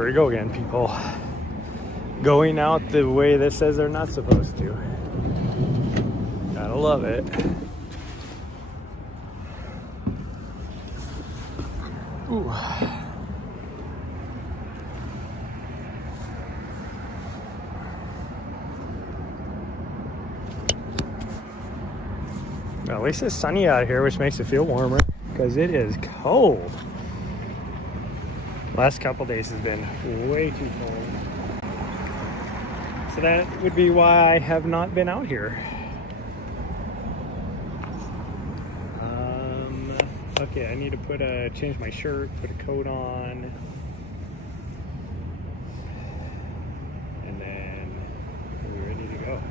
Here we go again, people. Going out the way this says they're not supposed to. Gotta love it. Ooh. Well, at least it's sunny out here, which makes it feel warmer, because it is cold. Last couple days has been way too cold. So that would be why I have not been out here. Okay, I need to change my shirt, put a coat on, and then we're ready to go.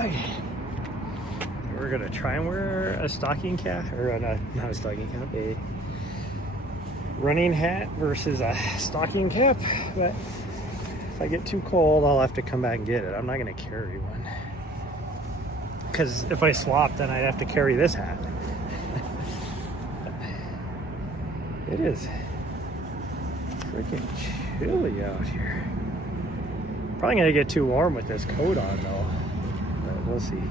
Okay. We're gonna try and wear a stocking cap, or not a stocking cap, a running hat versus a stocking cap. But if I get too cold, I'll have to come back and get it. I'm not gonna carry one, because if I swap, then I'd have to carry this hat. It is freaking chilly out here. Probably gonna get too warm with this coat on though, but we'll see.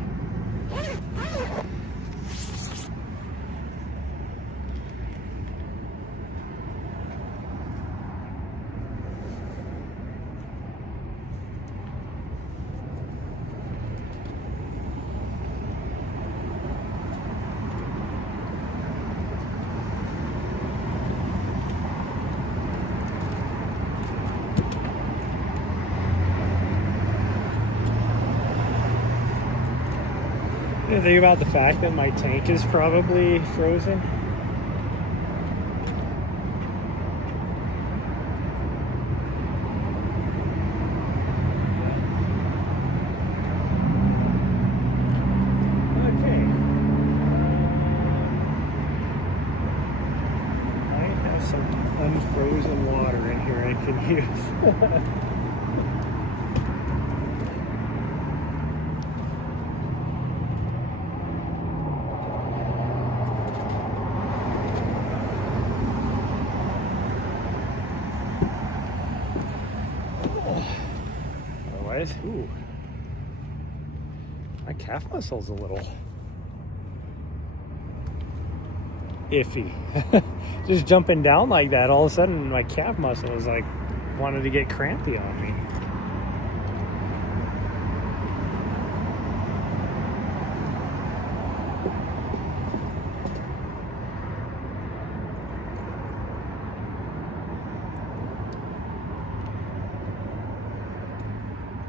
You think about the fact that my tank is probably frozen. Okay. I have some unfrozen water in here I can use. Ooh, my calf muscle's a little iffy. Just jumping down like that, all of a sudden my calf muscle was like wanted to get crampy on me.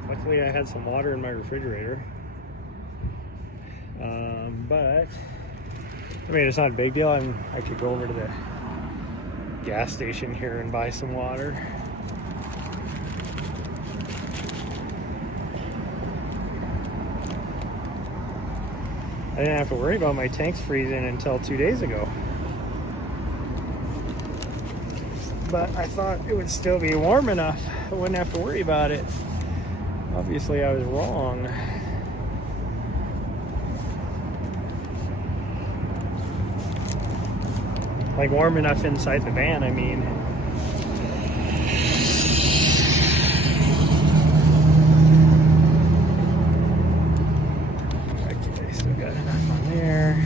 Luckily I had some water in my refrigerator, but I mean, it's not a big deal. I could go over to the gas station here and buy some water. I didn't have to worry about my tanks freezing until 2 days ago, but I thought it would still be warm enough I wouldn't have to worry about it. Obviously, I was wrong. Like, warm enough inside the van, I mean. Okay, still got enough on there.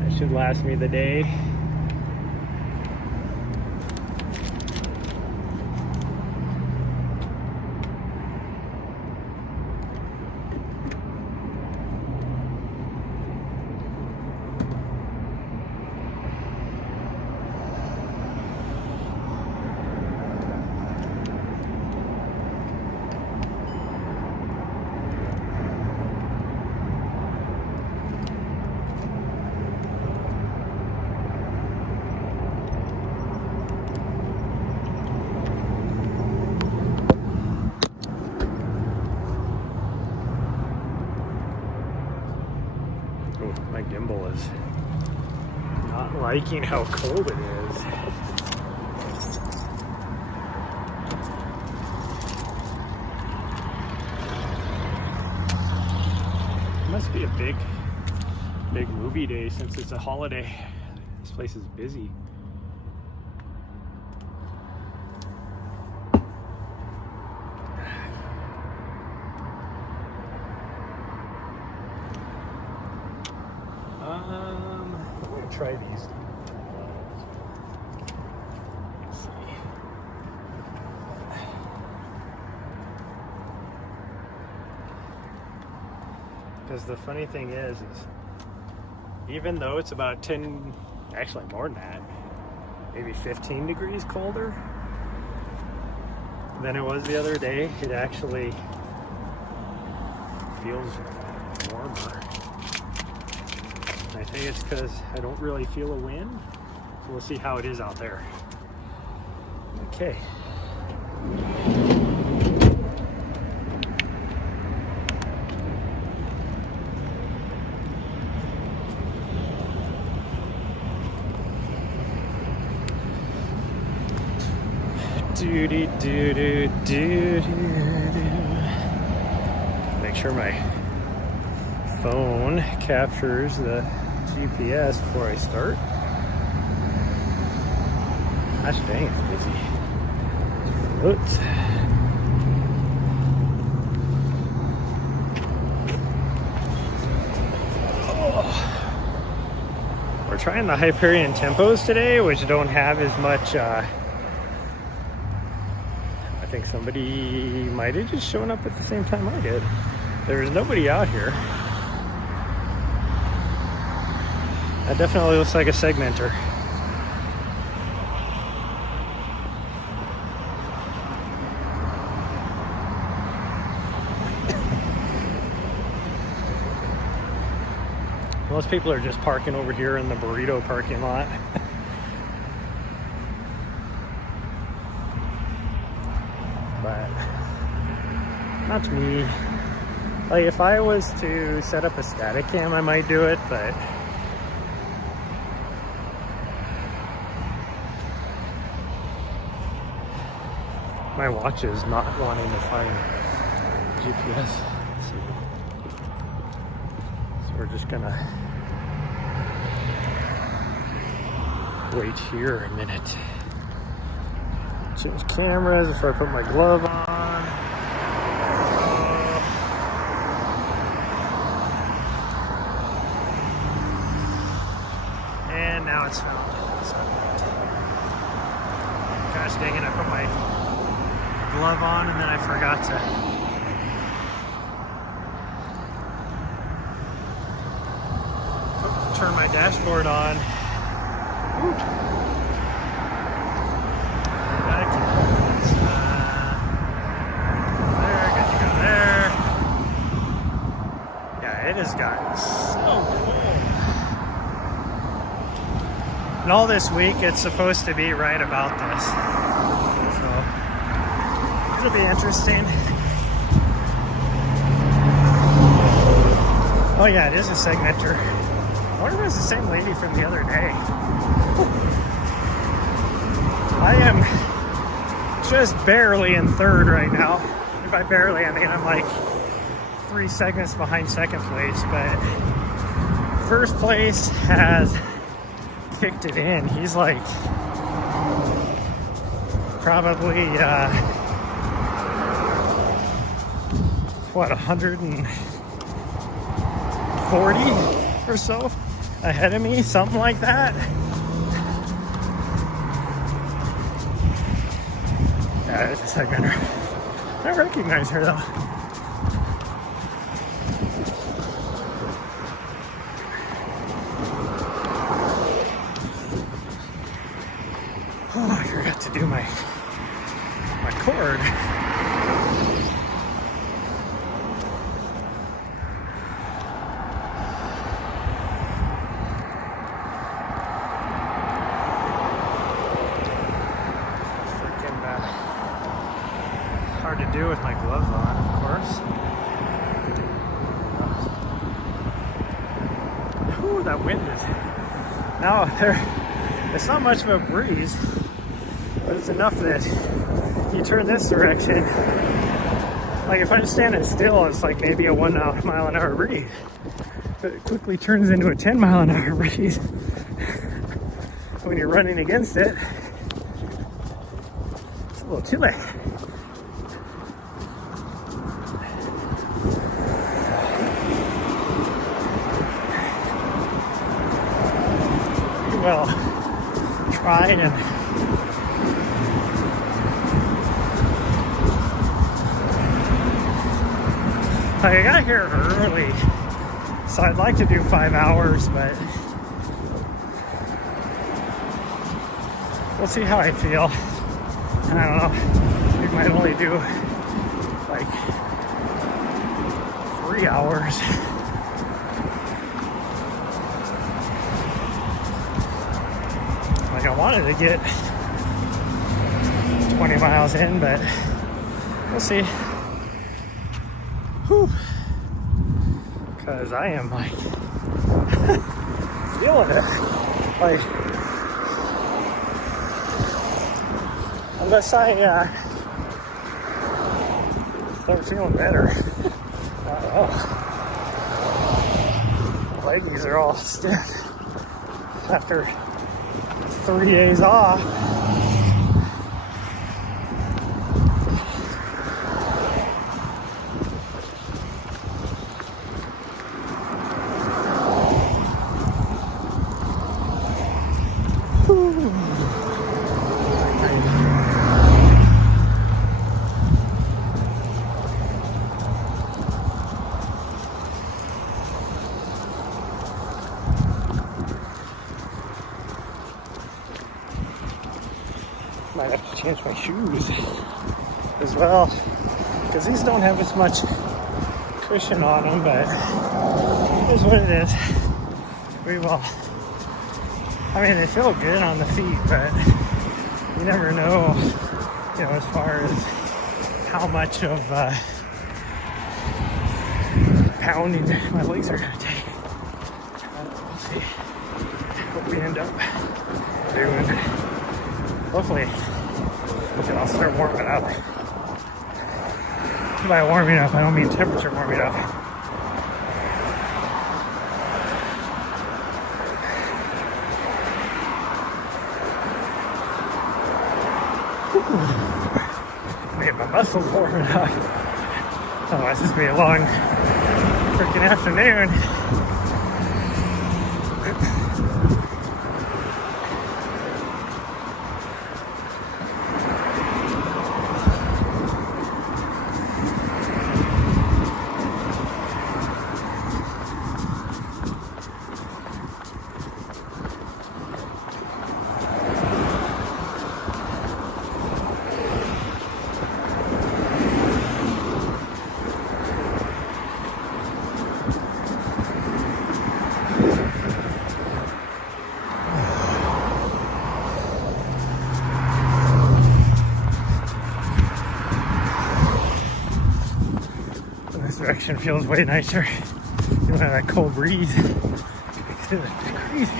That should last me the day. My gimbal is not liking how cold it is. It must be a big movie day since it's a holiday. This place is busy. I'm gonna try these. Let's see. Because the funny thing is even though it's about 10, actually more than that, maybe 15 degrees colder than it was the other day, it actually feels warmer. I think it's because I don't really feel a wind, so we'll see how it is out there. Okay. Make sure my phone captures the GPS before I start. Gosh dang, it's busy. Oops. We're trying the Hyperion tempos today, which don't have as much. I think somebody might have just shown up at the same time I did. There was nobody out here. That definitely looks like a segmenter. Most people are just parking over here in the Burrito parking lot. But not me. Like if I was to set up a static cam, I might do it, but my watch is not wanting to find GPS. So we're just gonna wait here a minute. Change cameras before I put my glove on. And now it's found. Gosh dang it, I put my glove on and then I forgot to. Turn my dashboard on. Ooh. There, good to go there. Yeah, it has gotten so cold. And all this week it's supposed to be right about this. So it'll be interesting. Oh yeah, it is a segmenter. I wonder if it was the same lady from the other day. I am just barely in third right now. And by barely, I mean I'm like 3 segments behind second place, but first place has kicked it in. He's like probably what, 140 or so ahead of me, something like that. Yeah, it's a segmenter. I recognize her though. Oh, I forgot to do my cord. Hard to do with my gloves on, of course. Whew, that wind is... Now, it's not much of a breeze, but it's enough that you turn this direction. Like if I'm standing still, it's like maybe a 1 mile an hour breeze. But it quickly turns into a 10 mile an hour breeze. When you're running against it, it's a little too late. Well, try and I got here early, so I'd like to do 5 hours, but we'll see how I feel. I don't know, we might only do like 3 hours. Like I wanted to get 20 miles in, but we'll see. Whew. Because I am like feeling it. Like I'm unless I start feeling better. Oh, leggies are all stiff after 3 days off. Might have to change my shoes as well, because these don't have as much cushion on them, but it is what it is. We will. I mean, they feel good on the feet, but you never know, as far as how much of pounding my legs are going to take. We'll see what we end up doing. Hopefully, I'll start warming up. By warming up, I don't mean temperature warming up. Made my muscles warming up. Otherwise, this will be a long freaking afternoon. This direction feels way nicer. You don't have that cold breeze. It's crazy.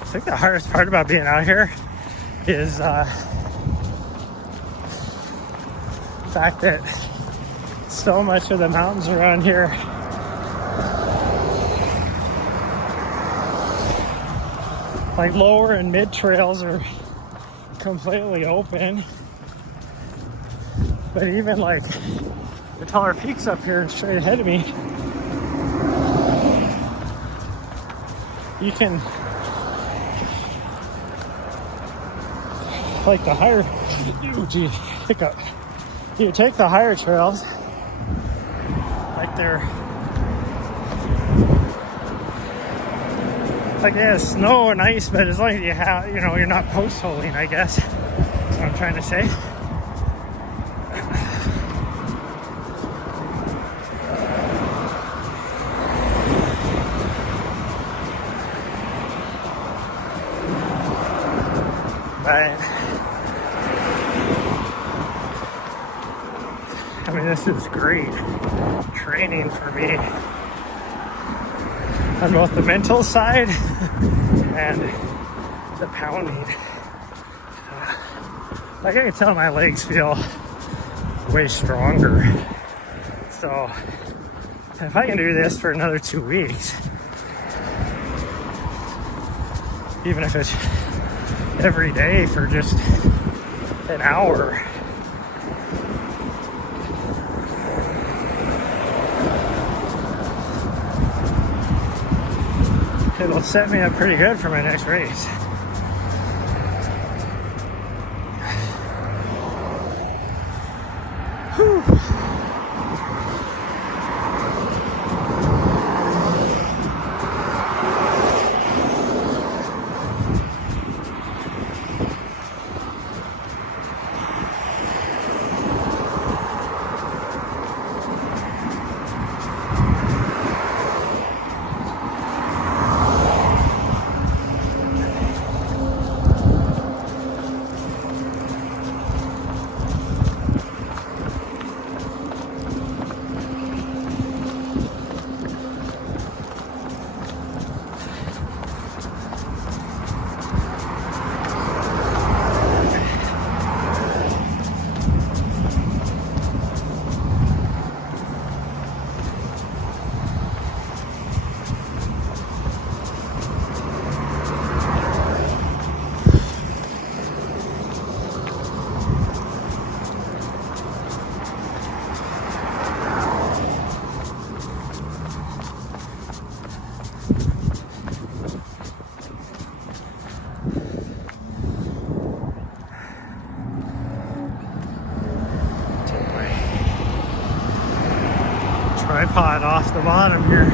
I think the hardest part about being out here is the fact that so much of the mountains around here like lower and mid trails are completely open, but even like the taller peaks up here and straight ahead of me, you can like the higher hiccup. You take the higher trails, like they're like, yeah, snow and ice, but as long as you have, you're not post holing, I guess. That's what I'm trying to say. But I mean, this is great training for me on both the mental side and the pounding. Like, I can tell my legs feel way stronger. So if I can do this for another 2 weeks, even if it's every day for just an hour, it'll set me up pretty good for my next race. Whew. the bottom here.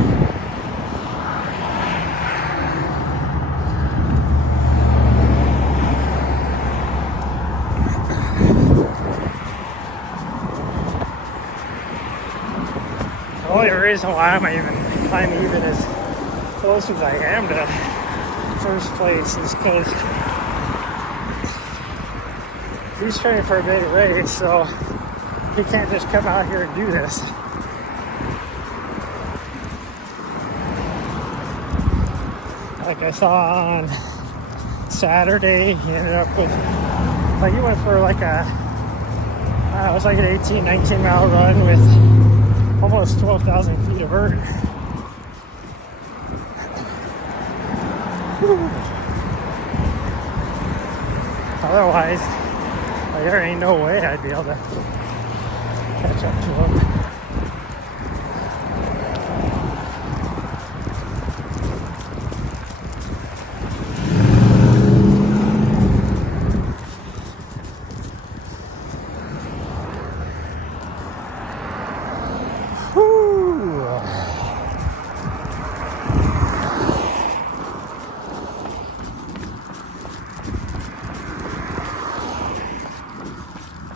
The only reason why I'm even as close as I am to first place is because he's training for a big race, so he can't just come out here and do this. Like I saw on Saturday, he ended up with, like, he went for like it was like an 18, 19 mile run with almost 12,000 feet of vert. Otherwise, like, there ain't no way I'd be able to catch up to him.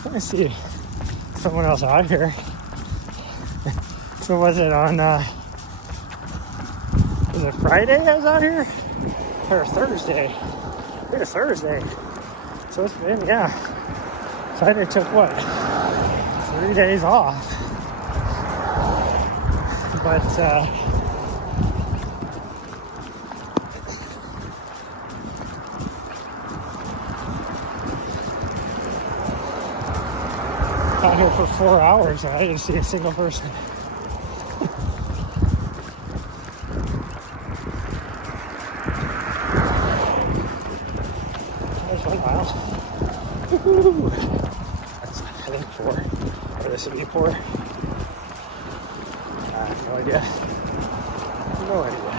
I see someone else out here. So was it on, was it Friday I was out here? Or Thursday? I think it's Thursday. So it's been, yeah. Friday took what? 3 days off. But, out here for 4 hours and I didn't see a single person. There's 1 mile. Woo-hoo. That's, I think 4. Or this would be 4. I have no idea. No idea.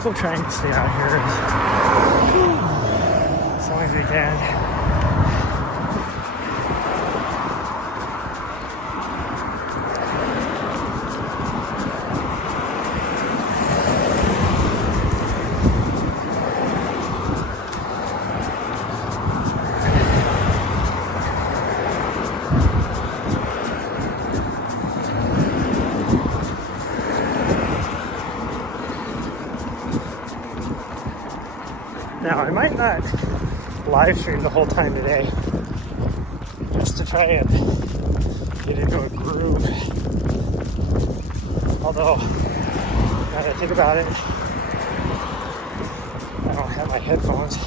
Still trying to stay out here as long as we can. Now, I might not live stream the whole time today, just to try and get into a groove. Although, now that I think about it, I don't have my headphones.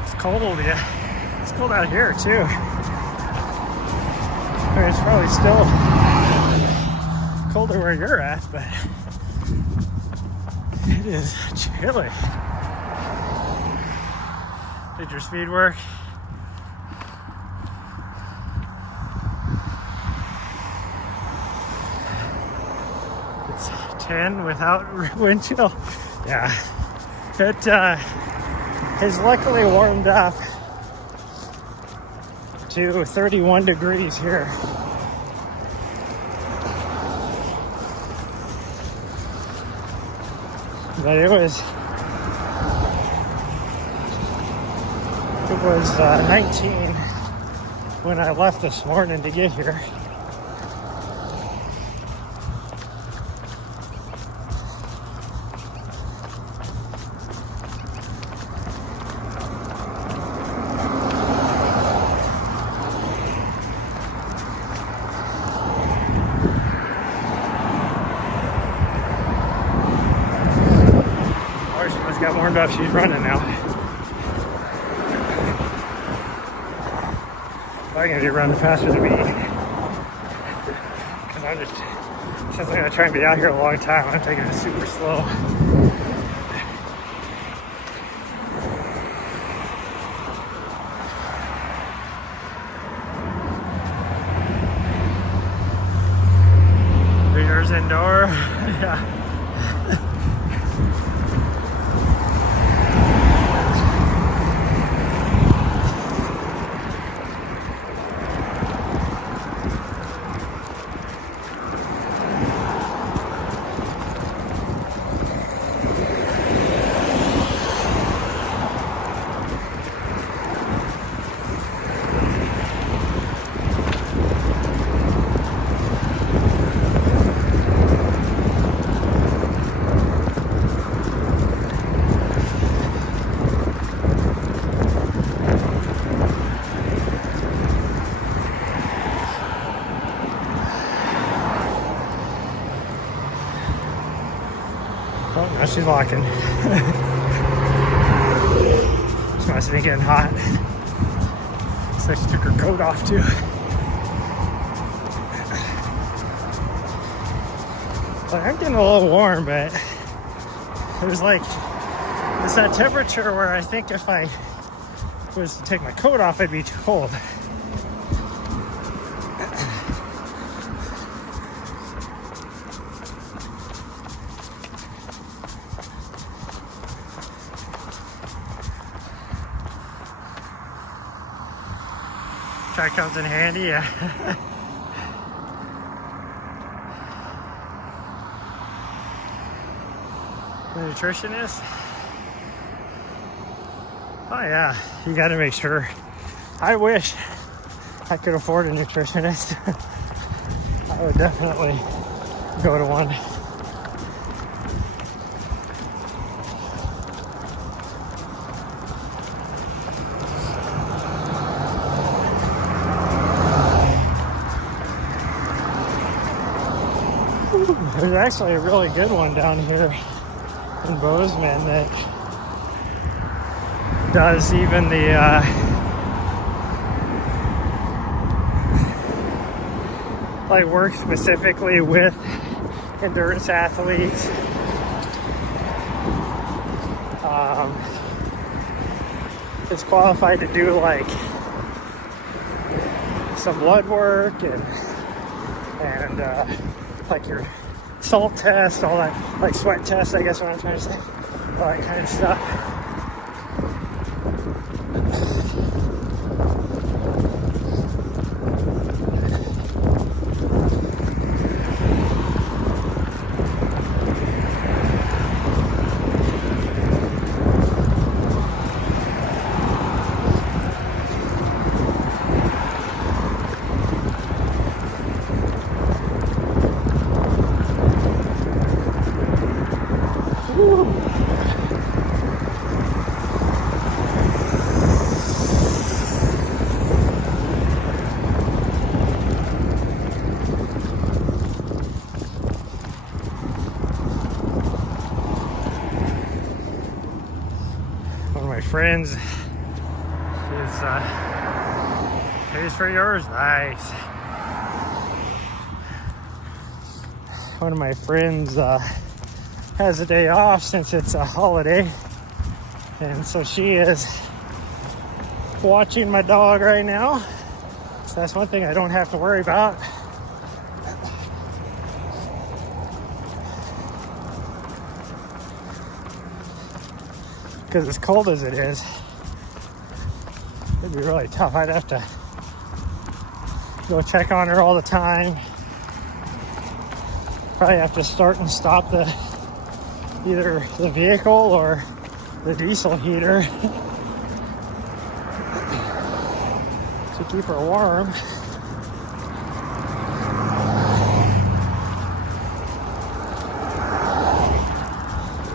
It's cold, yeah. It's cold out here too. I mean, it's probably still colder where you're at, but it is chilly. Did your speed work? It's 10 without wind chill. Yeah, it has luckily warmed up to 31 degrees here. But it was 19 when I left this morning to get here. Got warmed up, she's running now. Probably gonna do run faster than me. Cause I'm just, since I'm gonna try and be out here a long time, I'm taking it super slow. Beers indoor, yeah. Oh, now she's locking. She must be getting hot. So she took her coat off too. Like, I'm getting a little warm, but it was like, it's that temperature where I think if I was to take my coat off, I'd be too cold. That comes in handy, yeah. The nutritionist? Oh yeah, you gotta make sure. I wish I could afford a nutritionist. I would definitely go to one. There's actually a really good one down here in Bozeman that does even the like work specifically with endurance athletes. It's qualified to do like some blood work and like your salt test, all that, like sweat test, I guess what I'm trying to say, all that kind of stuff. One of my friends is pays for yours. Nice. One of my friends has a day off since it's a holiday, and so she is watching my dog right now. So that's one thing I don't have to worry about. Because as cold as it is, it'd be really tough. I'd have to go check on her all the time. Probably have to start and stop either the vehicle or the diesel heater to keep her warm.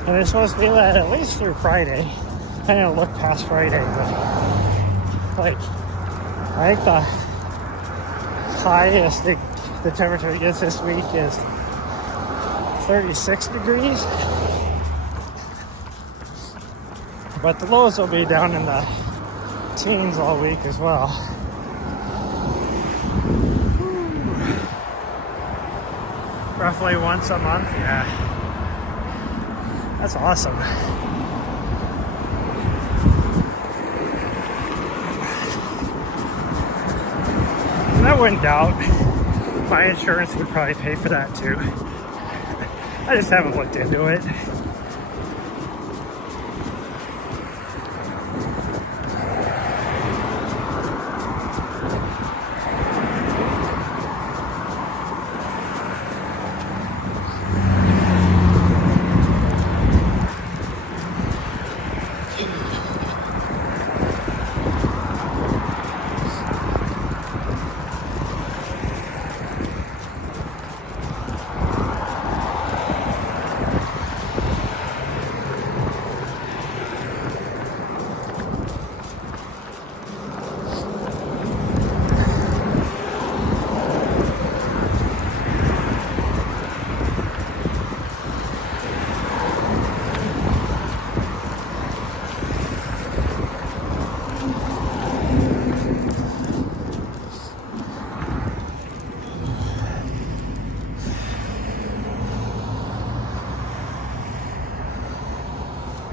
And it's supposed to be that at least through Friday. I didn't look past Friday, but like, I think the highest the temperature gets this week is 36 degrees. But the lows will be down in the teens all week as well. roughly once a month. Yeah, that's awesome. And I wouldn't doubt my insurance would probably pay for that too. I just haven't looked into it.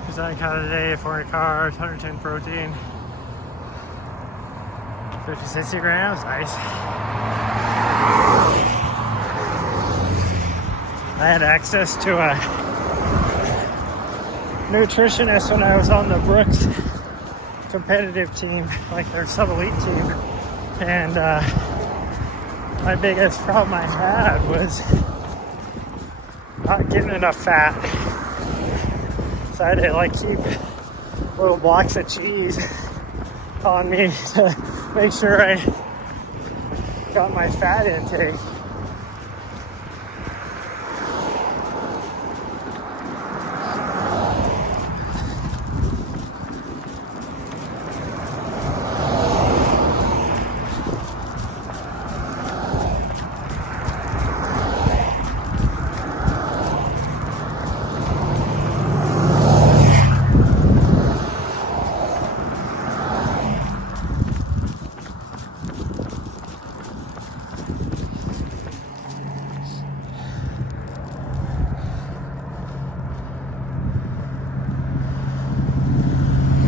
Design count today, 400 carbs, 110 protein, 50, 60 grams, nice. I had access to a nutritionist when I was on the Brooks competitive team, like their sub-elite team, and my biggest problem I had was not getting enough fat. So I had to like keep little blocks of cheese on me to make sure I got my fat intake.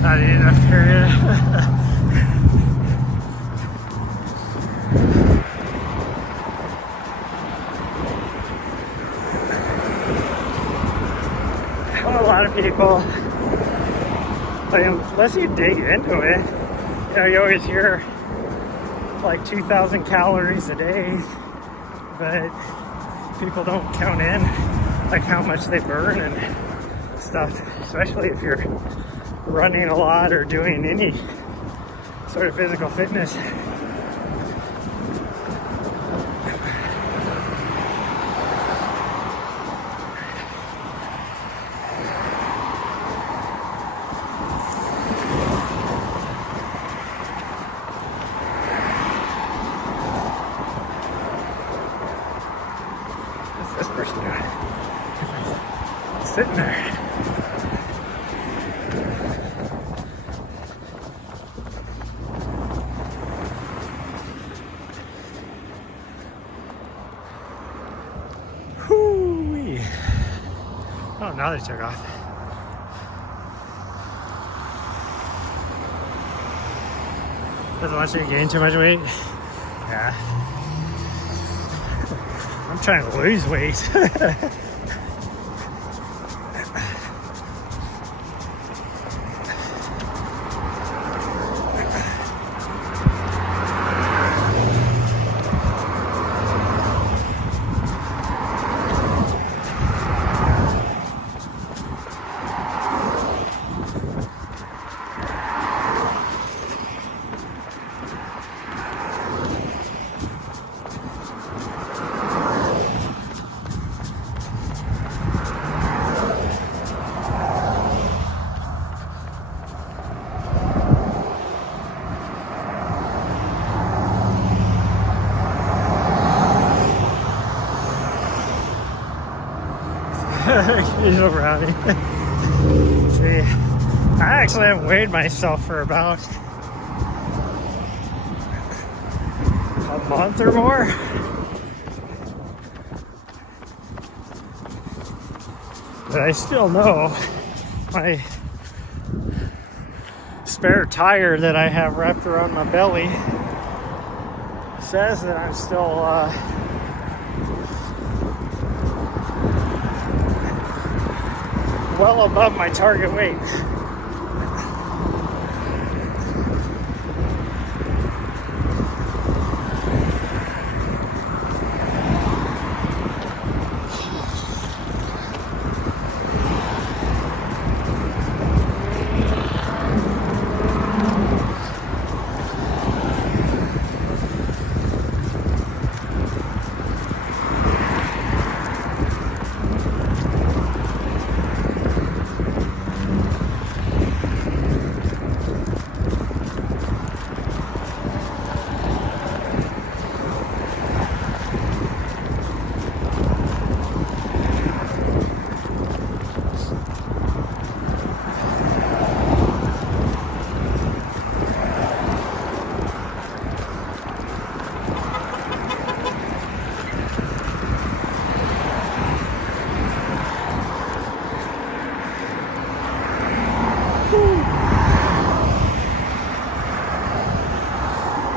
Not enough period. Well, a lot of people, like, unless you dig into it, you know, you always hear like 2,000 calories a day, but people don't count in like how much they burn and stuff, especially if you're running a lot or doing any sort of physical fitness. What's this person doing? Sitting there. Oh, now they took off. Doesn't want you to gain too much weight. Yeah. I'm trying to lose weight. He's a brownie. See, I actually haven't weighed myself for about a month or more. But I still know my spare tire that I have wrapped around my belly says that I'm still well above my target weight.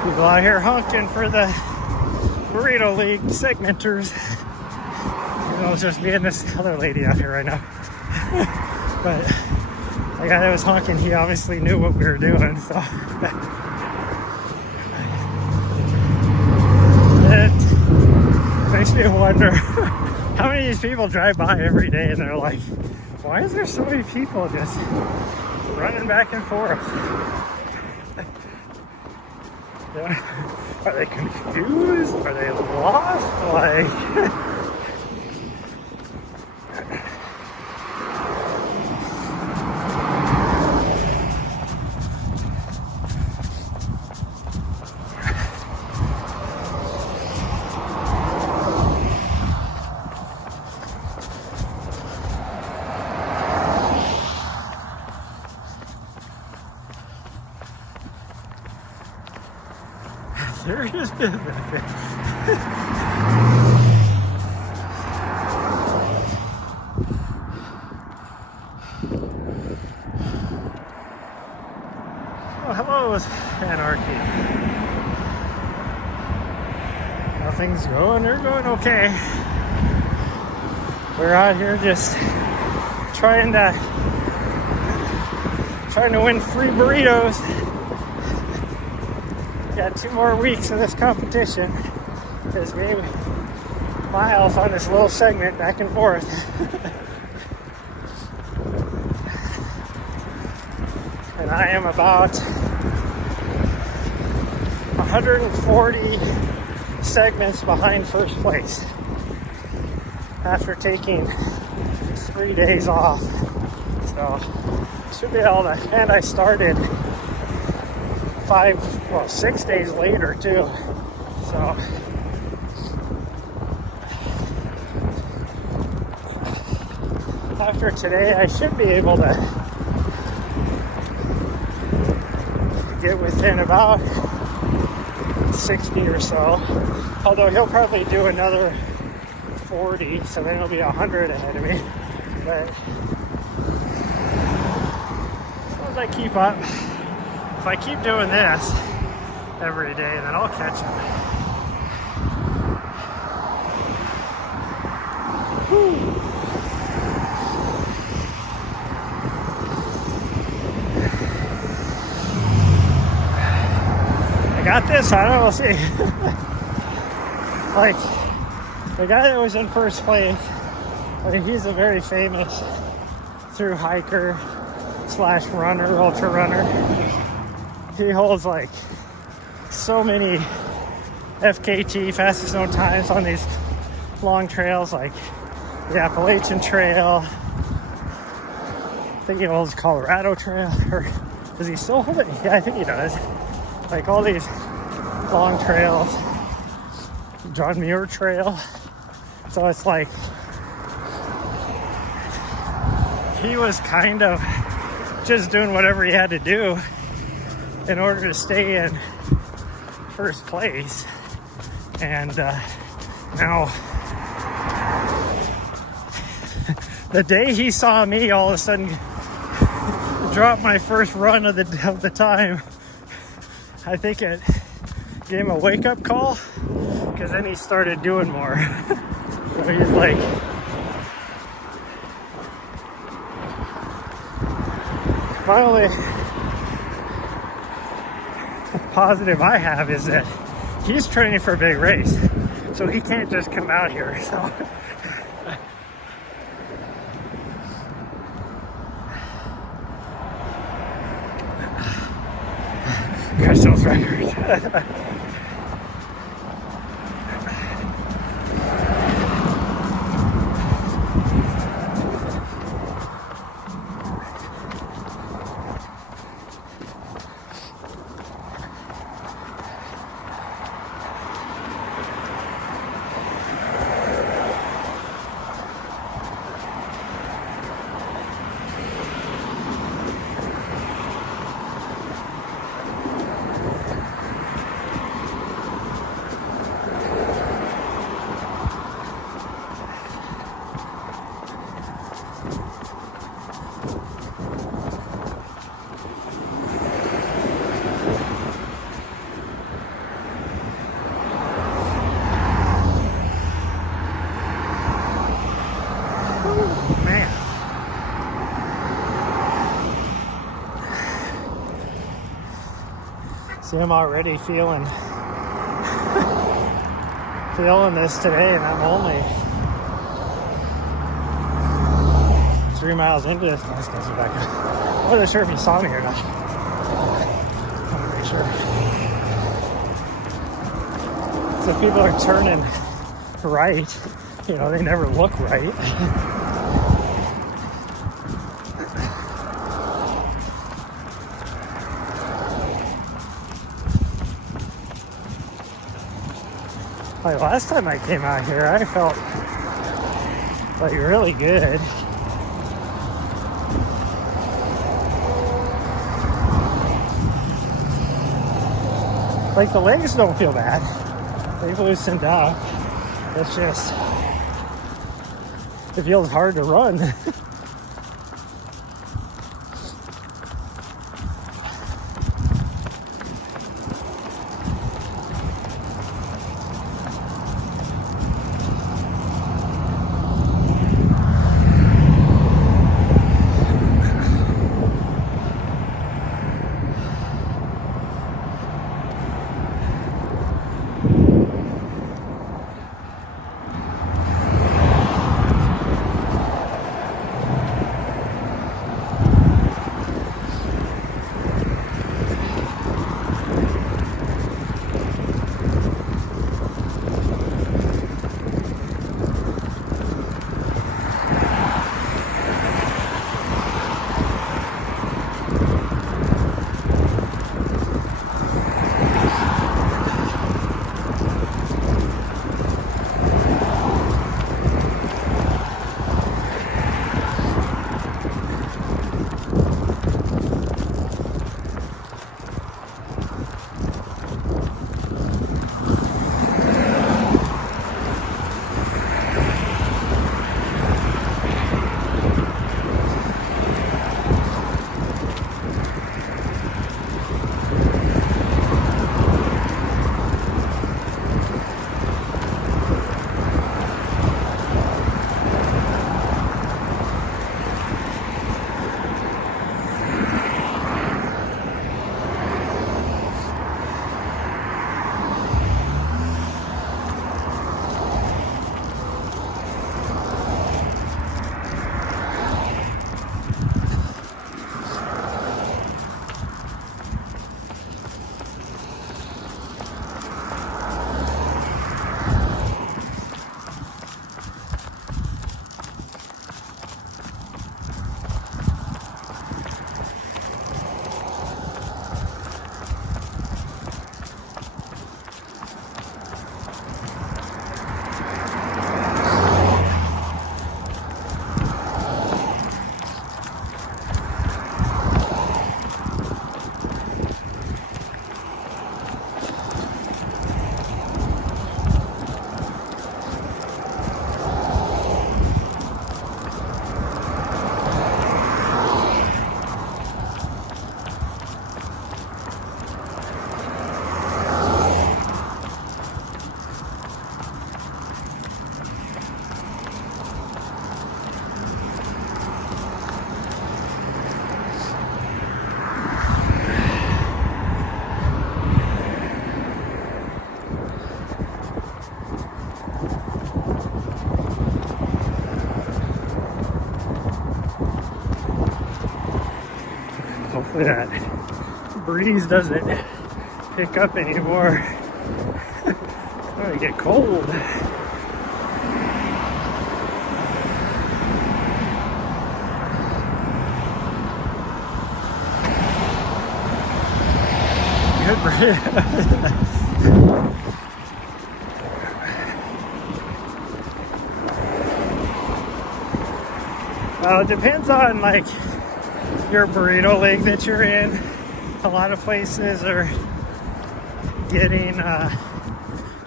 People out here honking for the Burrito League segmenters. You know, it's just me and this other lady out here right now. But the guy that was honking, he obviously knew what we were doing, so. It makes me wonder how many of these people drive by every day and they're like, why is there so many people just running back and forth? Are they confused? Are they lost? Like, serious business. Oh, hello, Anarchy. How things going? They're going okay. We're out here just trying to win free burritos. Got 2 more weeks of this competition. There's maybe miles on this little segment back and forth. And I am about 140 segments behind first place after taking 3 days off. So should be able to, and I started 6 days later too. So after today, I should be able to get within about 60 or so. Although he'll probably do another 40, so then he'll be 100 ahead of me. But as long as I keep up, if I keep doing this every day, then I'll catch him. Whew. I got this, I don't know, we'll see. Like, the guy that was in first place, I think he's a very famous thru hiker / runner, ultra runner. He holds like so many FKT, fastest known times, on these long trails like the Appalachian Trail. I think he holds Colorado Trail, or does he still hold it? Yeah, I think he does. Like all these long trails, John Muir Trail. So it's like he was kind of just doing whatever he had to do in order to stay in first place. And now The day he saw me, all of a sudden drop my first run of the time, I think it gave him a wake-up call, because then he started doing more. So he's like, my only positive I have is that he's training for a big race, so he can't just come out here. So gosh, those records. See, I'm already feeling this today, and I'm only 3 miles into this. These guys are back up. I wasn't sure if you saw me or not. I want to make sure. So if people are turning right, you know, they never look right. Like last time I came out here, I felt like really good. Like the legs don't feel bad. They've loosened up. It's just, it feels hard to run. That breeze doesn't pick up anymore. It's gonna get cold. Good breeze. Well, it depends on like your burrito league that you're in. A lot of places are getting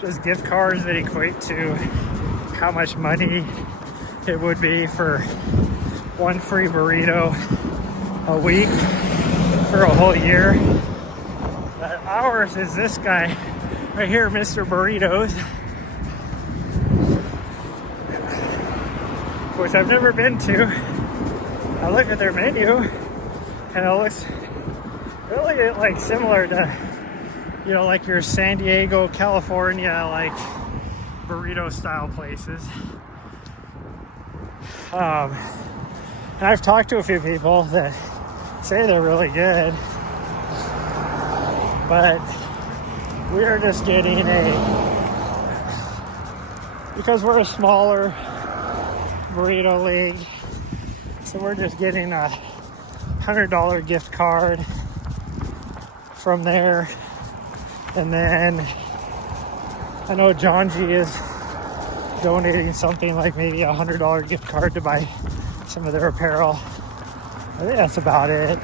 just gift cards that equate to how much money it would be for one free burrito a week for a whole year. But ours is this guy right here, Mr. Burritos, which I've never been to. I look at their menu and it looks really like similar to, you know, like your San Diego, California, like burrito style places. And I've talked to a few people that say they're really good, but we are just getting because we're a smaller burrito league, so we're just getting a $100 gift card from there. And then I know John G is donating something like maybe a $100 gift card to buy some of their apparel. I think that's about it.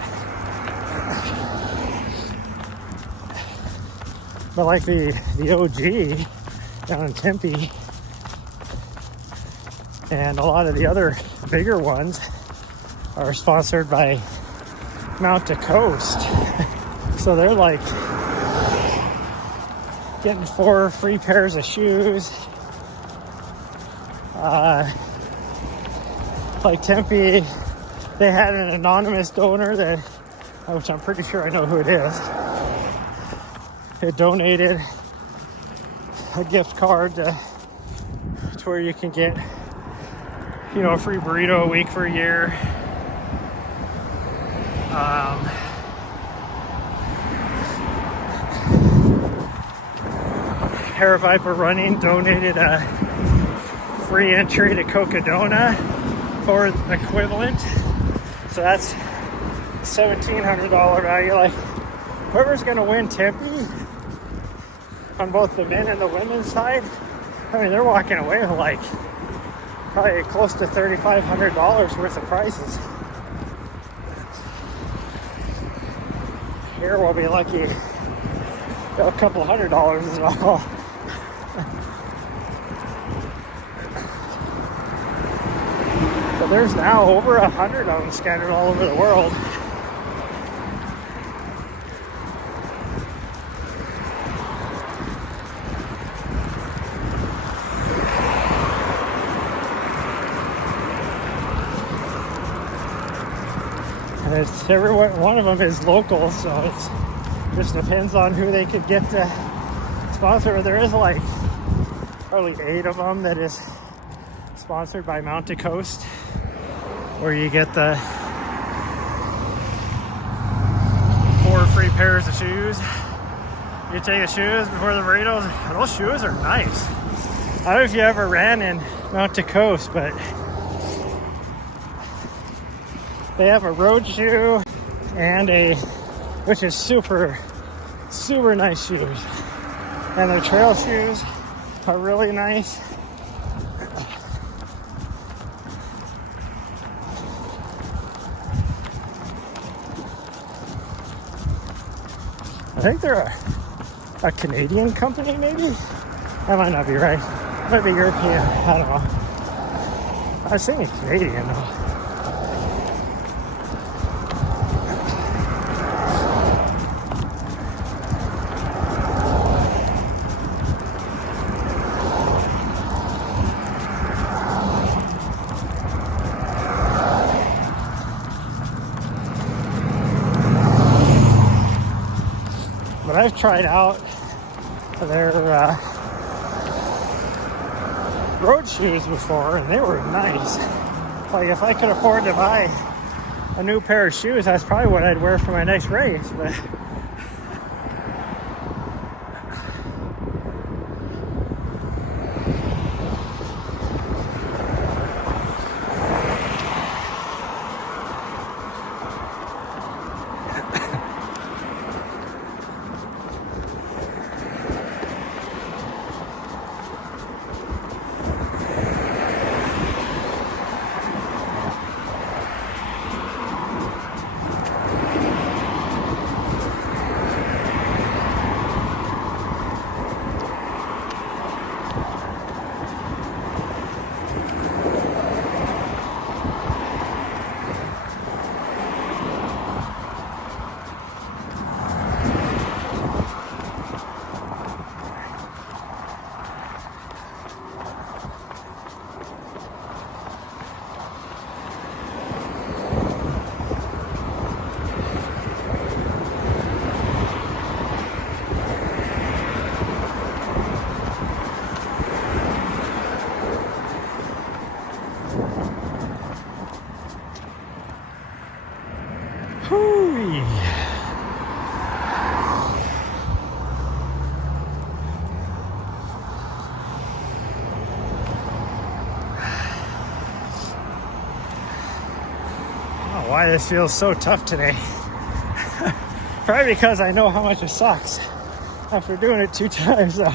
But like the OG down in Tempe and a lot of the other bigger ones are sponsored by Mount to Coast. So they're like getting 4 free pairs of shoes. Like Tempe, they had an anonymous donor that, which I'm pretty sure I know who it is. It donated a gift card to where you can get, you know, a free burrito a week for a year. Hair Viper Running donated a free entry to Cocodona or equivalent. So that's $1,700 value. Like, whoever's going to win Tempe on both the men and the women's side, I mean, they're walking away with like probably close to $3,500 worth of prizes. Here we'll be lucky a couple $100 as well. But there's now over 100 of them scattered all over the world. And it's one of them is local, so it just depends on who they could get to sponsor. There is like probably 8 of them that is sponsored by Mount to Coast, where you get the 4 free pairs of shoes. You take the shoes before the burritos. Those shoes are nice. I don't know if you ever ran in Mount to Coast, but they have a road shoe and which is super, super nice shoes. And their trail shoes are really nice. I think they're a Canadian company, maybe? That might not be right. It might be European. I don't know. I was thinking Canadian, though. But I've tried out their road shoes before, and they were nice. Like, if I could afford to buy a new pair of shoes, that's probably what I'd wear for my next race. But why this feels so tough today. Probably because I know how much it sucks after doing it 2 times though.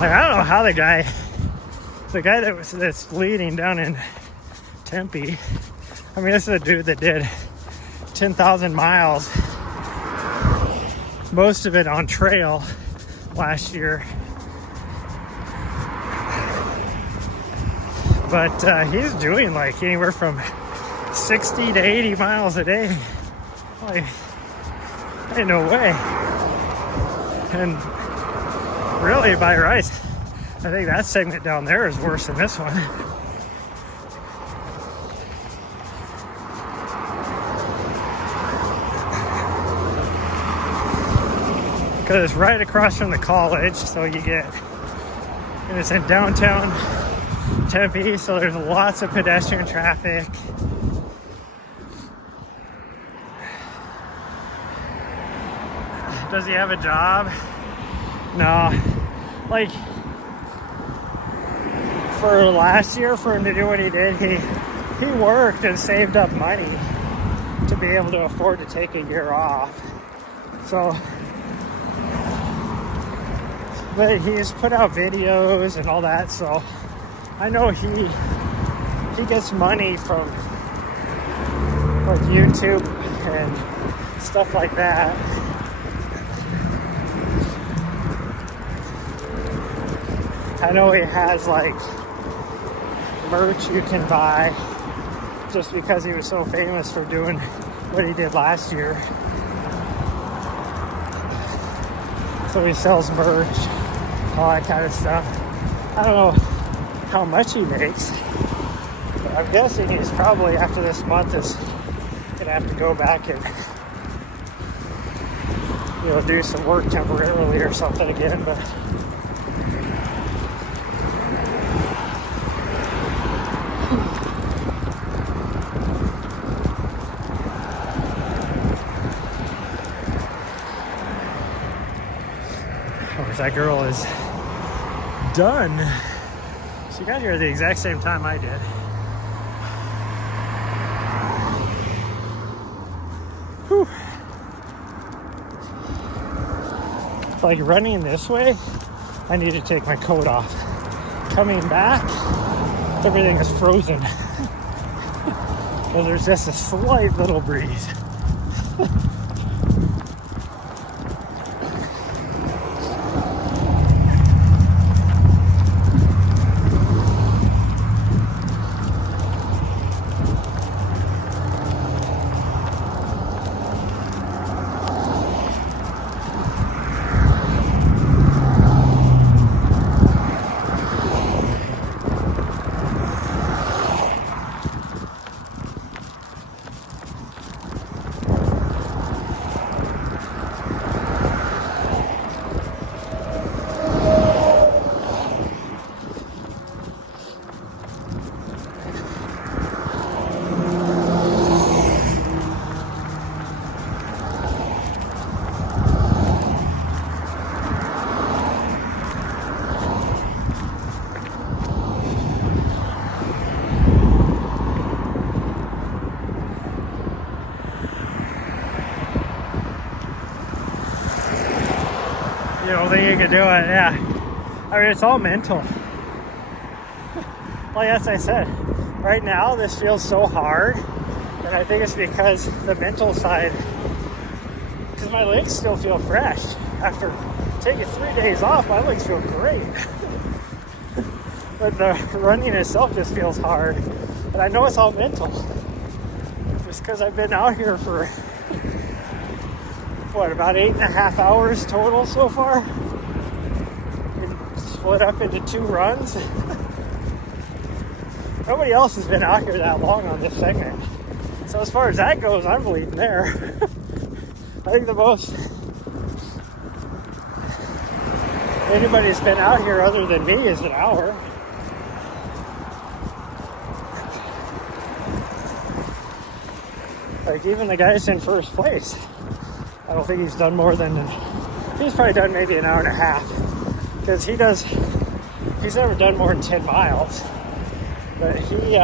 Like, I don't know how the guy that's leading down in Tempe, I mean, this is a dude that did 10,000 miles, most of it on trail last year. But he's doing like anywhere from 60 to 80 miles a day. Like, ain't no way. And really, by rights, I think that segment down there is worse than this one. Because it's right across from the college, so you get, and it's in downtown Tempe, so there's lots of pedestrian traffic. Does he have a job? No. Like, for last year, for him to do what he did, he worked and saved up money to be able to afford to take a year off. So, but he's put out videos and all that, so I know he gets money from like YouTube and stuff like that. I know he has like merch you can buy just because he was so famous for doing what he did last year. So he sells merch, all that kind of stuff. I don't know how much he makes, but I'm guessing he's probably, after this month, is gonna have to go back and, you know, do some work temporarily or something again. But that girl is done. She got here at the exact same time I did. Whew. Like, running this way, I need to take my coat off. Coming back, everything is frozen. So there's just a slight little breeze. You don't think you can do it? Yeah. I mean, it's all mental. Like as I said, right now this feels so hard, and I think it's because the mental side, because my legs still feel fresh. After taking 3 days off, my legs feel great. But the running itself just feels hard. And I know it's all mental. Just because I've been out here for, what, about 8.5 hours total so far? And split up into 2 runs. Nobody else has been out here that long on this segment. So as far as that goes, I'm leading there. I think the most anybody's been out here other than me is an hour. Like even the guy that's in first place, I don't think he's done more than, he's probably done maybe an hour and a half. Because he's never done more than 10 miles. But he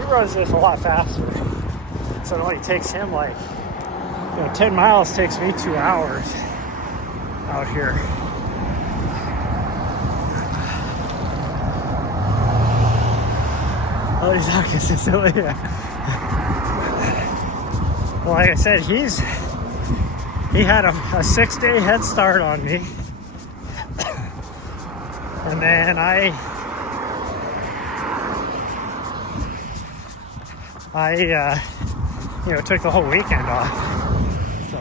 runs this a lot faster. So it only takes him 10 miles takes me 2 hours out here. Oh, he's not consistently. Well, like I said, he had a 6-day head start on me. And then I took the whole weekend off. So,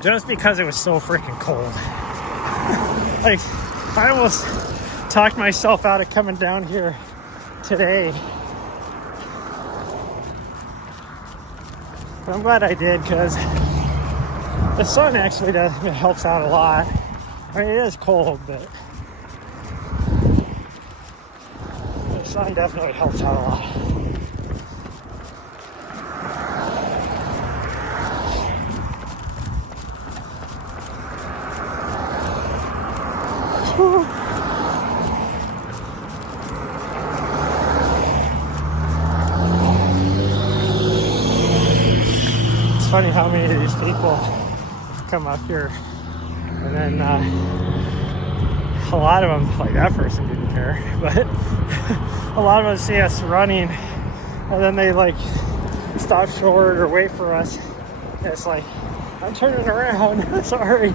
just because it was so freaking cold. Like, I almost talked myself out of coming down here today. But I'm glad I did, because the sun actually helps out a lot. I mean, it is cold, but the sun definitely helps out a lot. Whew. It's funny how many of these people come up here, and then a lot of them, like that person didn't care, but a lot of them see us running, and then they stop short or wait for us. And it's like, I'm turning around. Sorry.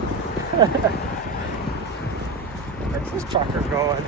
Where's this trucker going?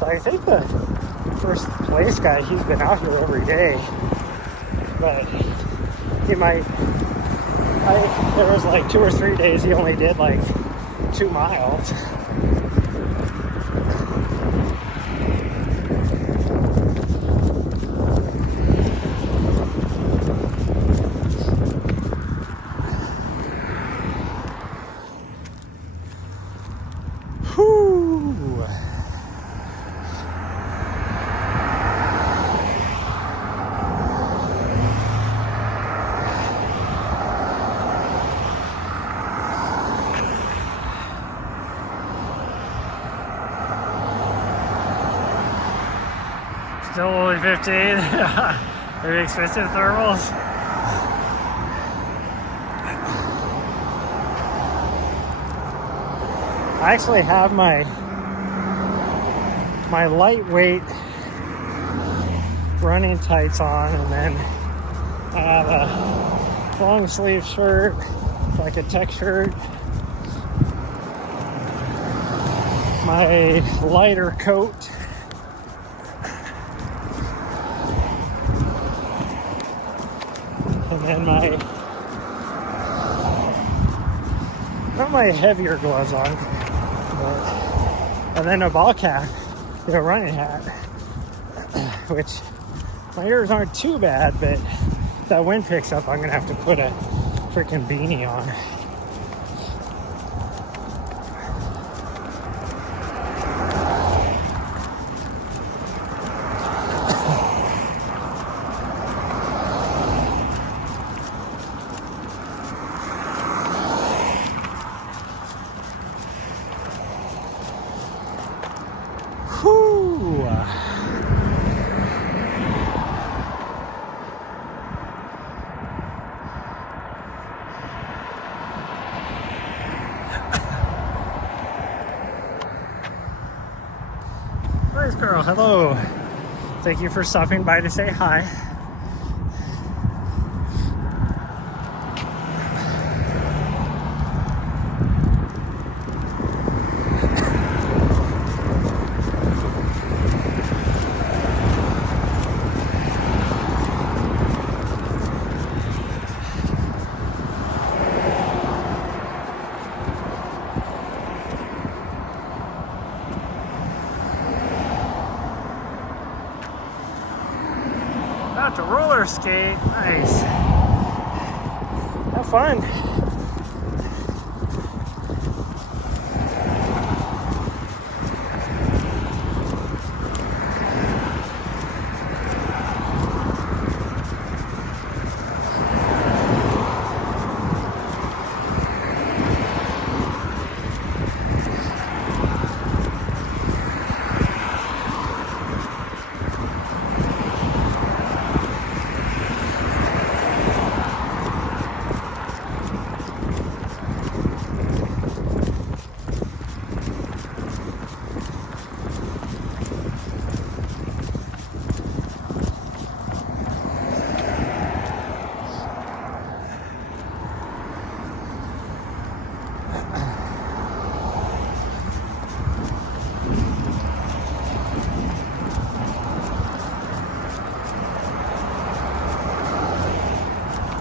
I think the first place guy, he's been out here every day, but he might, there was 2 or 3 days he only did 2 miles. Still only 15. Very expensive thermals. I actually have my lightweight running tights on, and then I have a long sleeve shirt, like a tech shirt, my lighter coat, and then not my heavier gloves on, and then a ball cap, running hat, which My ears aren't too bad, but if that wind picks up, I'm gonna have to put a freaking beanie on. Whew. Nice girl, hello. Thank you for stopping by to say hi. About to roller skate. Nice. Have fun.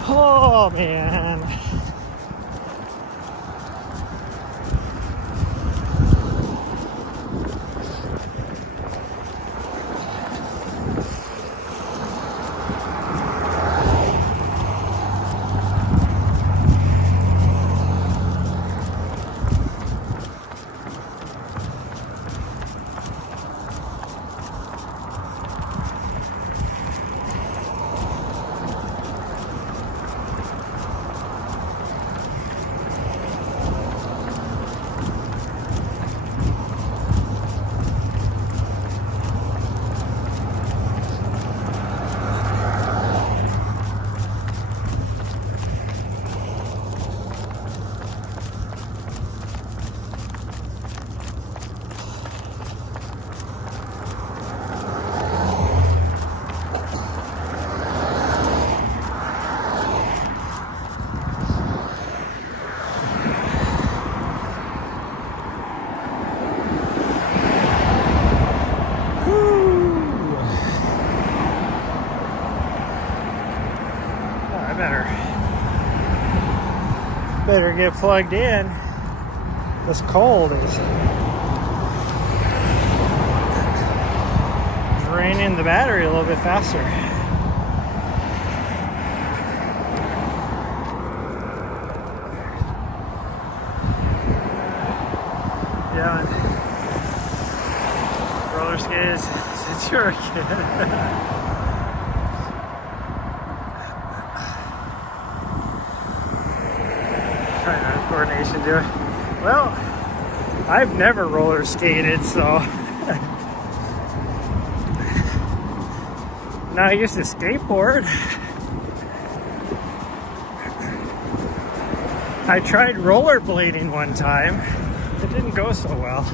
Oh man. Better get plugged in. This cold is draining the battery a little bit faster. Yeah, roller skates since you were a kid. Trying to have coordination do it. Well, I've never roller skated, so now I used to skateboard. I tried rollerblading one time. It didn't go so well.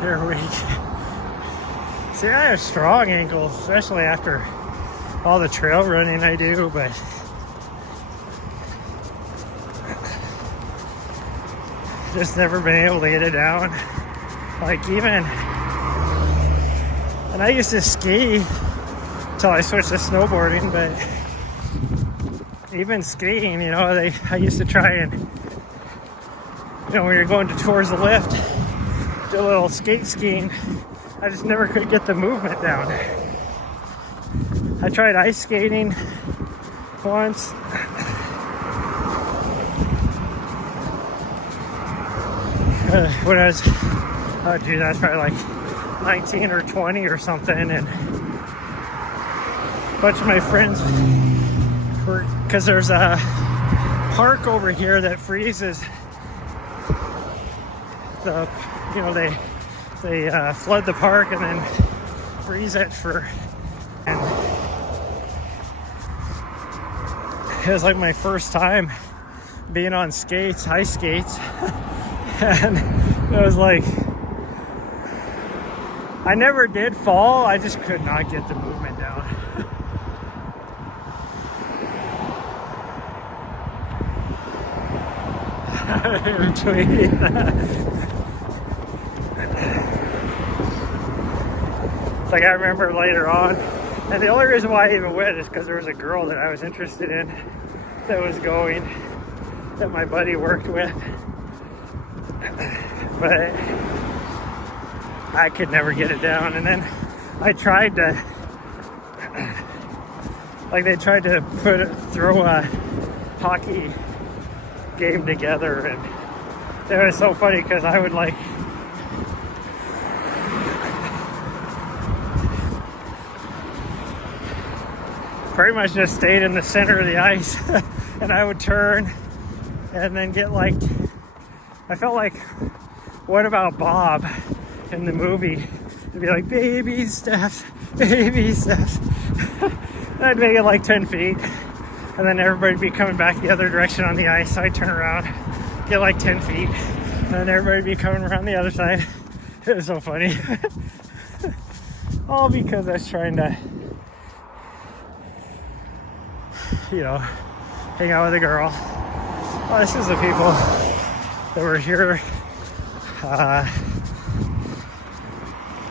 They're weak. See, I have strong ankles, especially after all the trail running I do, but just never been able to get it down. Like even, and I used to ski until I switched to snowboarding, but even skiing, you know, I used to try and, you know, when you're going towards the lift, do a little skate skiing. I just never could get the movement down. I tried ice skating once. When I was, oh dude, I was probably like 19 or 20 or something, and a bunch of my friends were, because there's a park over here that freezes the, you know, they flood the park and then freeze it for, and it was like my first time being on skates, ice skates. And it was like, I never did fall, I just could not get the movement down. In between. It's like I remember later on, and the only reason why I even went is because there was a girl that I was interested in that was going, that my buddy worked with. But I could never get it down. And then I tried to, like they tried to throw a hockey game together, and it was so funny because I would like, pretty much just stayed in the center of the ice and I would turn and then get like, I felt like, what about Bob in the movie? It'd be like, baby steps, baby steps. And I'd make it like 10 feet. And then everybody'd be coming back the other direction on the ice. So I'd turn around, get like 10 feet. And then everybody'd be coming around the other side. It was so funny. All because I was trying to, you know, hang out with a girl. Well, this is the people that were here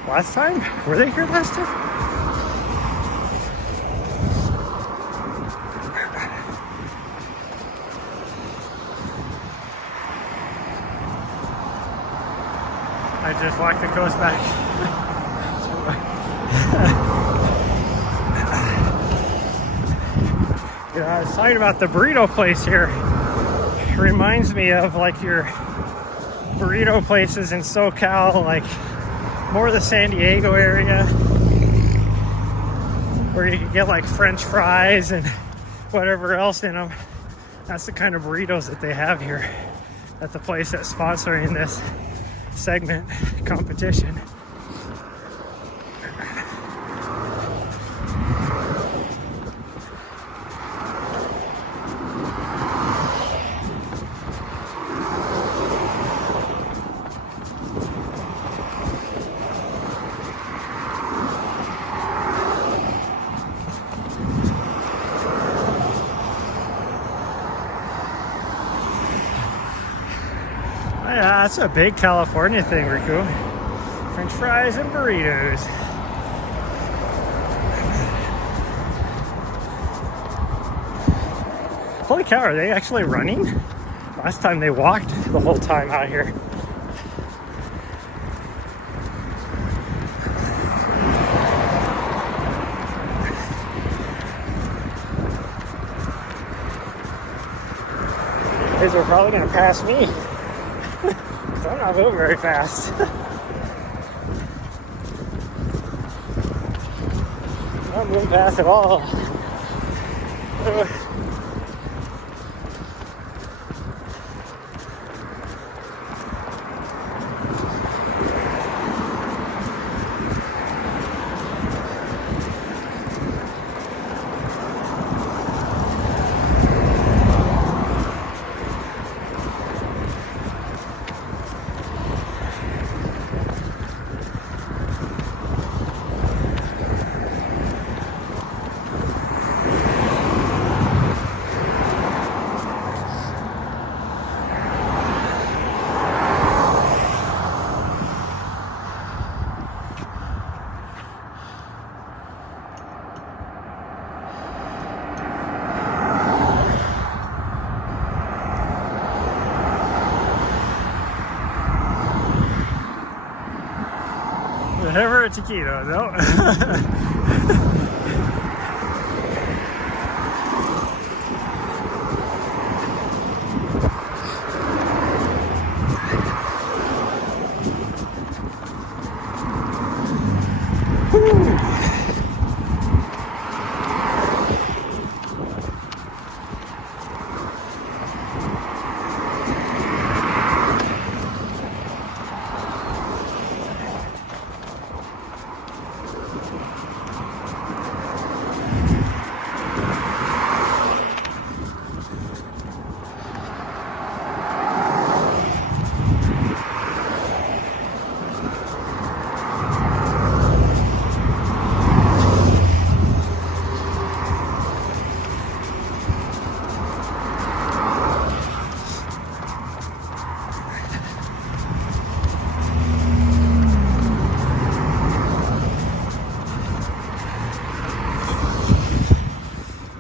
last time? Were they here last time? I just walked the coast back. You know, I was talking about the burrito place here. It reminds me of like your burrito places in SoCal, like more the San Diego area, where you can get like French fries and whatever else in them. That's the kind of burritos that they have here at the place that's sponsoring this segment competition. Yeah, that's a big California thing, Rico. French fries and burritos. Holy cow, are they actually running? Last time they walked the whole time out here. These are probably going to pass me. I'm not moving very fast. Not moving fast at all. Never a taquito, no.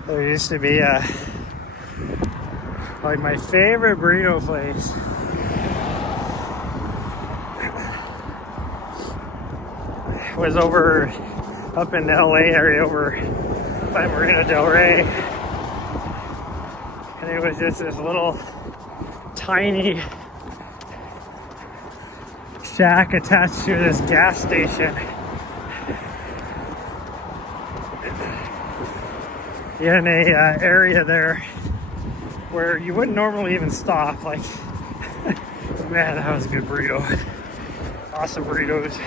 There used to be like my favorite burrito place was over up in the LA area over by Marina Del Rey, and it was just this little tiny shack attached to this gas station in a area there where you wouldn't normally even stop. Like, man, that was a good burrito. Awesome burritos.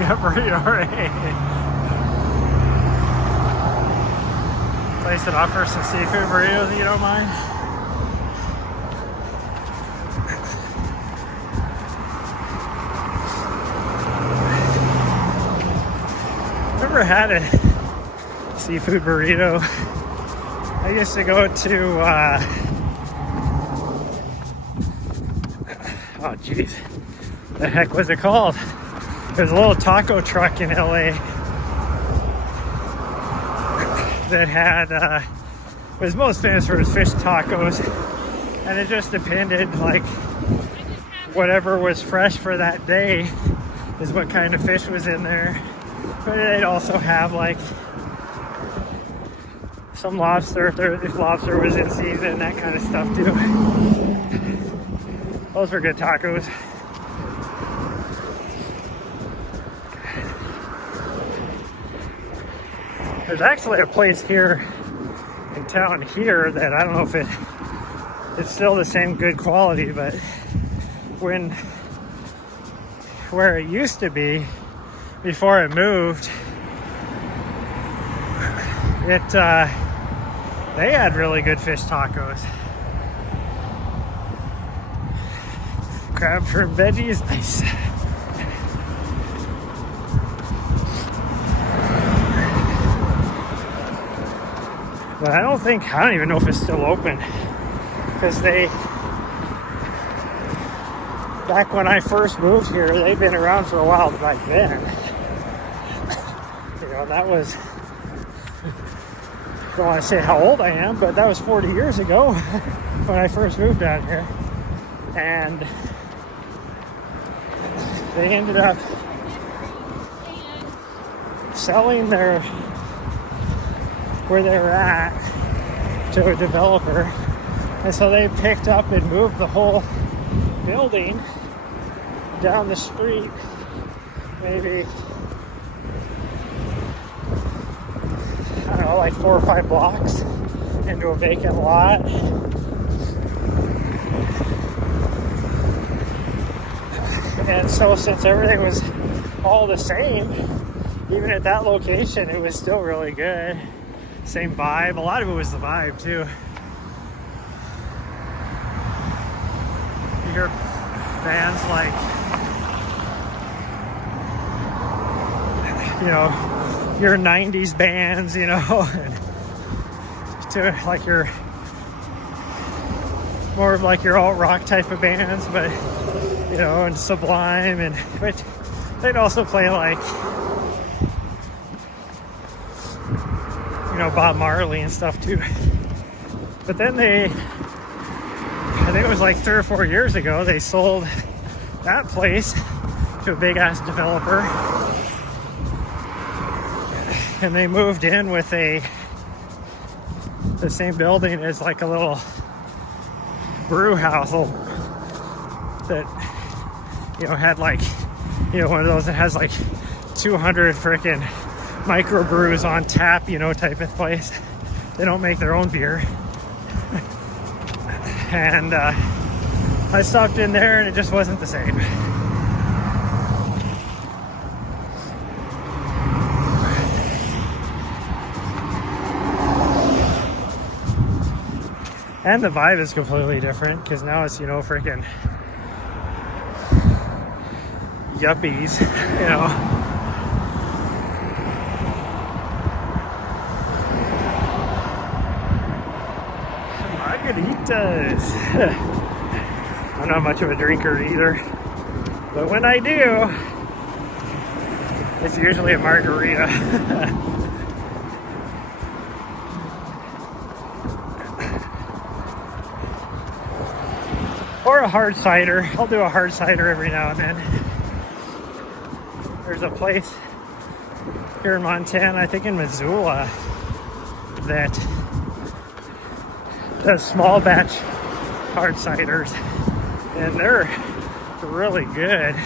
Yeah, burrito, right? Place that offers some seafood burritos if you don't mind. Never had a seafood burrito. I used to go to oh geez, the heck was it called? There's a little taco truck in LA that had was most famous for his fish tacos, and it just depended, like, whatever was fresh for that day is what kind of fish was in there. But they'd also have like some lobster if lobster was in season, that kind of stuff too. Those were good tacos. There's actually a place here in town here that I don't know if it's still the same good quality, but where it used to be before it moved, they had really good fish tacos. Crab, shrimp, veggies, nice. But I don't even know if it's still open, because back when I first moved here, they've been around for a while back then. You know, that was, I don't want to say how old I am, but that was 40 years ago when I first moved down here. And they ended up selling where they were at to a developer, and so they picked up and moved the whole building down the street, maybe, I don't know, like 4 or 5 blocks into a vacant lot. And so since everything was all the same. Even at that location, it was still really good. Same vibe. A lot of it was the vibe too. You hear bands like, you know, your 90s bands, you know, and to like your more of like your alt rock type of bands, but you know, and Sublime, and but they'd also play like, you know, Bob Marley and stuff too. But then I think it was like 3 or 4 years ago, they sold that place to a big ass developer, and they moved in with the same building as like a little brew house that, you know, had like, you know, one of those that has like 200 freaking microbrews on tap, you know, type of place. They don't make their own beer. And I stopped in there and it just wasn't the same. And the vibe is completely different because now it's, you know, freaking yuppies, you know. Margaritas. I'm not much of a drinker either, but when I do, it's usually a margarita. Or a hard cider. I'll do a hard cider every now and then. There's a place here in Montana, I think in Missoula, that does small batch hard ciders, and they're really good.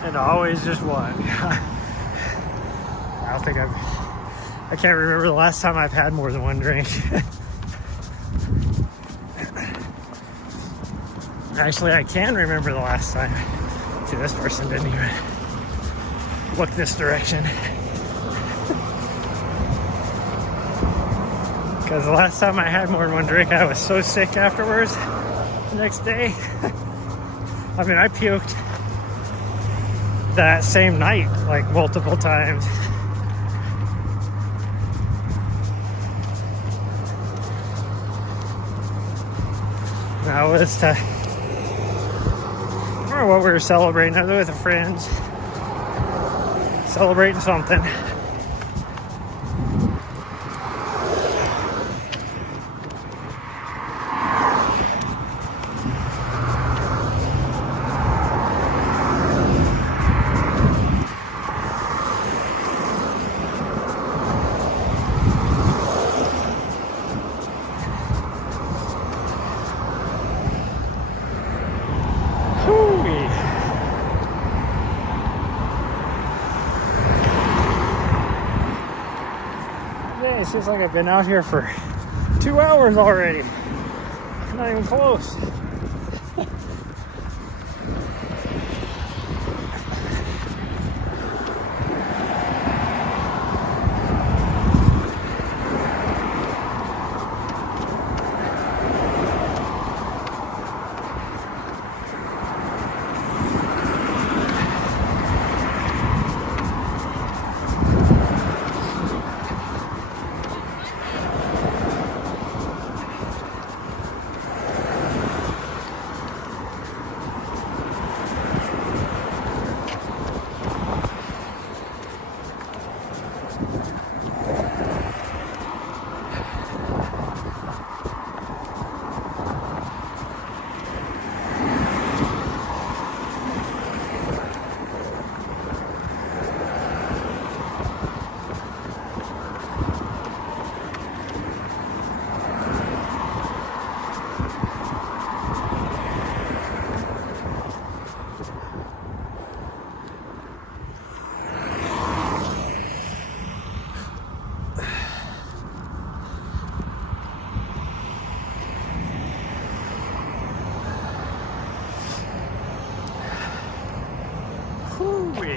And always just one. I can't remember the last time I've had more than one drink. Actually, I can remember the last time. See, this person didn't even look this direction. Because the last time I had more than one drink, I was so sick afterwards the next day. I mean, I puked that same night like multiple times. That was to, I don't know what we were celebrating. I was with the friends celebrating something. It seems like I've been out here for 2 hours already. Not even close.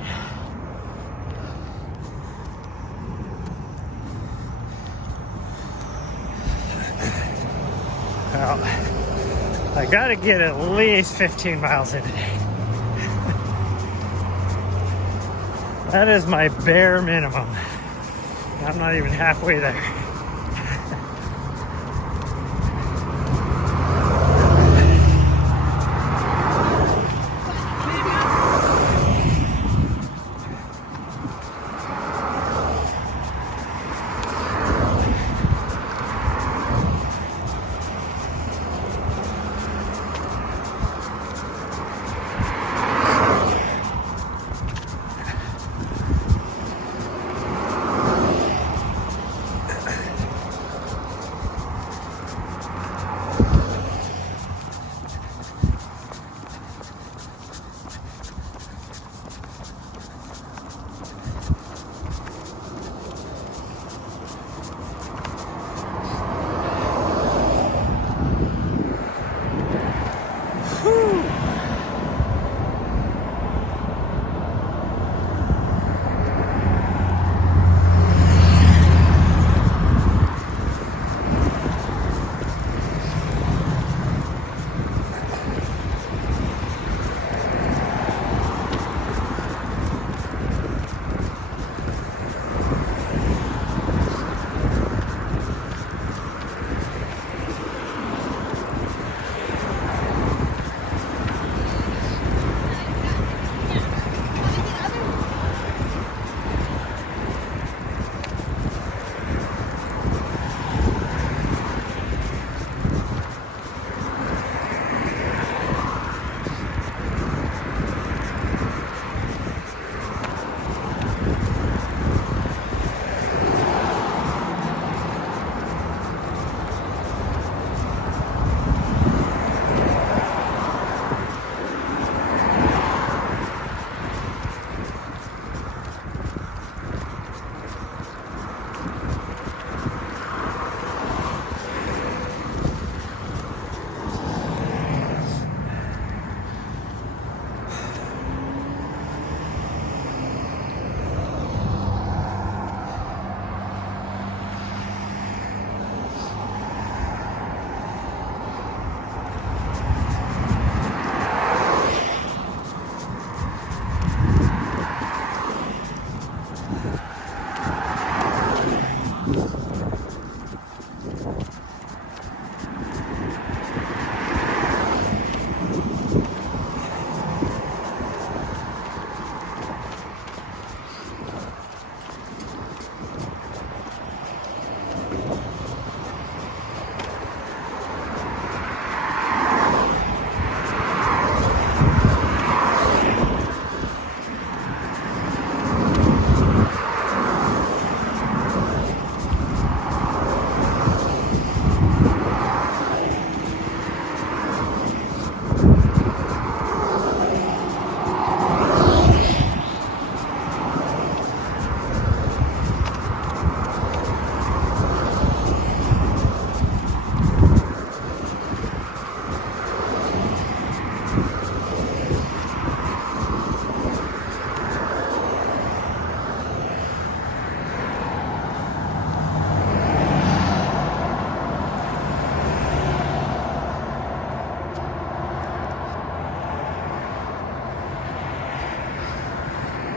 right. Well, I gotta get at least 15 miles in a day. That is my bare minimum. I'm not even halfway there.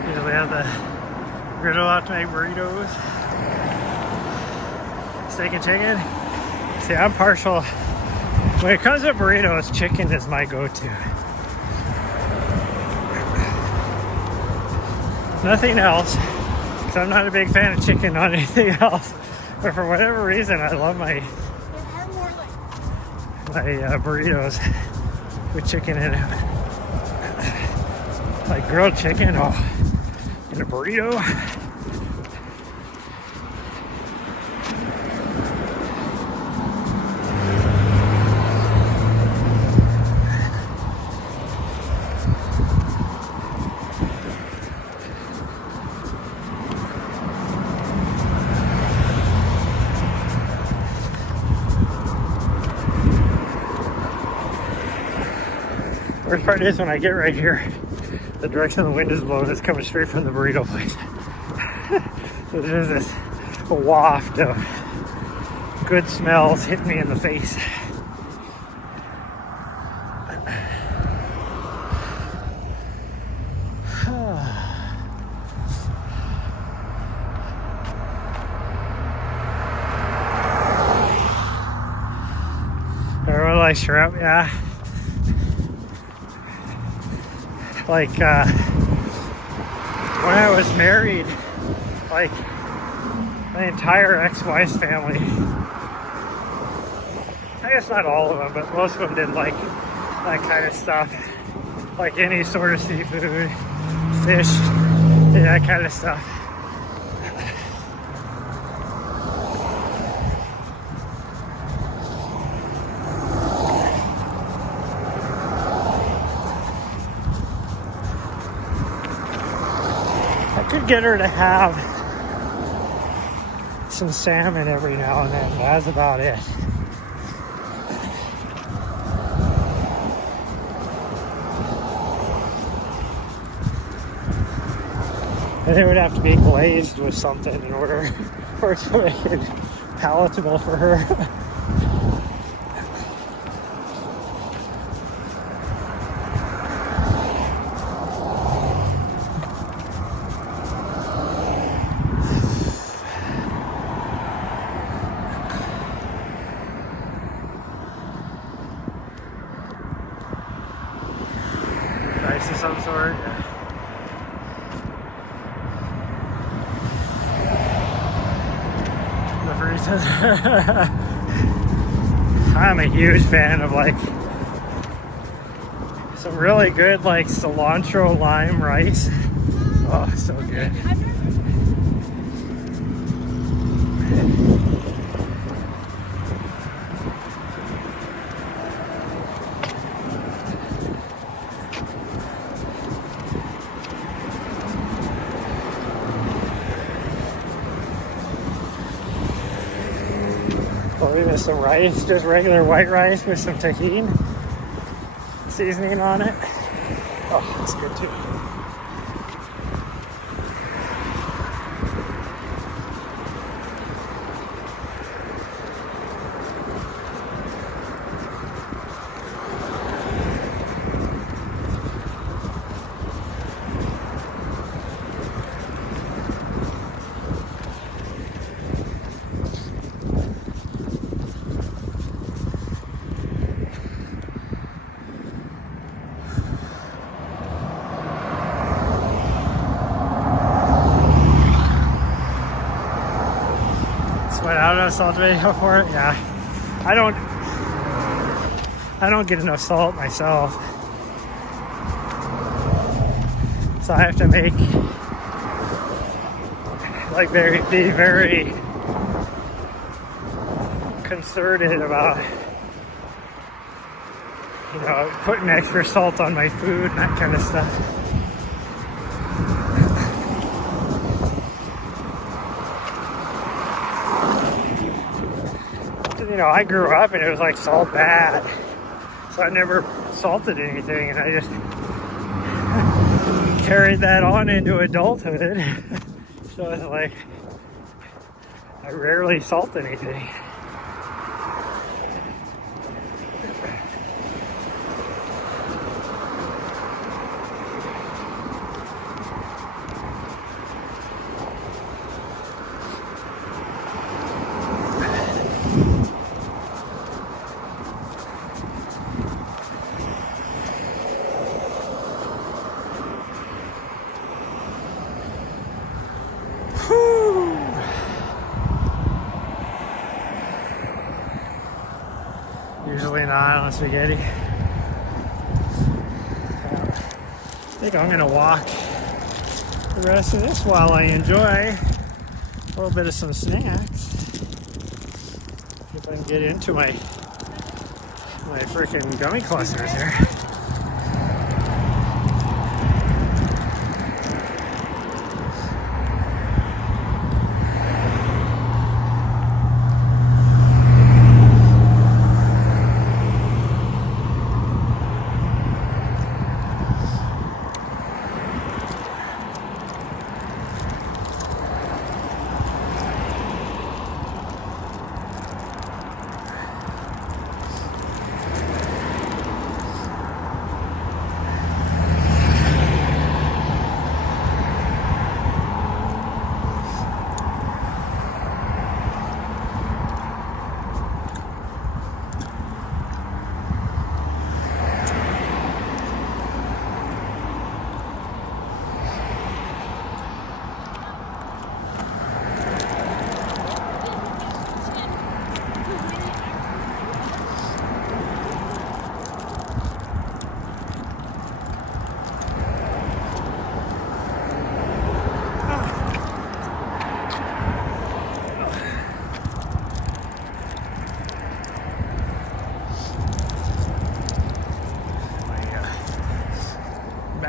Usually have the griddle out to make burritos. Steak and chicken. See, I'm partial. When it comes to burritos, chicken is my go-to. Nothing else, because I'm not a big fan of chicken on anything else. But for whatever reason, I love my burritos with chicken in it. Like grilled chicken, oh, in a burrito. Worst part is when I get right here, the direction the wind is blowing is coming straight from the burrito place. So there's this waft of good smells hitting me in the face. Everyone likes shrimp, yeah. Like, when I was married, like, my entire ex-wife's family, I guess not all of them, but most of them did like that kind of stuff. Like any sort of seafood, fish, that kind of stuff. I could get her to have some salmon every now and then, but that's about it. And it would have to be glazed with something in order for it to make it palatable for her. Ice of some sort. I'm a huge fan of like some really good like cilantro lime rice. Oh, so good. With some rice, just regular white rice with some tahini seasoning on it. Oh, that's good too. Went out enough salt video for it. Yeah, I don't get enough salt myself, so I have to make like be very concerted about, you know, putting extra salt on my food and that kind of stuff. You know, I grew up and it was like salt bad, so I never salted anything, and I just carried that on into adulthood. So it's like I rarely salt anything. Usually not on spaghetti. I think I'm gonna walk the rest of this while I enjoy a little bit of some snacks. See if I can get into my freaking gummy clusters here.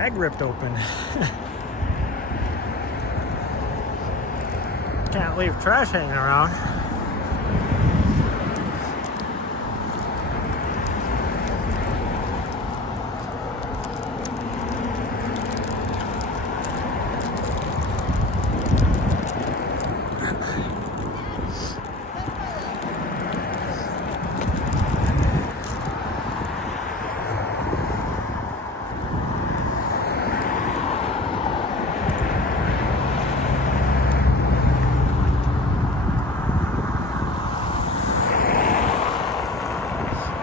bag ripped open. Can't leave trash hanging around.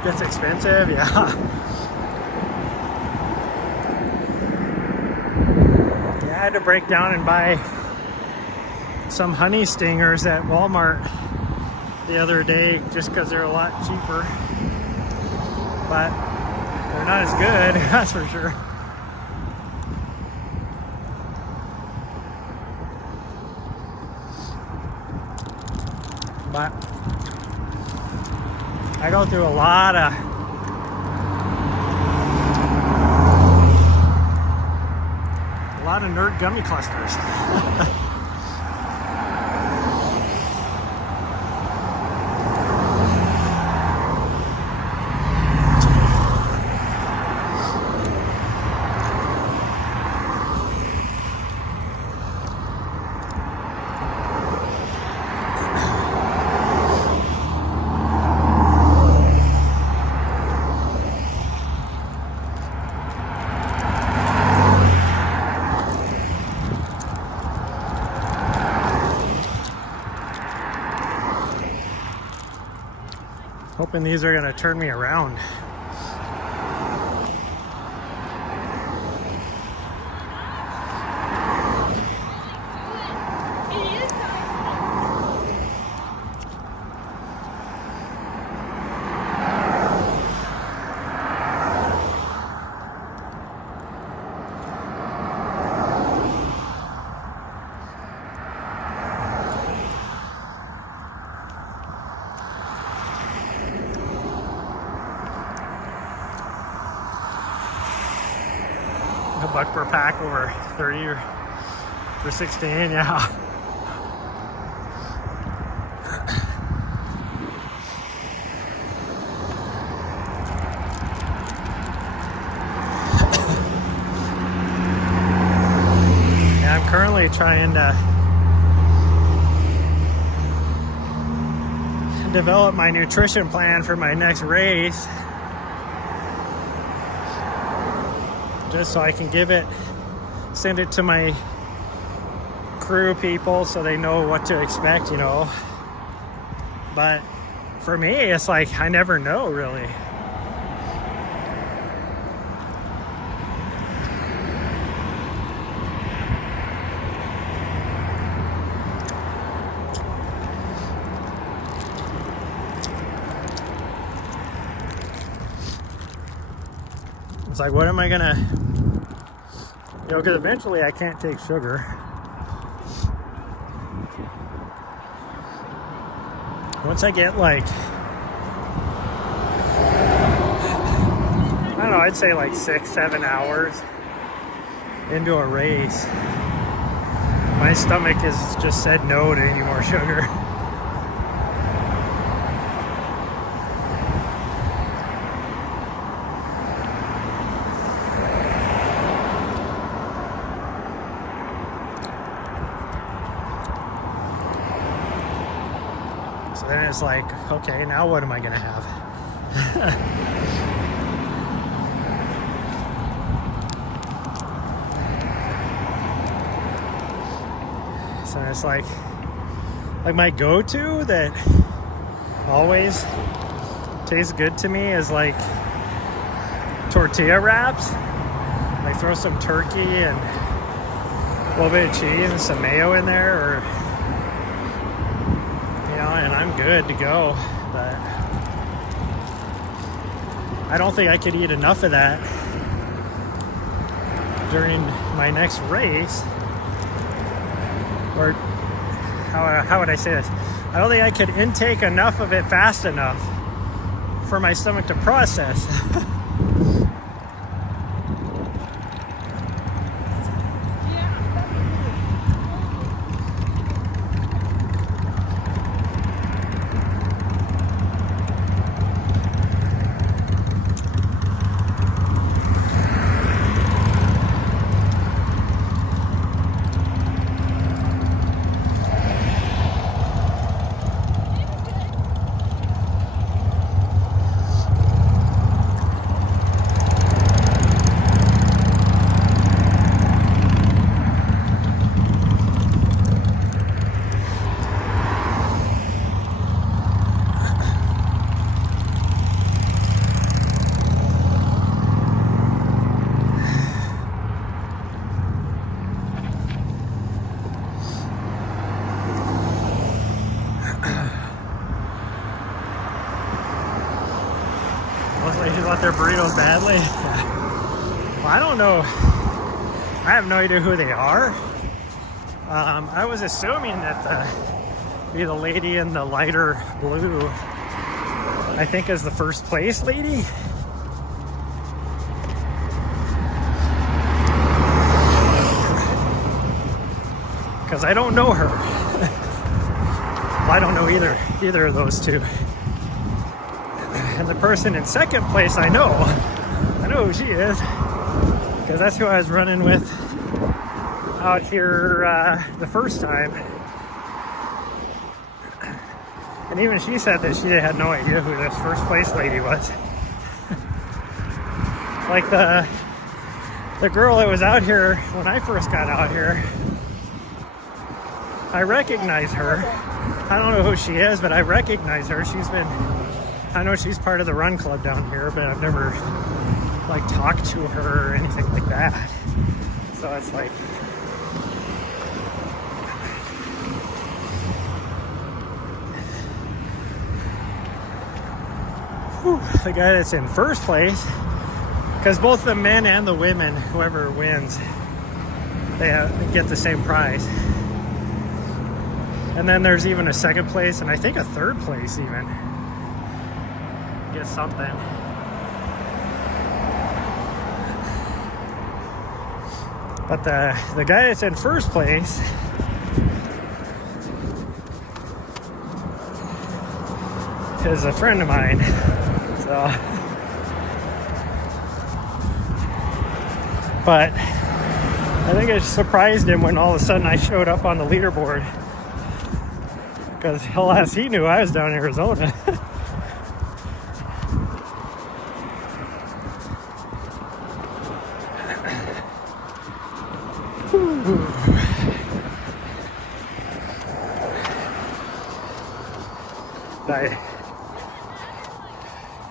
Gets expensive, yeah. Yeah, I had to break down and buy some honey stingers at Walmart the other day just because they're a lot cheaper. But they're not as good, that's for sure. But I go through a lot of nerd gummy clusters. Hoping these are gonna turn me around. $1 per pack over 30 or for 16, yeah. Yeah, I'm currently trying to develop my nutrition plan for my next race. Just so I can send it to my crew people so they know what to expect, you know. But for me, it's like I never know really. It's like, what am I gonna, you know, because eventually I can't take sugar. Once I get like, I don't know, I'd say like 6-7 hours into a race, my stomach has just said no to any more sugar. So then it's like, okay, now what am I gonna have? So it's like my go-to that always tastes good to me is like tortilla wraps. Like throw some turkey and a little bit of cheese and some mayo in there, or and I'm good to go. But I don't think I could eat enough of that during my next race. Or how would I say this? I don't think I could intake enough of it fast enough for my stomach to process. Those ladies want their burritos badly. Well, I don't know. I have no idea who they are. I was assuming that be the lady in the lighter blue, I think, is the first place lady. Because I don't know her. Well, I don't know either of those two. And the person in second place, I know who she is, because that's who I was running with out here the first time. And even she said that she had no idea who this first place lady was. Like the girl that was out here when I first got out here, I recognize her. I don't know who she is, but I recognize her. I know she's part of the run club down here, but I've never like talked to her or anything like that. So it's like, whew, the guy that's in first place, because both the men and the women, whoever wins, they get the same prize. And then there's even a second place, and I think a third place even gets something. But the guy that's in first place is a friend of mine. So, but I think it surprised him when all of a sudden I showed up on the leaderboard, because alas, he knew I was down in Arizona.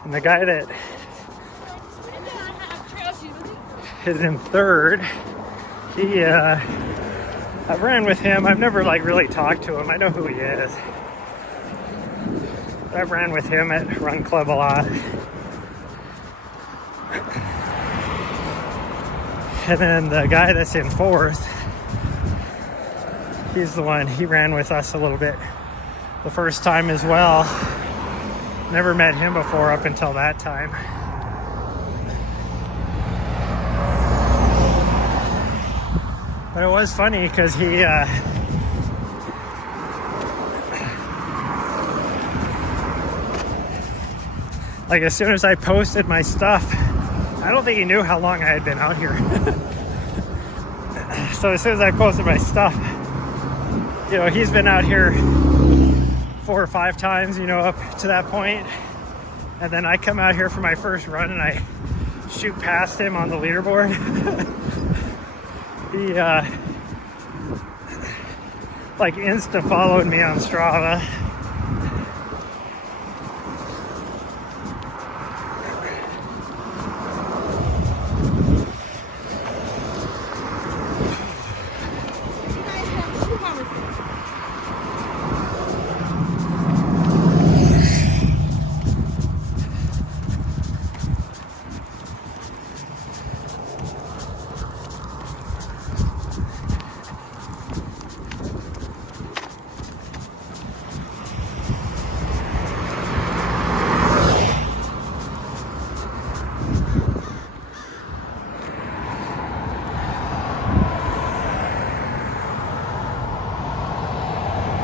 And the guy that is in third, I've ran with him. I've never like really talked to him. I know who he is. I've ran with him at Run Club a lot. And then the guy that's in fourth, he's the one, he ran with us a little bit the first time as well. Never met him before up until that time. But it was funny because he like as soon as I posted my stuff, I don't think he knew how long I had been out here. So as soon as I posted my stuff, you know, he's been out here 4 or 5 times, you know, up to that point. And then I come out here for my first run and I shoot past him on the leaderboard. He like insta followed me on Strava.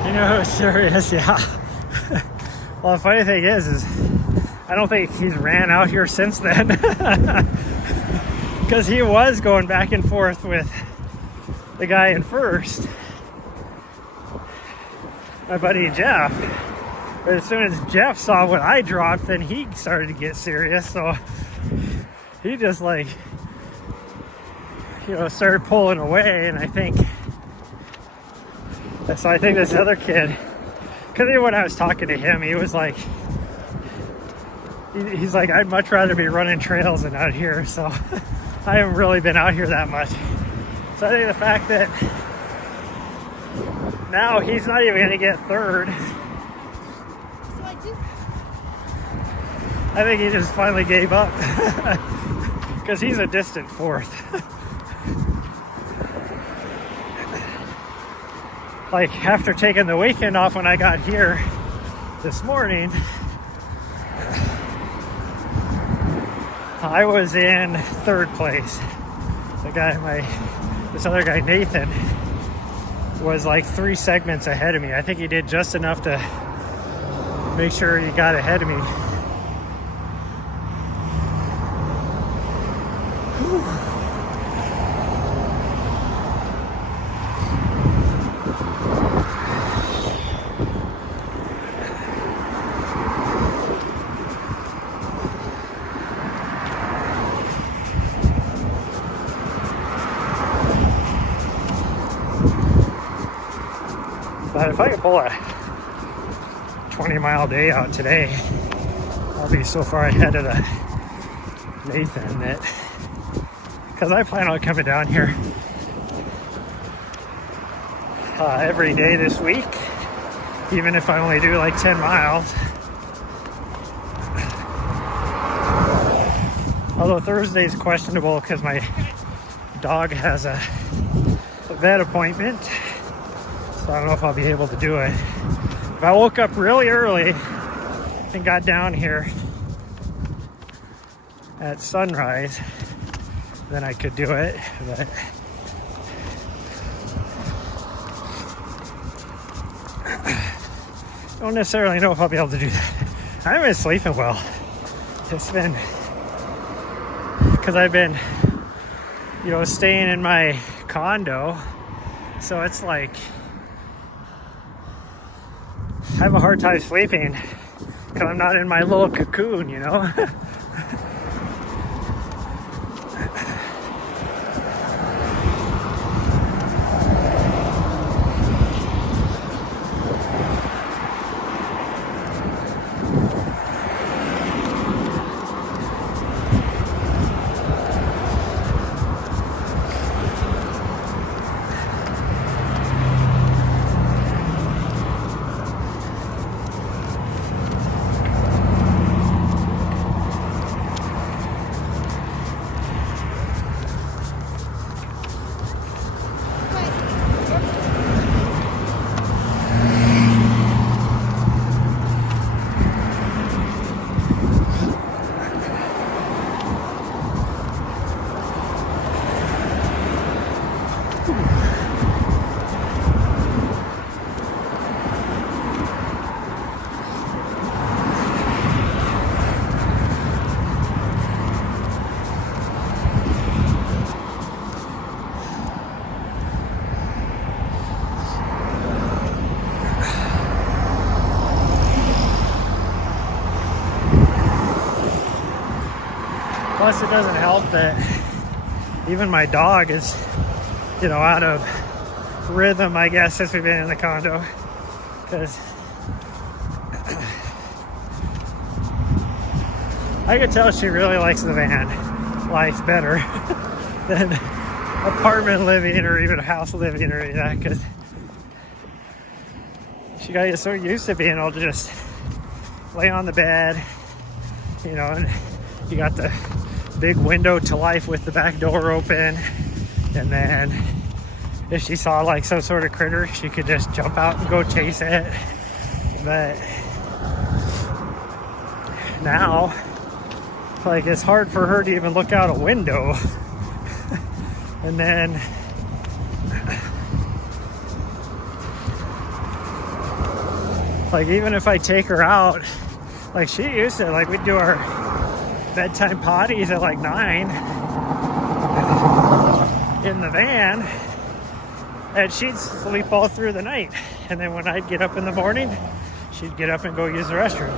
You know, serious, yeah. Well, the funny thing is I don't think he's ran out here since then. Because he was going back and forth with the guy in first, my buddy Jeff. But as soon as Jeff saw what I dropped, then he started to get serious. So he just like, you know, started pulling away. And I think this other kid, because when I was talking to him, he was like, he's like, I'd much rather be running trails than out here. So I haven't really been out here that much. So I think the fact that now he's not even going to get third. I think he just finally gave up because he's a distant fourth. Like after taking the weekend off when I got here this morning, I was in third place. This other guy, Nathan, was like 3 segments ahead of me. I think he did just enough to make sure he got ahead of me. But if I could pull a 20-mile day out today, I'll be so far ahead of the Nathan that, because I plan on coming down here every day this week, even if I only do like 10 miles. Although Thursday's questionable because my dog has a vet appointment. So I don't know if I'll be able to do it. If I woke up really early and got down here at sunrise, then I could do it. But I don't necessarily know if I'll be able to do that. I haven't been sleeping well. It's been because I've been, staying in my condo. So it's like I have a hard time sleeping because I'm not in my little cocoon, Plus, it doesn't help that even my dog is, out of rhythm, I guess, since we've been in the condo. Because I could tell she really likes the van life better than apartment living or even house living or any of that. Because she got so used to being able to just lay on the bed, and you got the big window to life with the back door open, and then if she saw like some sort of critter, she could just jump out and go chase it. But now, like, it's hard for her to even look out a window. And then like, even if I take her out, like, she used to, like, we'd do our bedtime potties at like 9 in the van, and she'd sleep all through the night, and then when I'd get up in the morning, she'd get up and go use the restroom.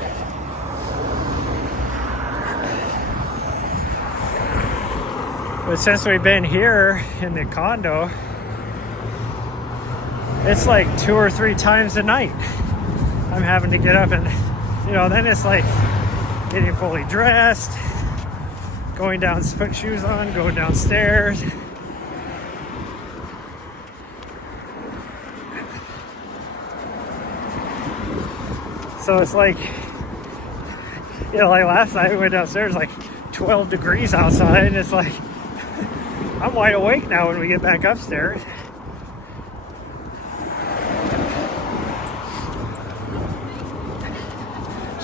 But since we've been here in the condo, it's like 2 or 3 times a night I'm having to get up, and then it's like getting fully dressed, going down, put shoes on, going downstairs. So it's like You know, like last night we went downstairs, like 12 degrees outside, and it's like, I'm wide awake now when we get back upstairs.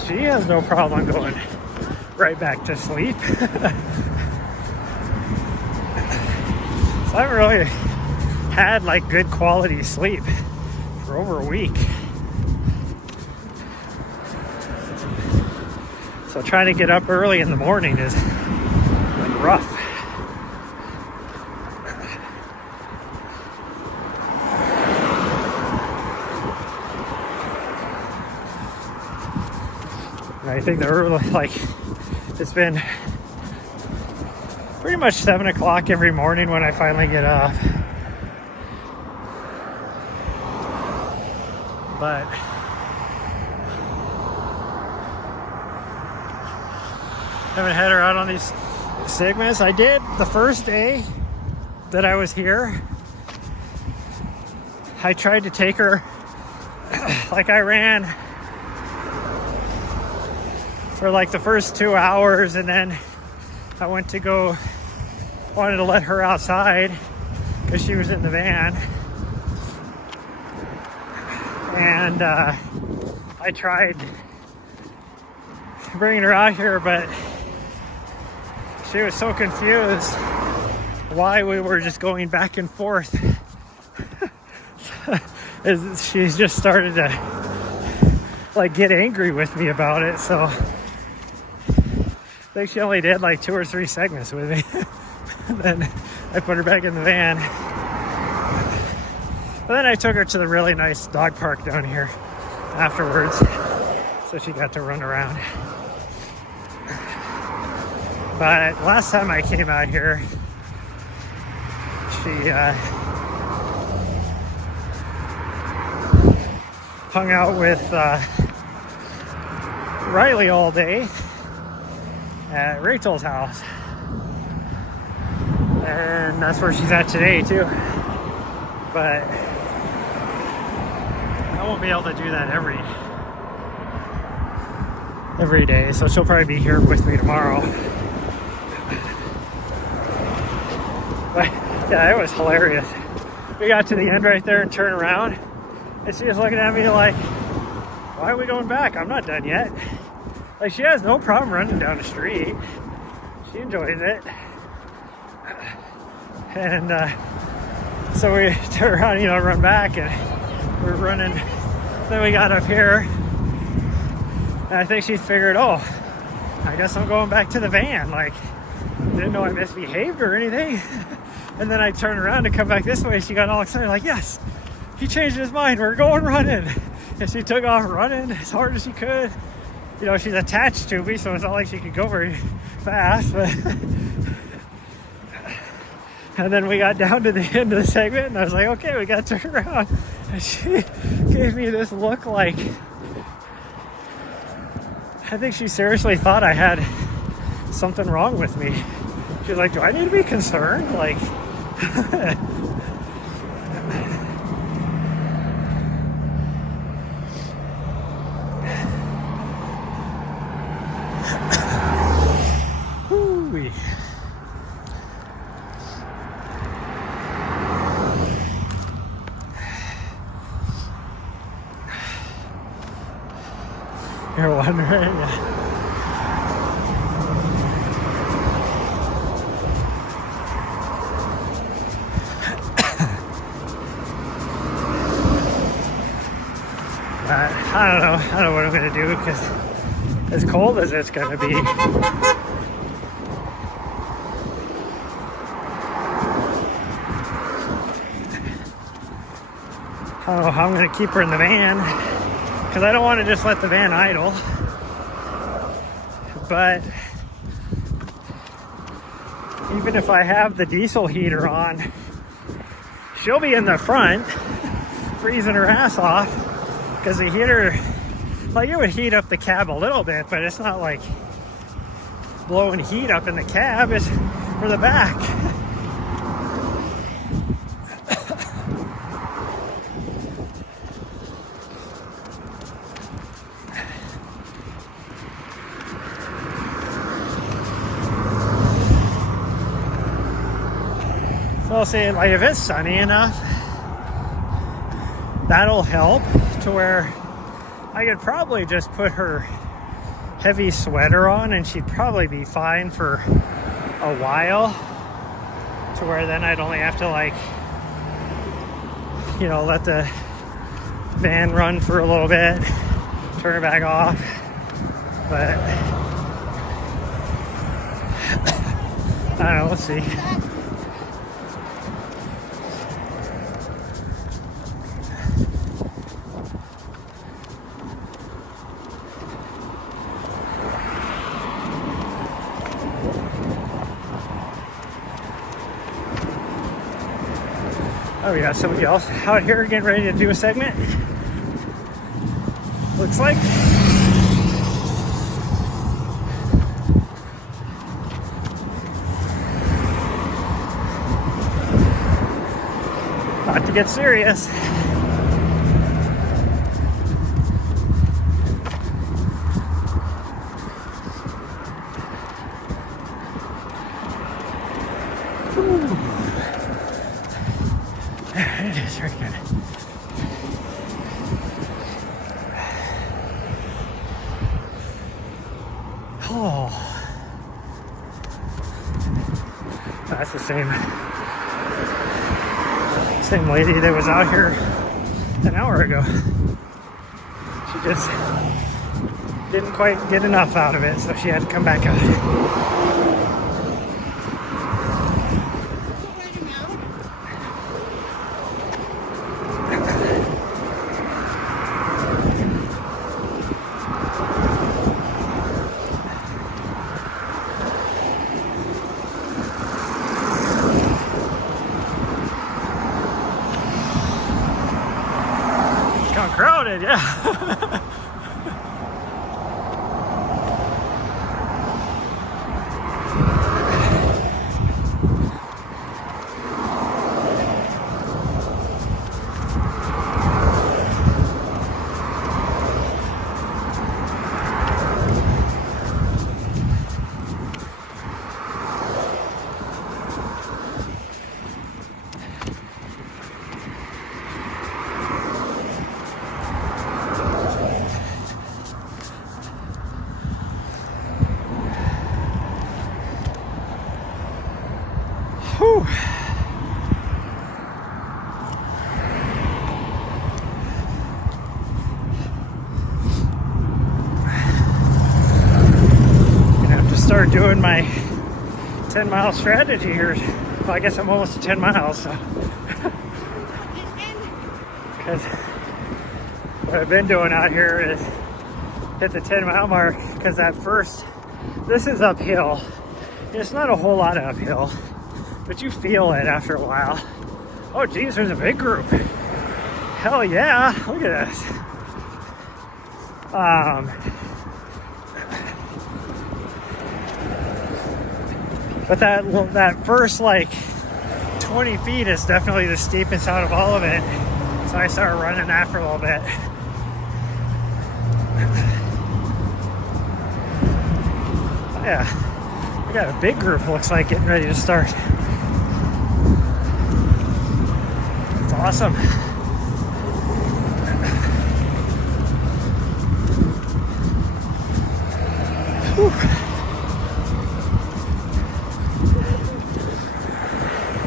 She has no problem going right back to sleep. So I haven't really had like good quality sleep for over a week. So trying to get up early in the morning is like rough. And I think the early, like, it's been pretty much 7 o'clock every morning when I finally get up. But haven't had her out on these segments. I did the first day that I was here. I tried to take her, like I ran for like the first 2 hours, and then I wanted to let her outside because she was in the van. And I tried bringing her out here, but she was so confused why we were just going back and forth. She just started to like get angry with me about it. So I think she only did like 2 or 3 segments with me. And then I put her back in the van. But then I took her to the really nice dog park down here afterwards, so she got to run around. But last time I came out here, she hung out with Riley all day at Rachel's house. And that's where she's at today too. But I won't be able to do that every day, so she'll probably be here with me tomorrow. But yeah, it was hilarious. We got to the end right there and turned around, and she was looking at me like, why are we going back? I'm not done yet. Like, she has no problem running down the street. She enjoys it. And so we turned around, run back, and we're running. Then we got up here, and I think she figured, oh, I guess I'm going back to the van. Like, didn't know I misbehaved or anything. And then I turned around to come back this way. She got all excited, like, yes, he changed his mind. We're going running. And she took off running as hard as she could. She's attached to me, so it's not like she could go very fast. But and then we got down to the end of the segment, and I was like, okay, we got to turn around. And she gave me this look like, I think she seriously thought I had something wrong with me. She was like, do I need to be concerned? Like, whoo-wee. You're wondering? I don't know what I'm going to do, because as cold as it's going to be, I don't know how I'm going to keep her in the van, because I don't want to just let the van idle. But even if I have the diesel heater on, she'll be in the front freezing her ass off, because the heater, like, it would heat up the cab a little bit, but it's not like blowing heat up in the cab. It's for the back. Well, see, like if it's sunny enough, that'll help to where I could probably just put her heavy sweater on and she'd probably be fine for a while, to where then I'd only have to, like, you know, let the van run for a little bit, turn it back off. But I don't know, let's see. Oh, we got somebody else out here getting ready to do a segment. Looks like. About to get serious. There it is, right good. Oh, that's the same lady that was out here an hour ago. She just didn't quite get enough out of it, so she had to come back out. Crowded, yeah. Whew. Gonna have to start doing my 10-mile strategy here. Well, I guess I'm almost to 10 miles, so. Because what I've been doing out here is hit the 10-mile mark, because this is uphill. It's not a whole lot of uphill, but you feel it after a while. Oh geez, there's a big group. Hell yeah, look at this. But that first like 20 feet is definitely the steepest out of all of it. So I started running that for a little bit. Yeah, we got a big group, looks like, getting ready to start. It's awesome. Whew.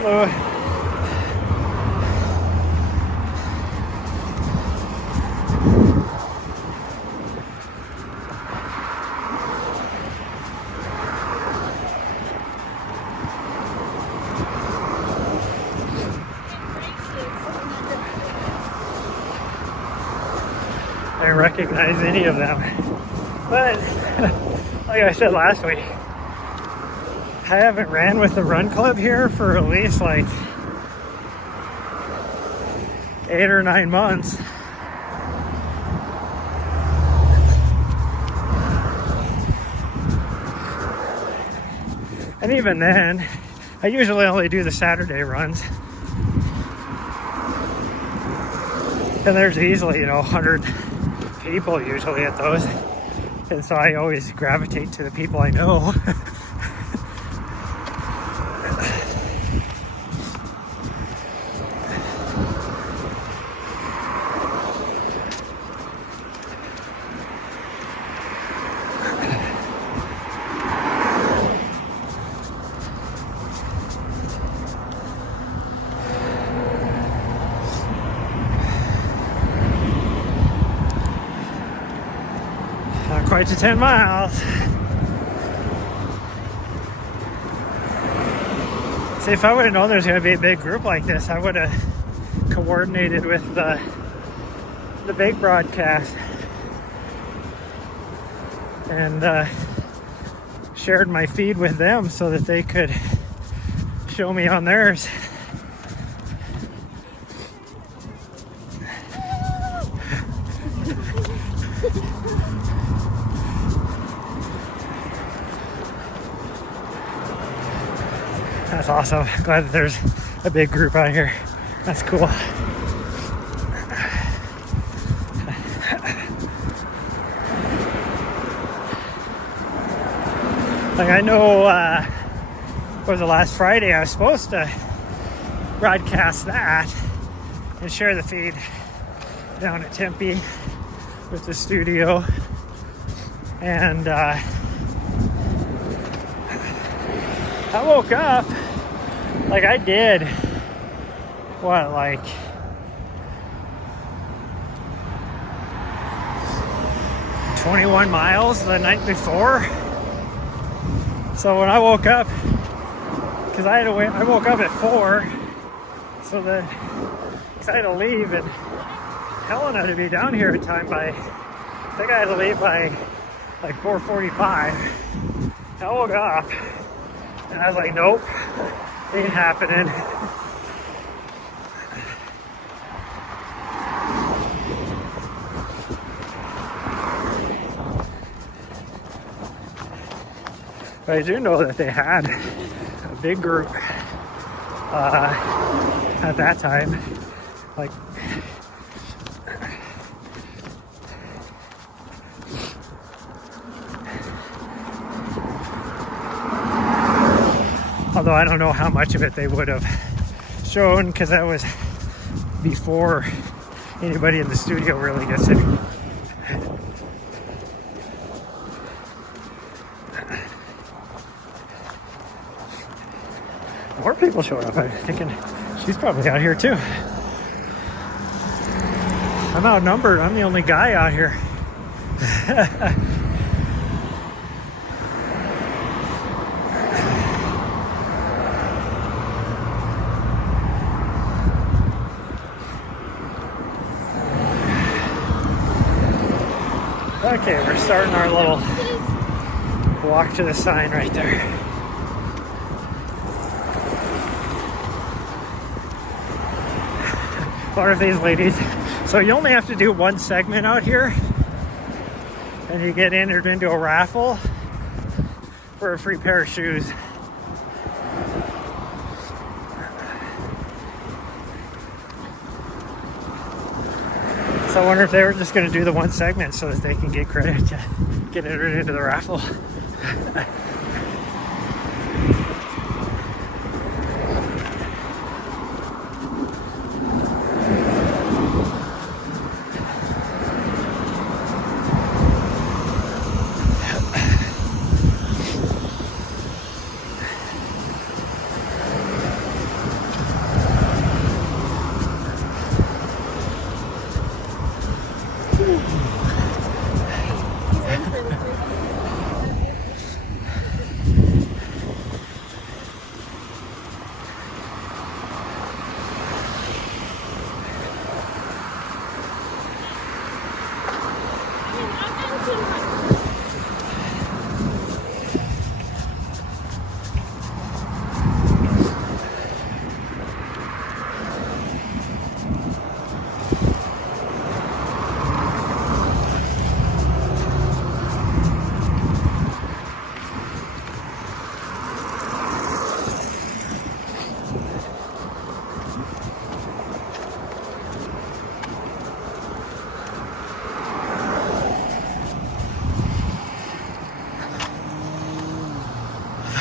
Hello. I didn't recognize any of them, but like I said last week, I haven't ran with the run club here for at least like 8 or 9 months. And even then, I usually only do the Saturday runs. And there's easily, 100 people usually at those. And so I always gravitate to the people I know. quite to 10 miles. See, if I would have known there's going to be a big group like this, I would have coordinated with the big broadcast and shared my feed with them so that they could show me on theirs. That's awesome. Glad that there's a big group out here. That's cool. Like, I know, was the last Friday I was supposed to broadcast that and share the feed down at Tempe with the studio. And I woke up, like I did, what, like 21 miles the night before. So when I woke up, because I woke up at 4, so that I had to leave, and Helen had to be down here in time by, I think I had to leave by like 4:45. I woke up, and I was like, nope, ain't happening. But I do know that they had a big group at that time. Like, although I don't know how much of it they would have shown, because that was before anybody in the studio really gets it. More people showed up. I'm thinking she's probably out here too. I'm outnumbered. I'm the only guy out here. Okay, we're starting our little walk to the sign right there. One of these ladies. So you only have to do one segment out here, and you get entered into a raffle for a free pair of shoes. So I wonder if they were just going to do the one segment so that they can get credit to get entered into the raffle.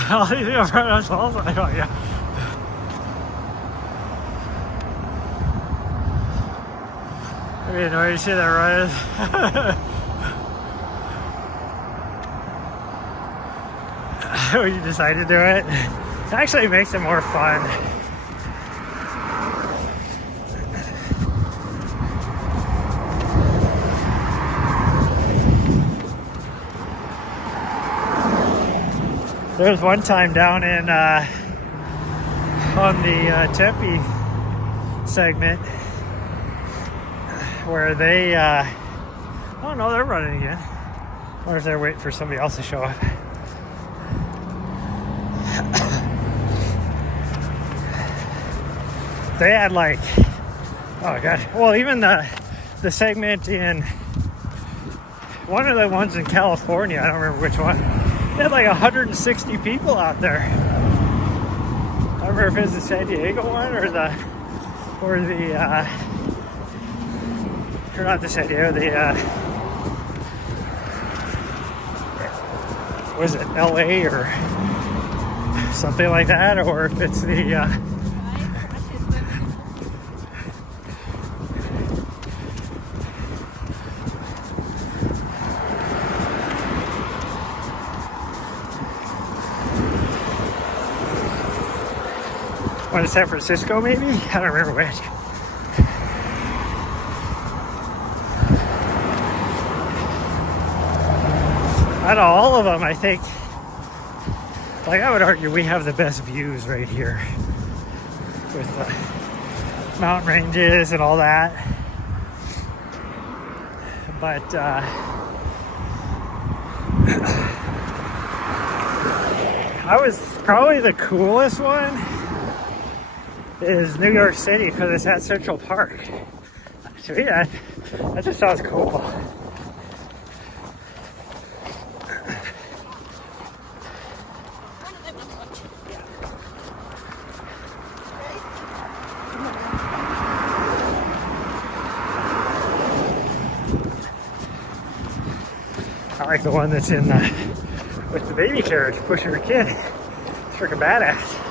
All these people right on walls. Oh yeah. I mean, where you see that right? When you decide to do it, it actually makes it more fun. There was one time down in on the Tempe segment where they, oh no, they're running again. I wonder if they're waiting for somebody else to show up. They had like, oh god, well, even the segment in one of the ones in California, I don't remember which one, they had like 160 people out there. I don't remember if it was the San Diego one or the or not the San Diego, was it LA or something like that, or if it's the one in San Francisco, maybe? I don't remember which. Out of all of them, I think, like, I would argue we have the best views right here with the mountain ranges and all that. But I was probably the coolest one is New York City because it's at Central Park. To me, that just sounds cool. I like the one that's in with the baby carriage pushing her kid. It's freaking badass.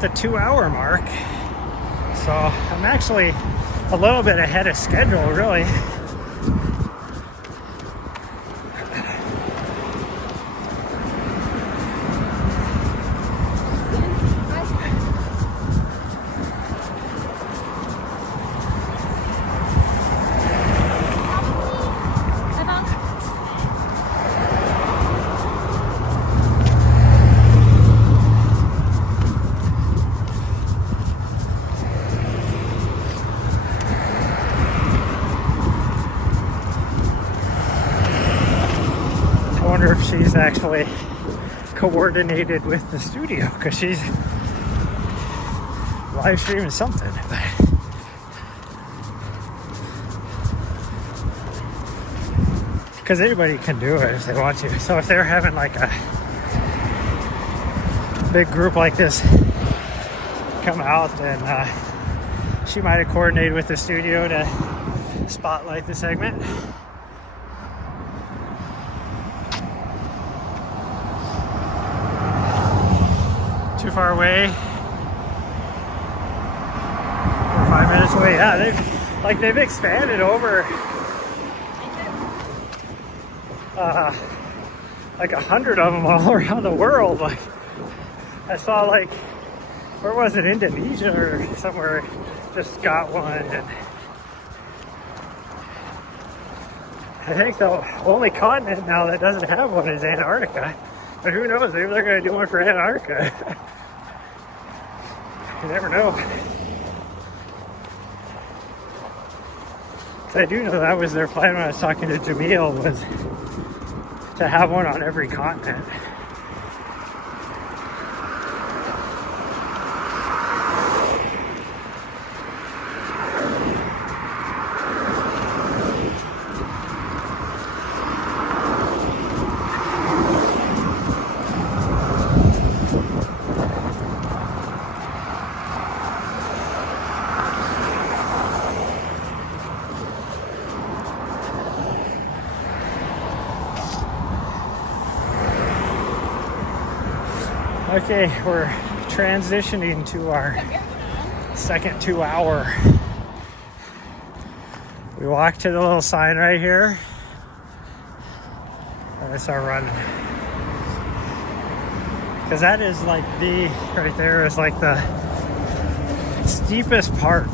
The 2-hour mark, so I'm actually a little bit ahead of schedule, really. If she's actually coordinated with the studio because she's live streaming something, because anybody can do it if they want to. So if they're having like a big group like this come out, then she might have coordinated with the studio to spotlight the segment. Too far away. 5 minutes away. Yeah, they've expanded over like 100 of them all around the world. Like I saw, like, where was it, Indonesia or somewhere, just got one, and I think the only continent now that doesn't have one is Antarctica. But who knows? Maybe they're going to do one for Antarctica. You never know. I do know that was their plan when I was talking to Jamil, was to have one on every continent. Okay, we're transitioning to our second 2 hour. We walk to the little sign right here. And that's our run. Because that is like right there is like the steepest part.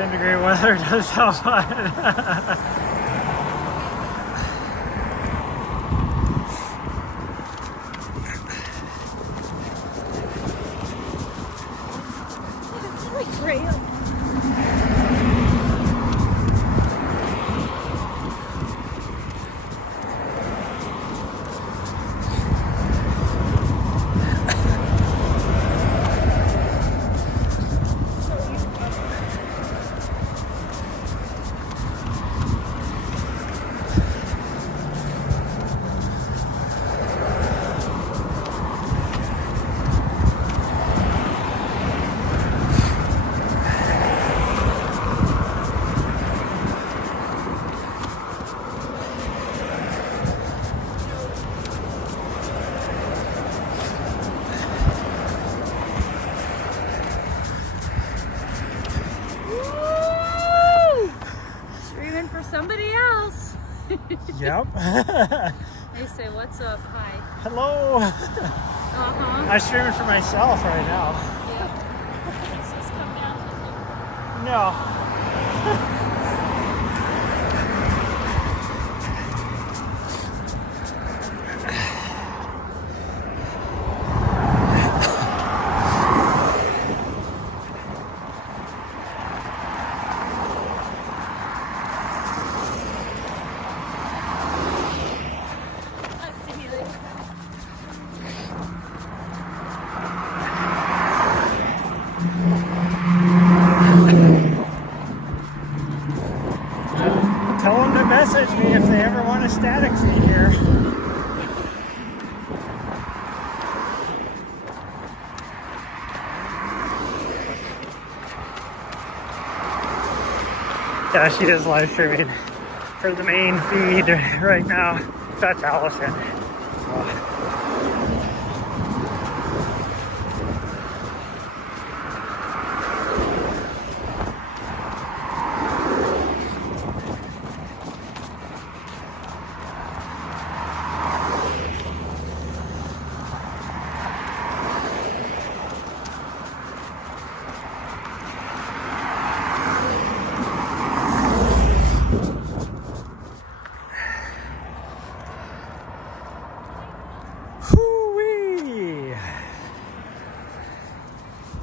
10-degree weather does help. Somebody else. Yep. They say, "What's up? Hi." Hello. I'm streaming for myself right now. Yep. Does this come down? No. Tell them to message me if they ever want a static feed here. Yeah, she is live streaming for the main feed right now. That's Allison.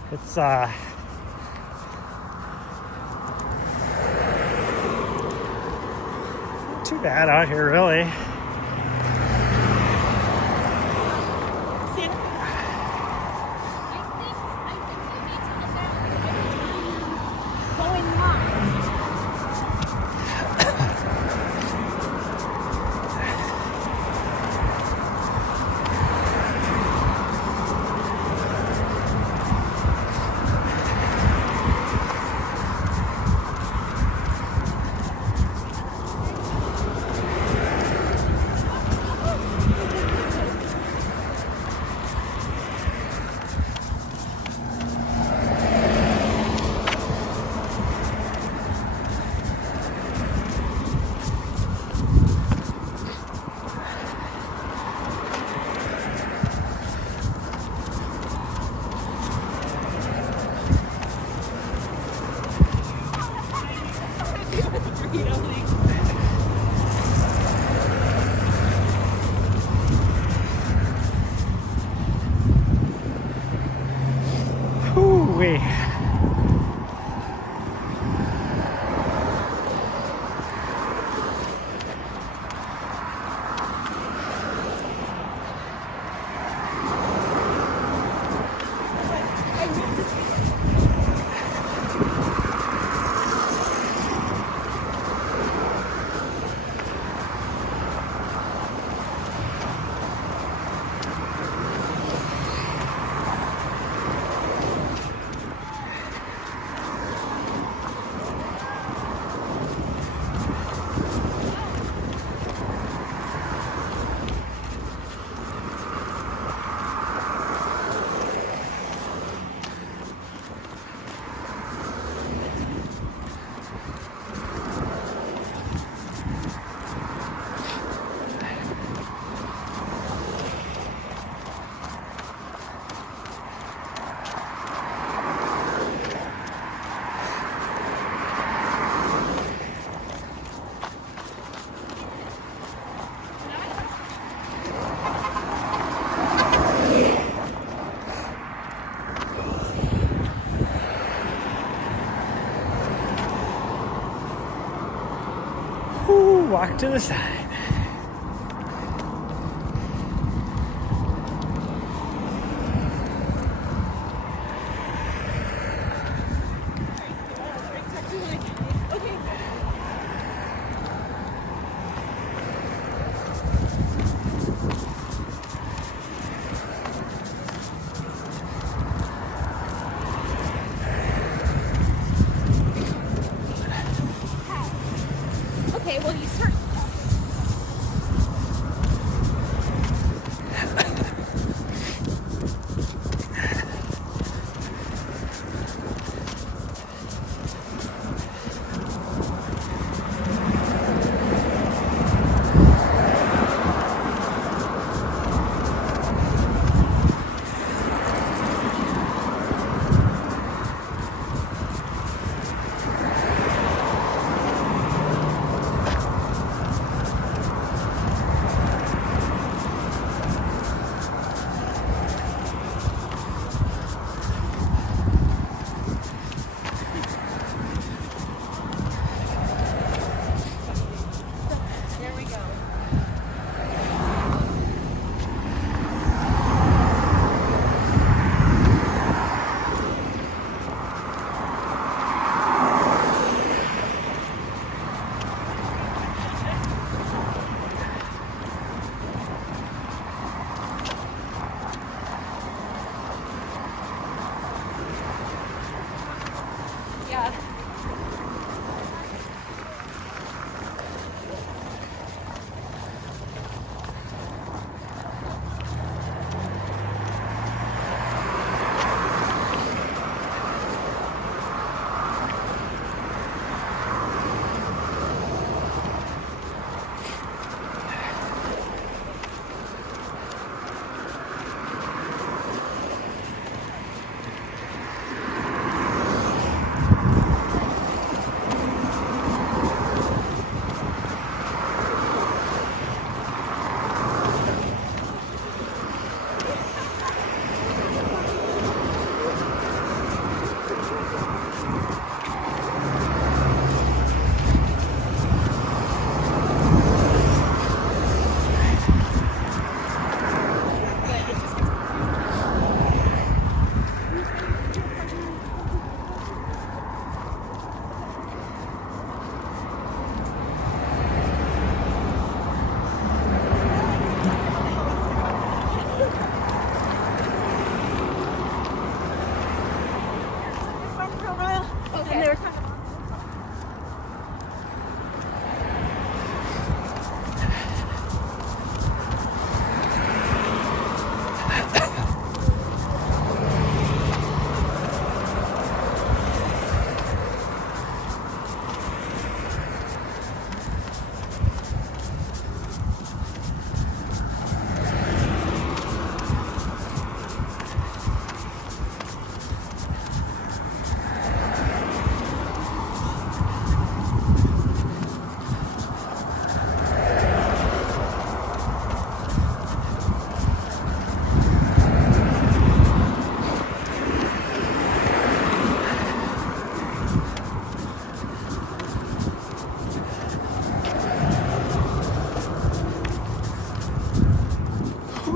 It's not too bad out here, really. Whoo-wee. Walk to the side. Okay, well you start.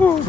Whew.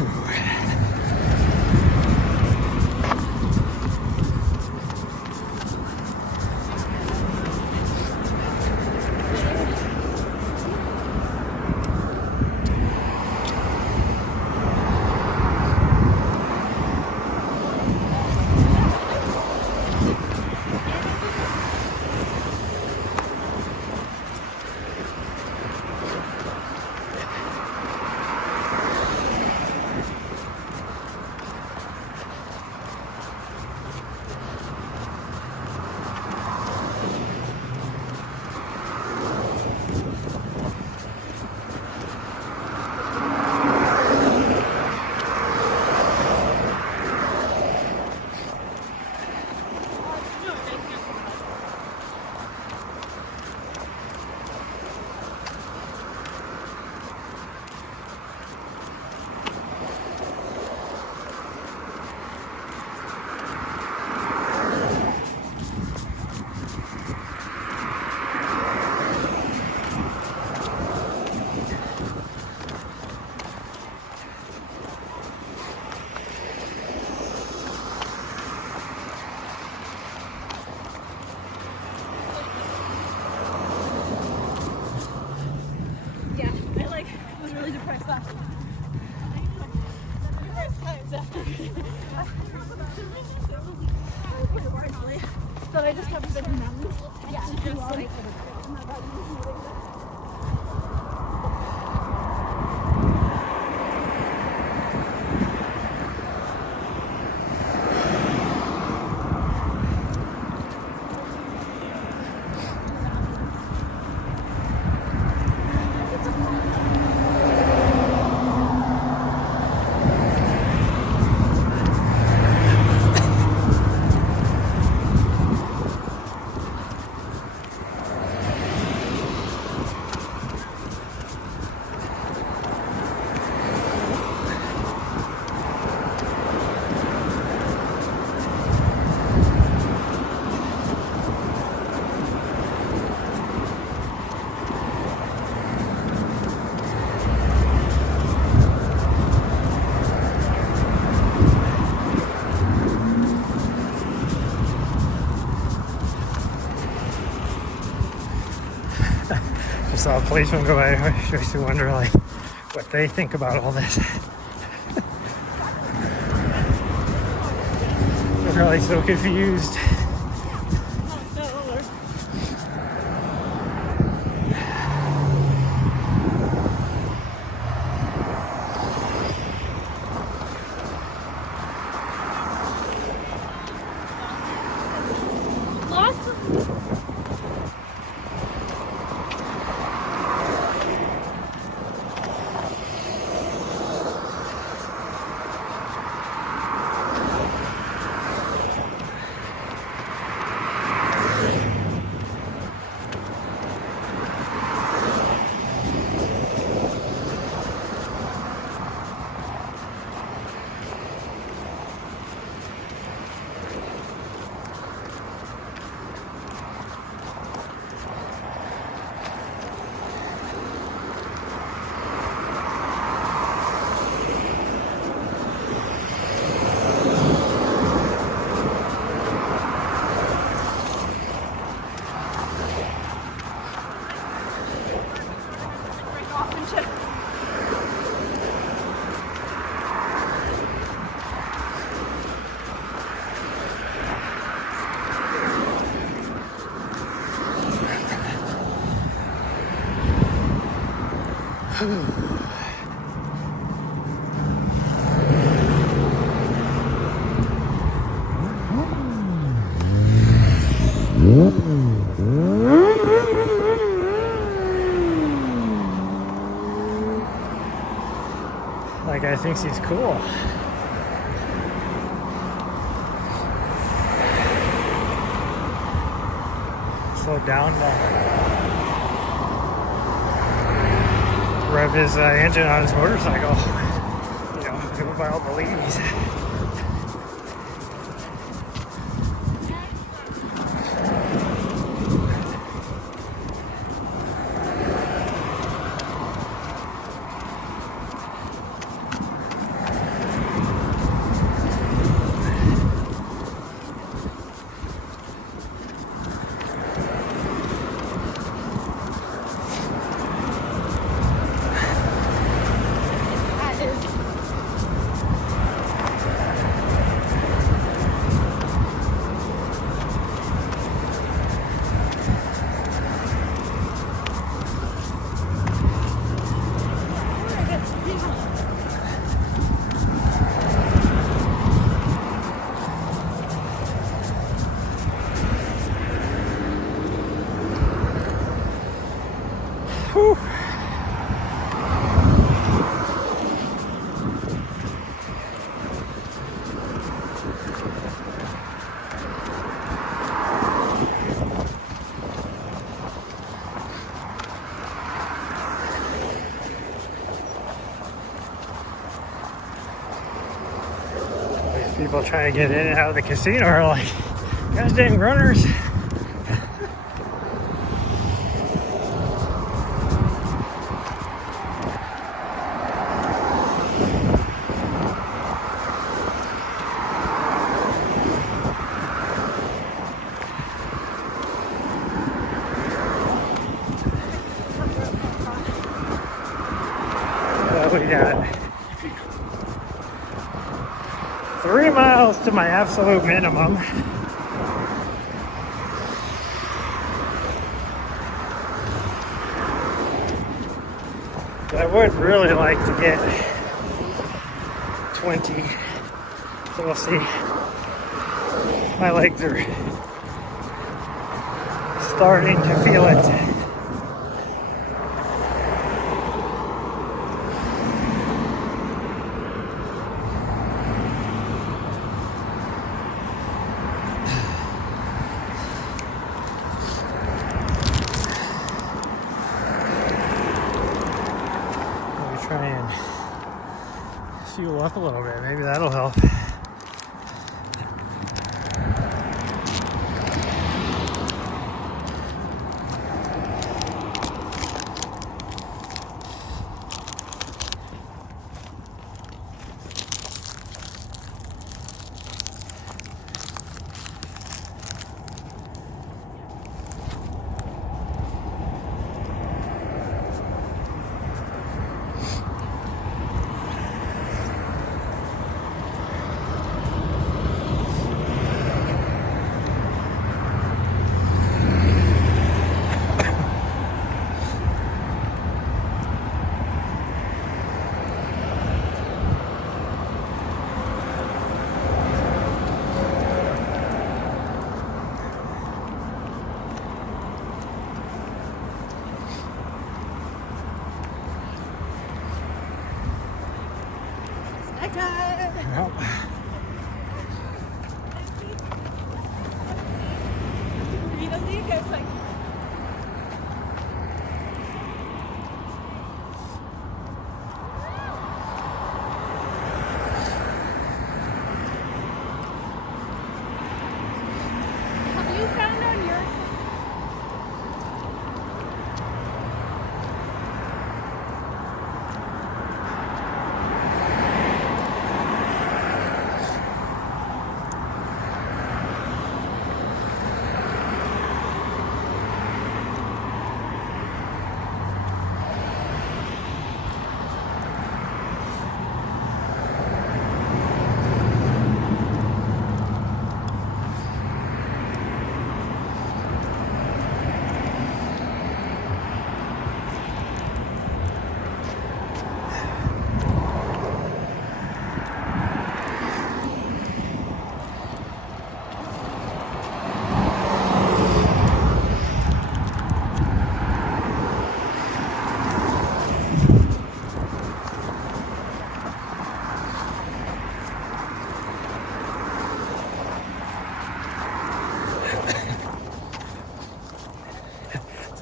Yeah, I like was really depressed last time. So I just covered the mountains. Yeah, just like I saw a policeman go by. I used to wonder, like, what they think about all this. They're probably so confused. That guy thinks he's cool. Slow down to rev his engine on his motorcycle. You know, go by all the ladies. People trying to get in and out of the casino are like, gosh dang runners. We got 3 miles to my absolute minimum. I would really like to get 20. So we'll see. My legs are starting to feel it. Try and fuel up a little bit. Maybe that'll help. Well, Have you found on your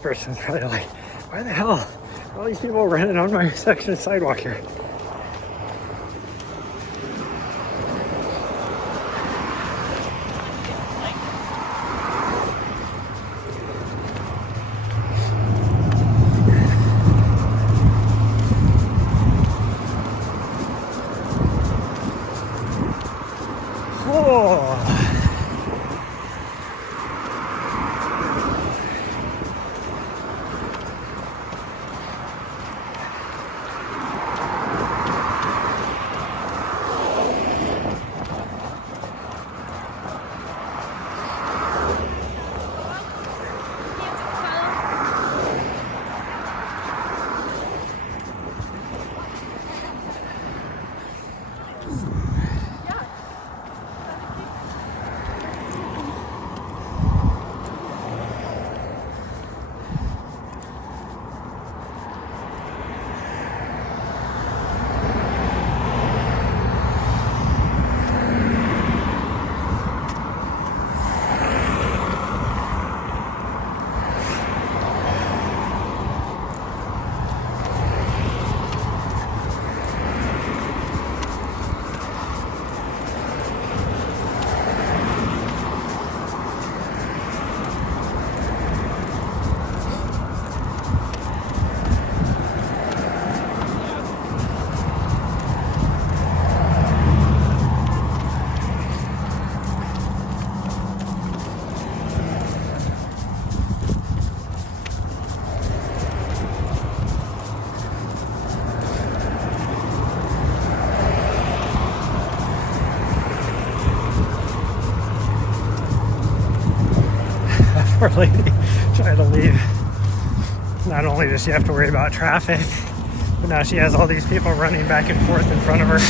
person's probably like, why the hell are all these people running on my section of sidewalk here? Oh. poor lady trying to leave. Not only does she have to worry about traffic, but now she has all these people running back and forth in front of her.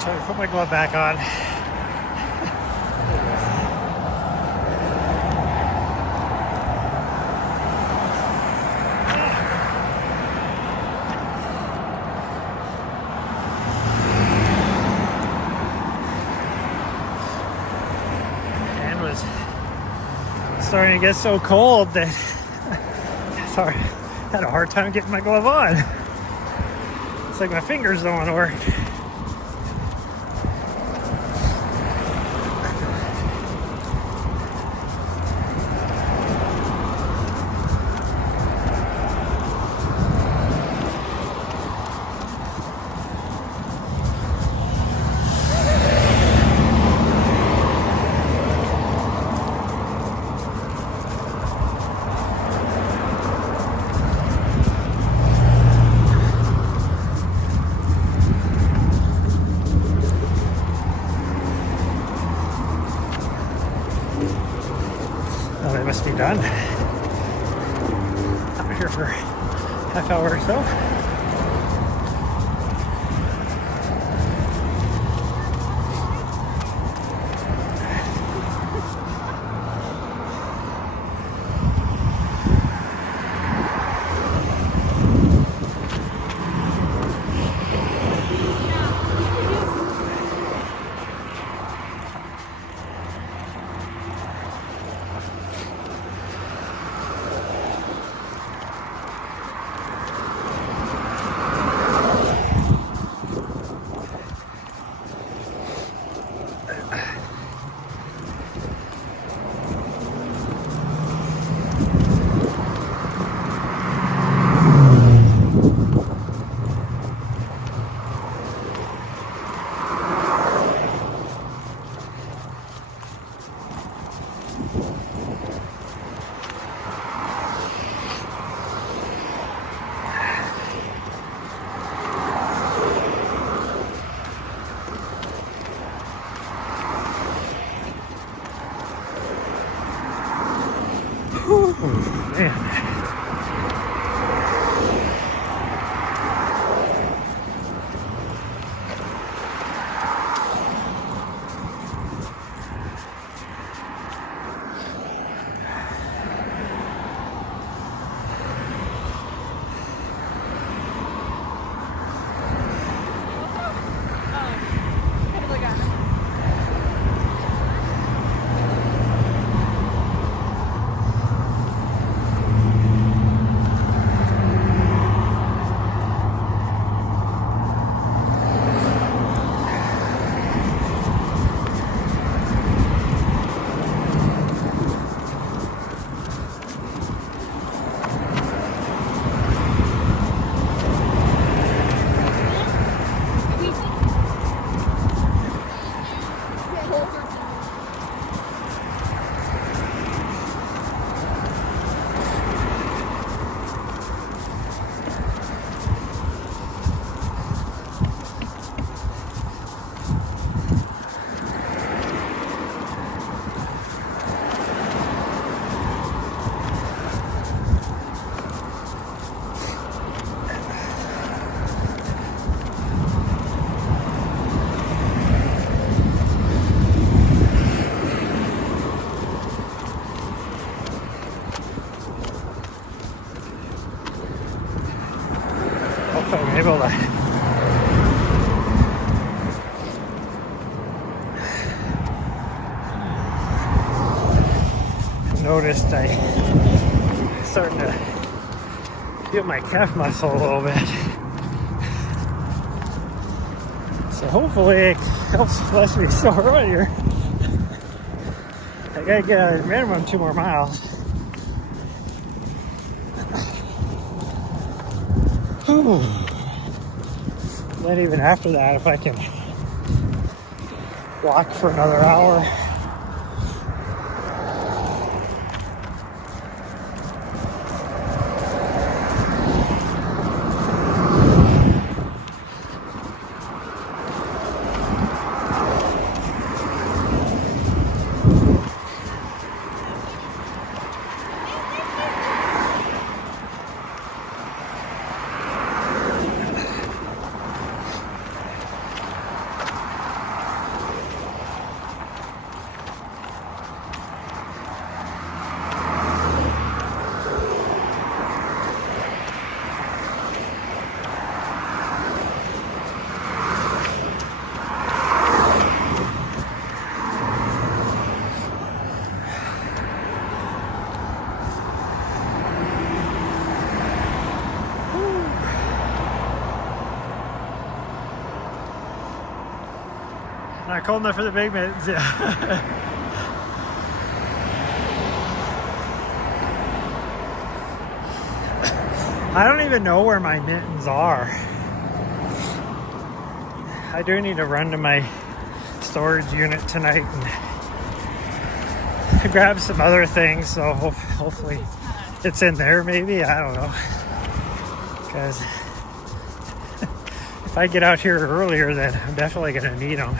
Trying to put my glove back on. And was starting to get so cold that sorry, had a hard time getting my glove on. It's like my fingers don't want to work. Oh, they must be done. I'm here for a half hour or so. noticed I'm starting to feel my calf muscle a little bit. So hopefully it helps less me sore earlier. I gotta get a minimum 2 more miles. Whew. Then even after that, if I can walk for another hour. Not cold enough for the big mittens, yeah. I don't even know where my mittens are. I do need to run to my storage unit tonight and grab some other things, so hopefully it's in there maybe, I don't know. Because if I get out here earlier, then I'm definitely gonna need them.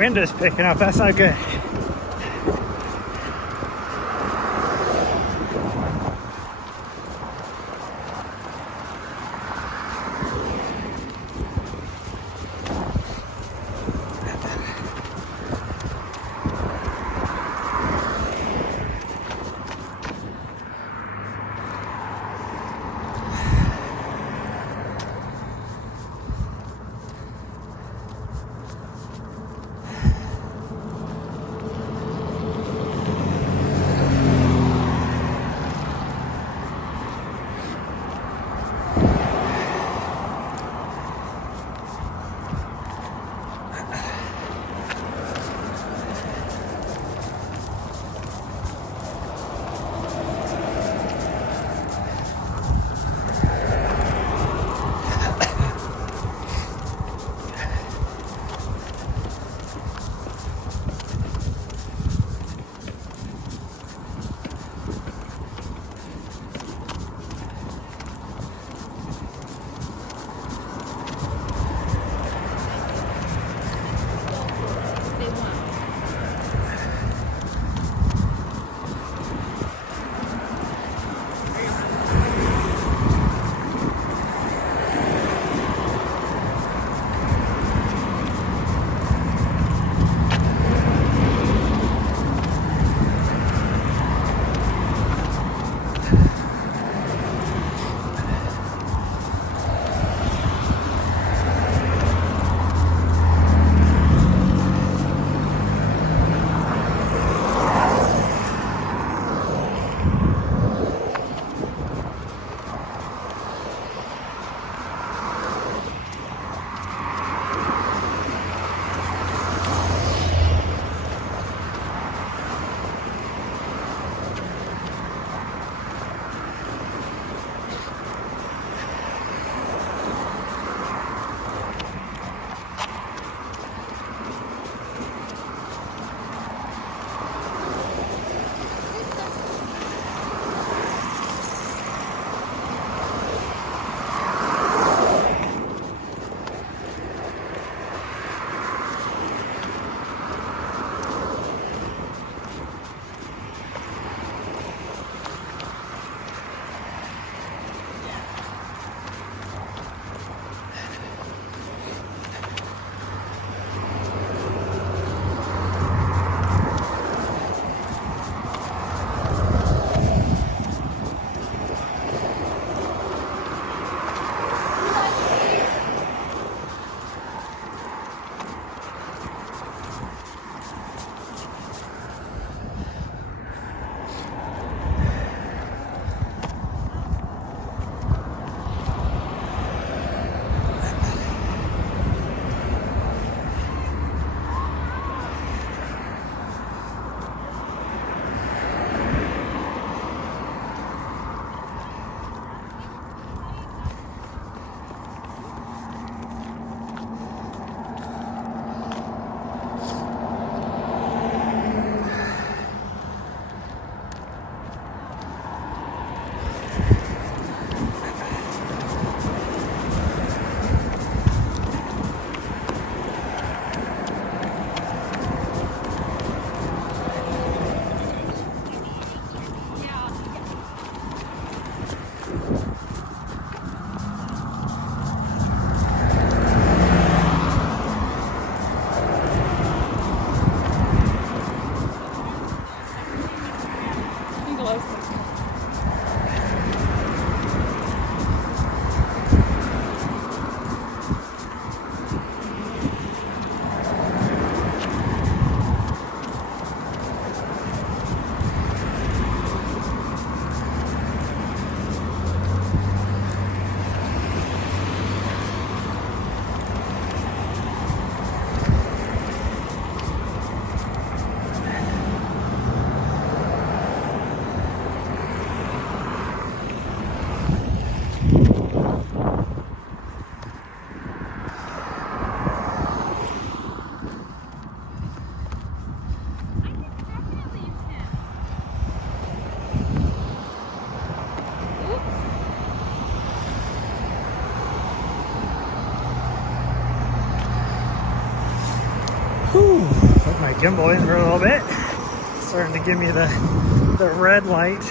wind is picking up. That's not good. my gimbal in for a little bit. Starting to give me the red light.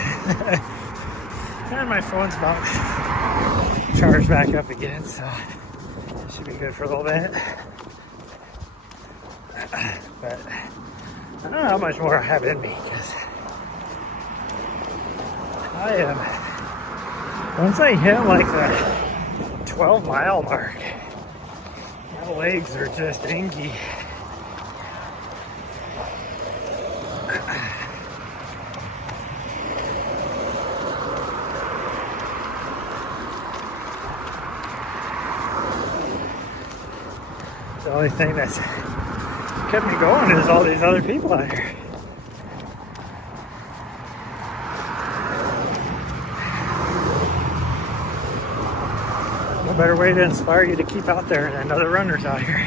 And my phone's about charged back up again, so it should be good for a little bit. But I don't know how much more I have in me, because I am, once I hit like the 12-mile mark, my legs are just inky. The only thing that's kept me going is all these other people out here. No better way to inspire you to keep out there than other runners out here.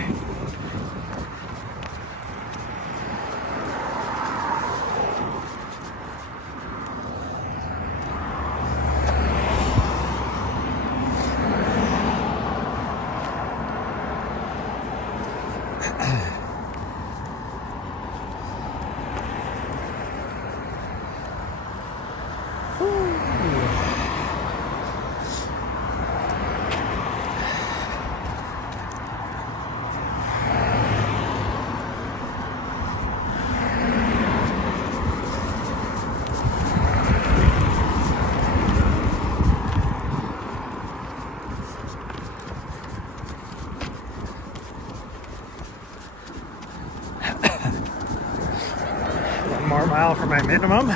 One more mile for my minimum,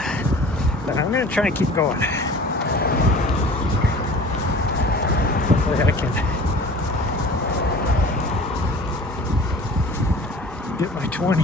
but I'm going to try and keep going. Hopefully I can get my 20.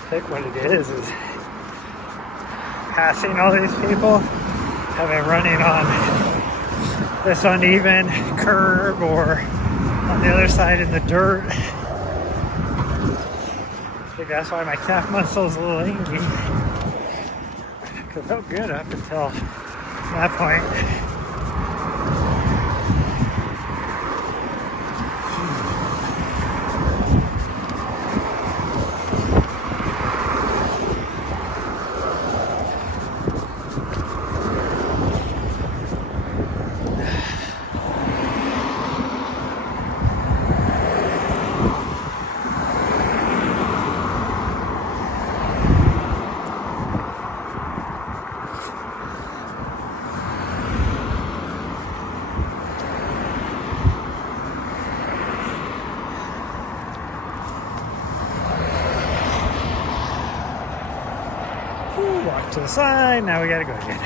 I think what it is passing all these people, have been running on this uneven curb or on the other side in the dirt. I think that's why my calf muscle is a little inky. It felt good up until that point. Walk to the side, now we gotta go again.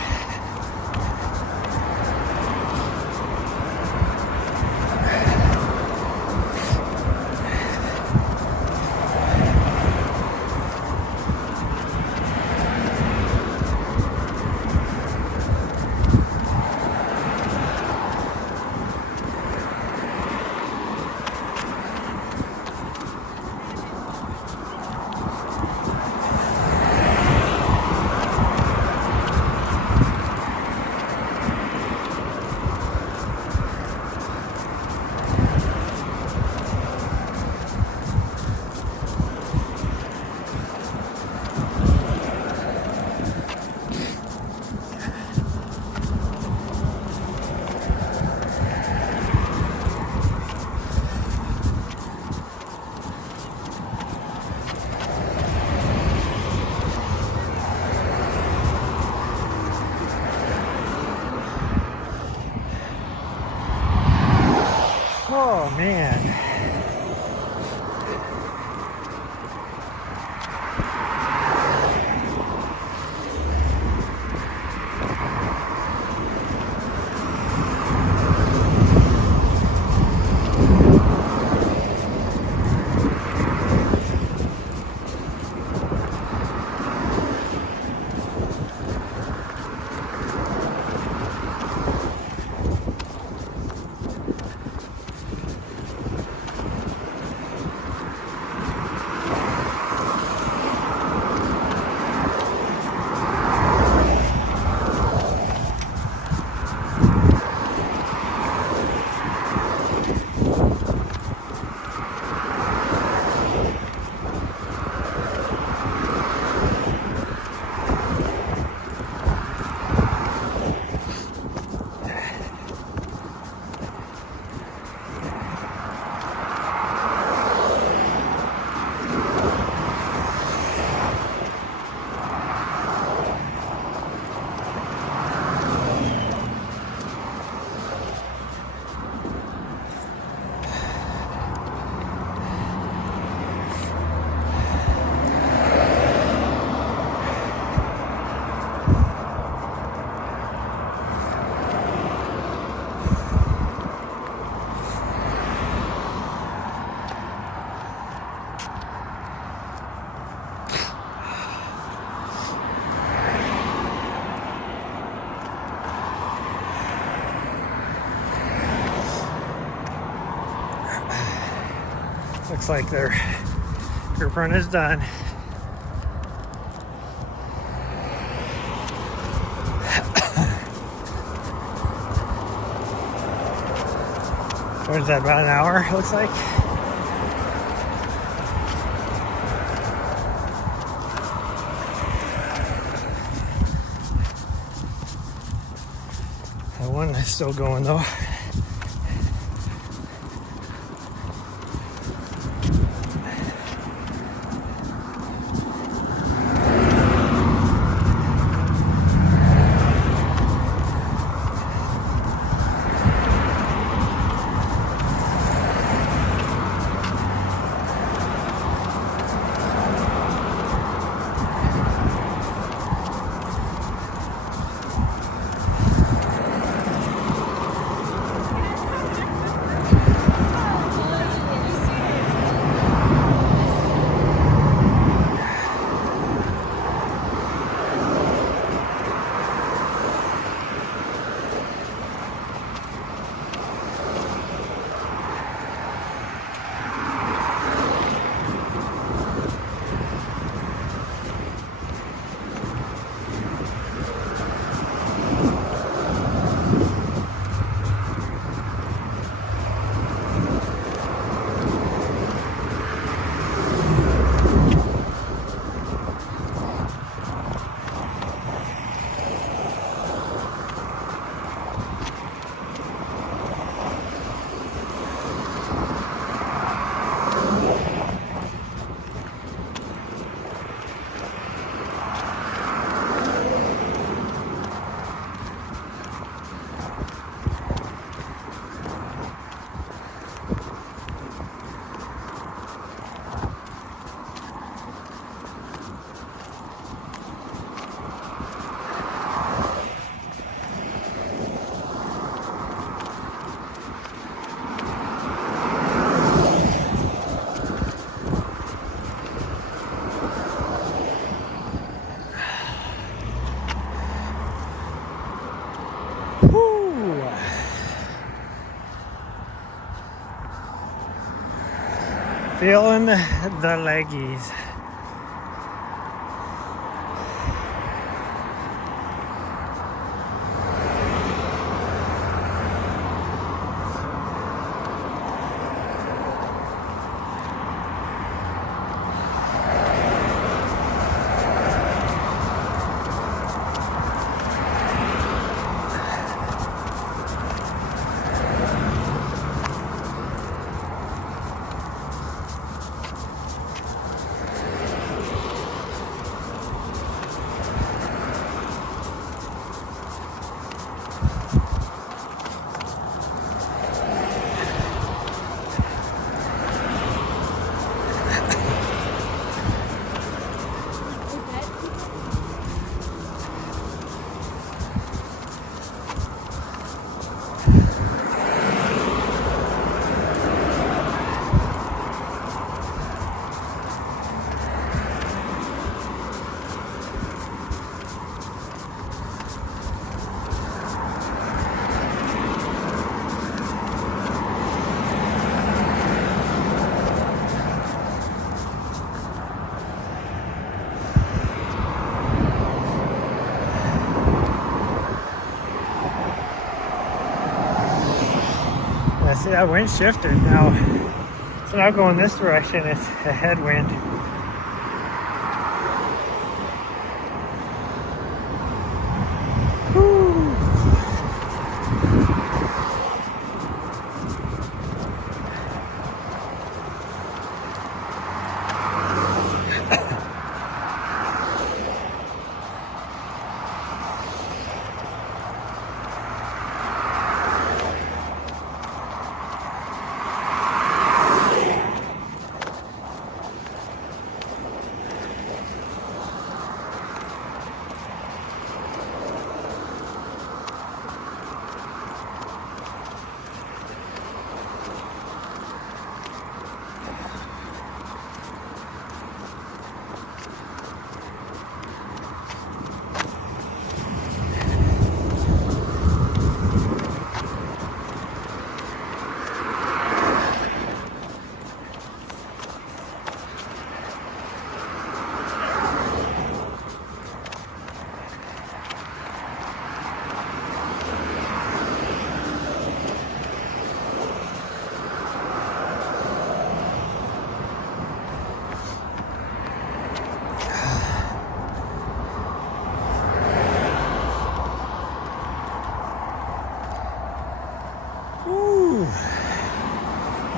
looks like their group run is done. What is that, about an hour, it looks like? That one is still going though. Woo. Feeling the leggies. See that wind shifted now. So now going this direction, it's a headwind.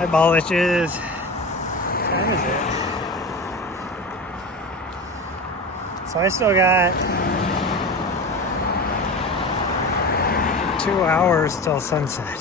Hi, Bolliches. That is it. So I still got 2 hours till sunset.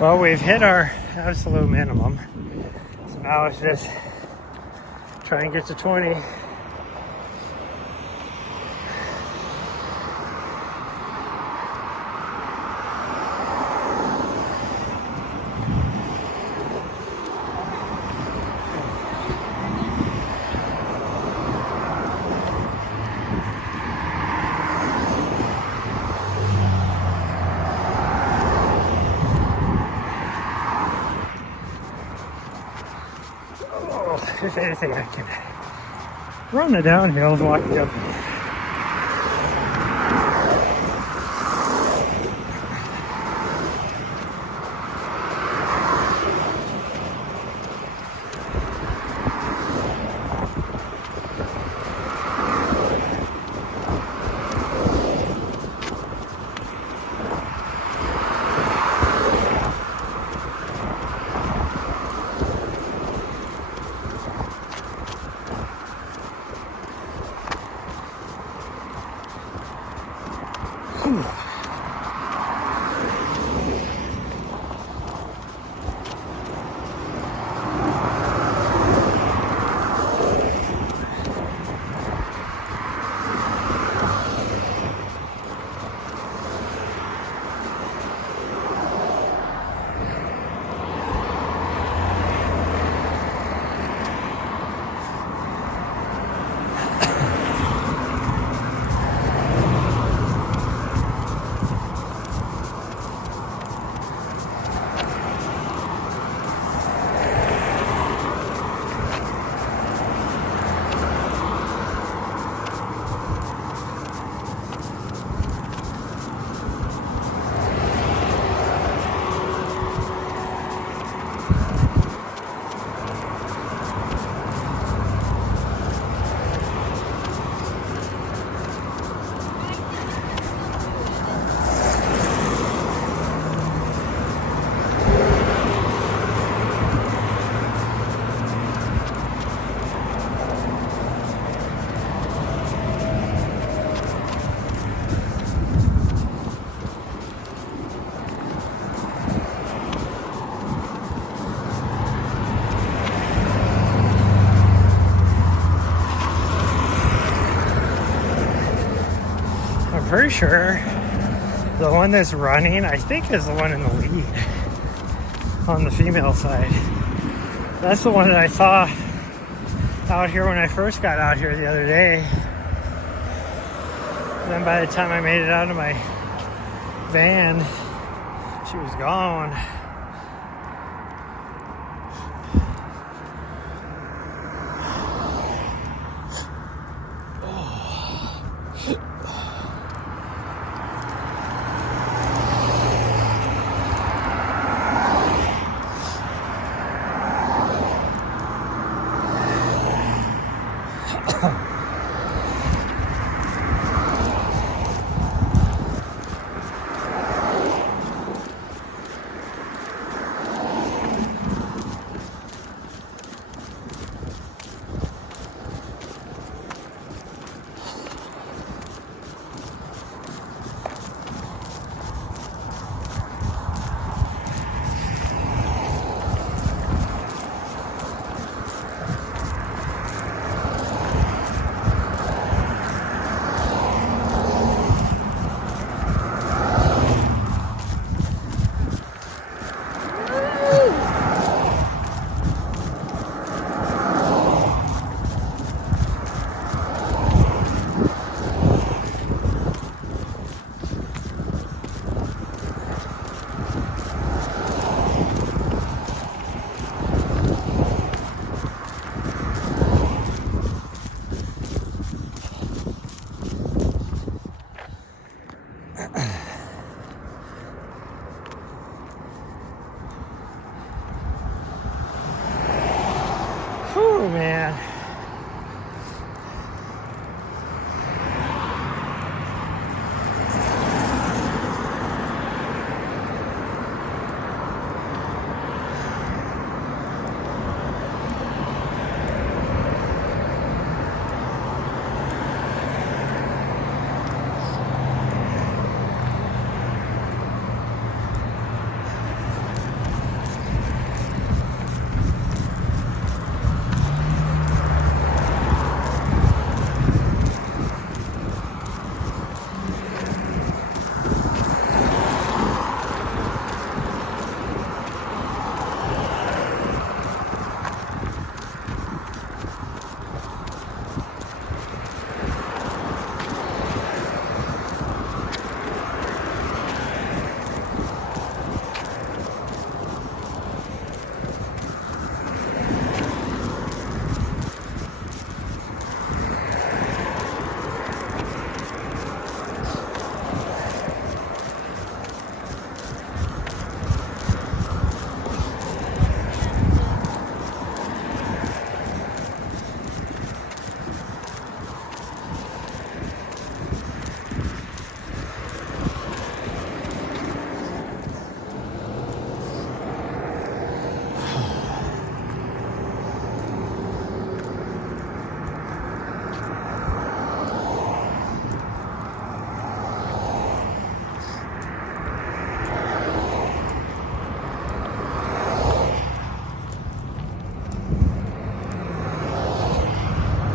Well, we've hit our absolute minimum. So now it's just try and get to 20. If anything, I can run the downhills walking up. I'm pretty sure the one that's running, I think, is the one in the lead on the female side. That's the one that I saw out here when I first got out here the other day. And then by the time I made it out of my van, she was gone.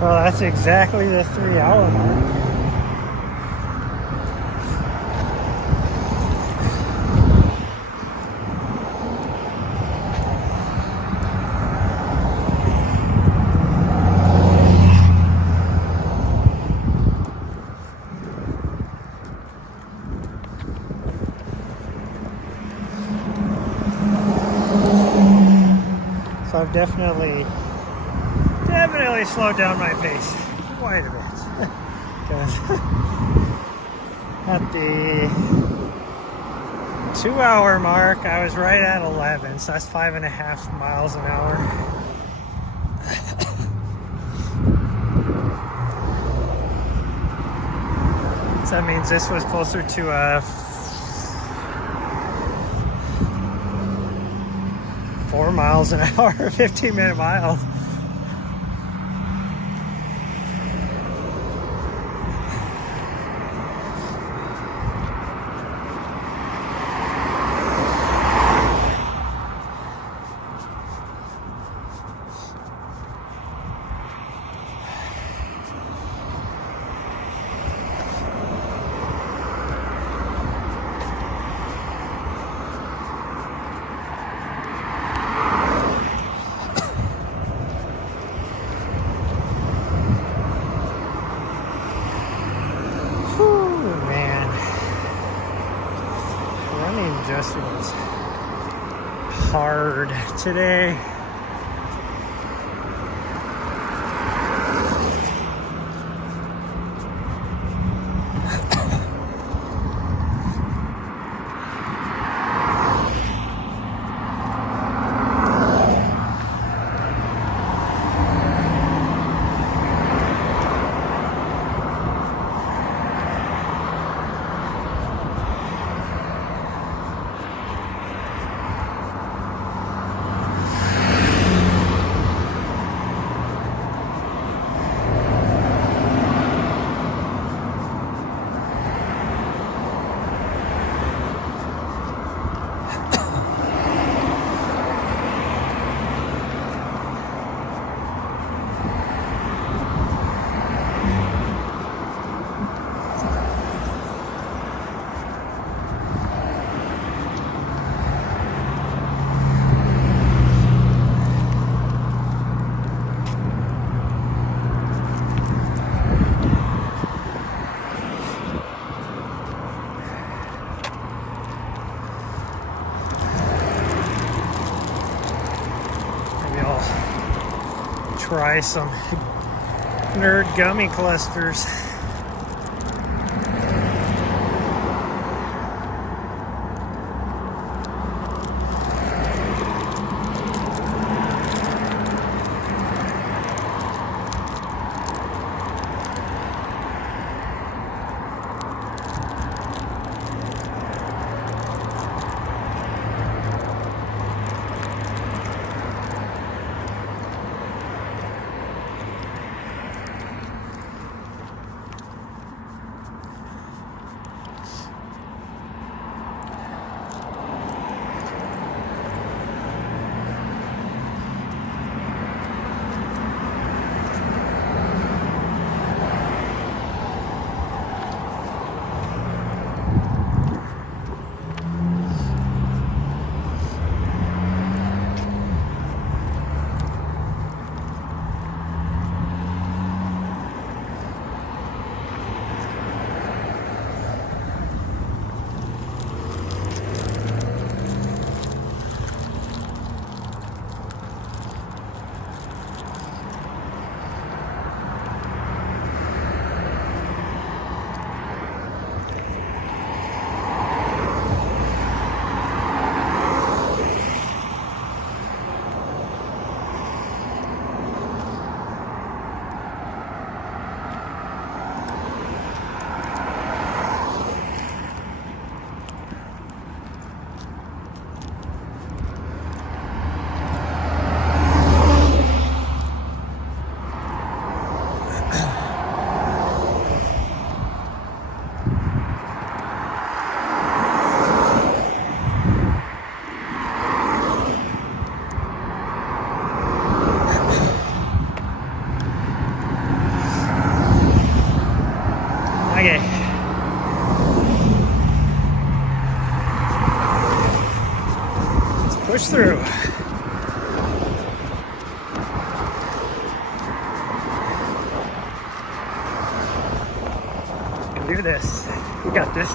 Well, that's exactly the 3-hour mark. So I've definitely slowed down my pace quite a bit. Because at the 2-hour mark, I was right at 11, so that's 5.5 miles an hour. So that means this was closer to a 4 miles an hour, 15-minute mile. Just was hard today. Try some nerd gummy clusters. push through. Can do this. We got this.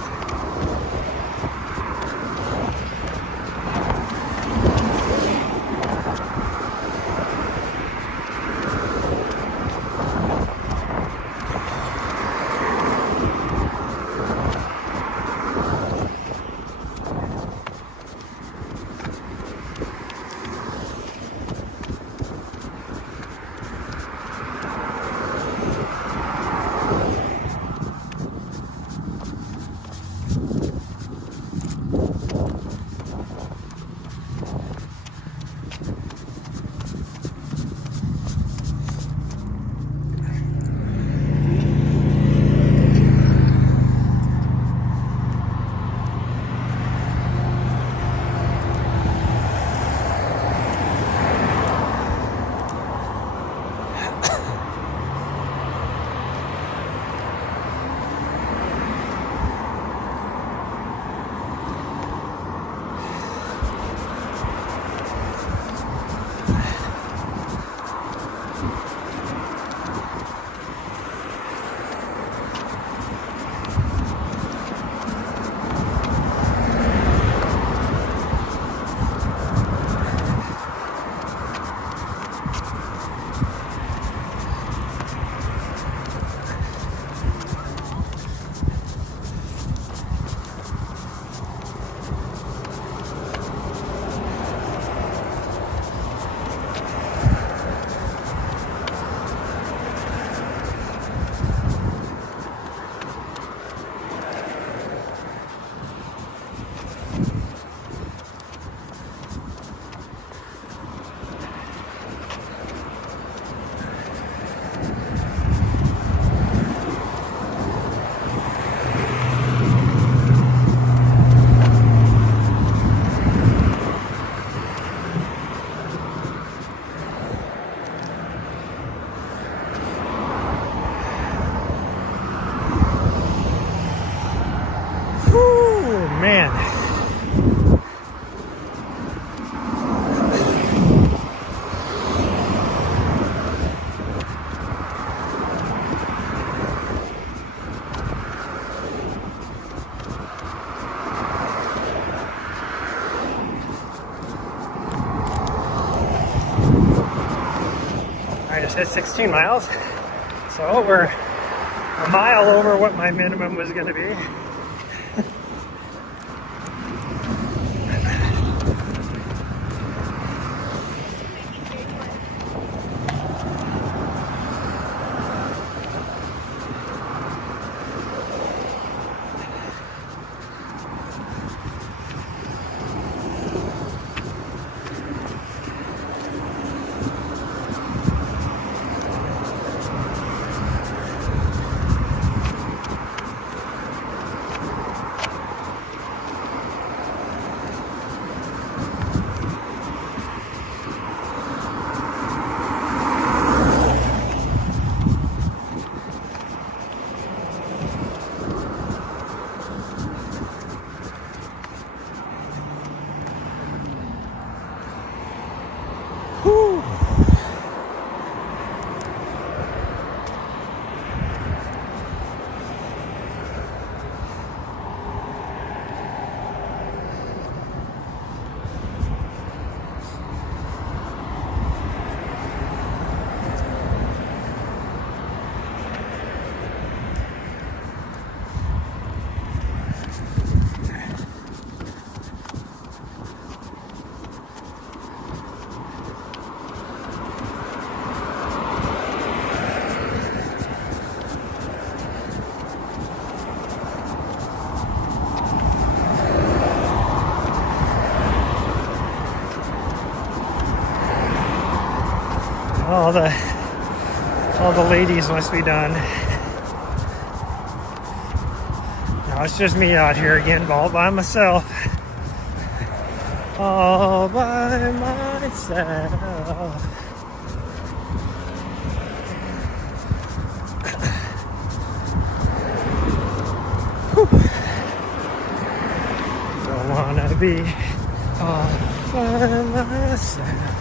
Man. I just hit 16 miles, so we're a mile over what my minimum was going to be. Whew. All the ladies must be done. Now it's just me out here again, all by myself. All by myself. Whew. Don't wanna be all by myself.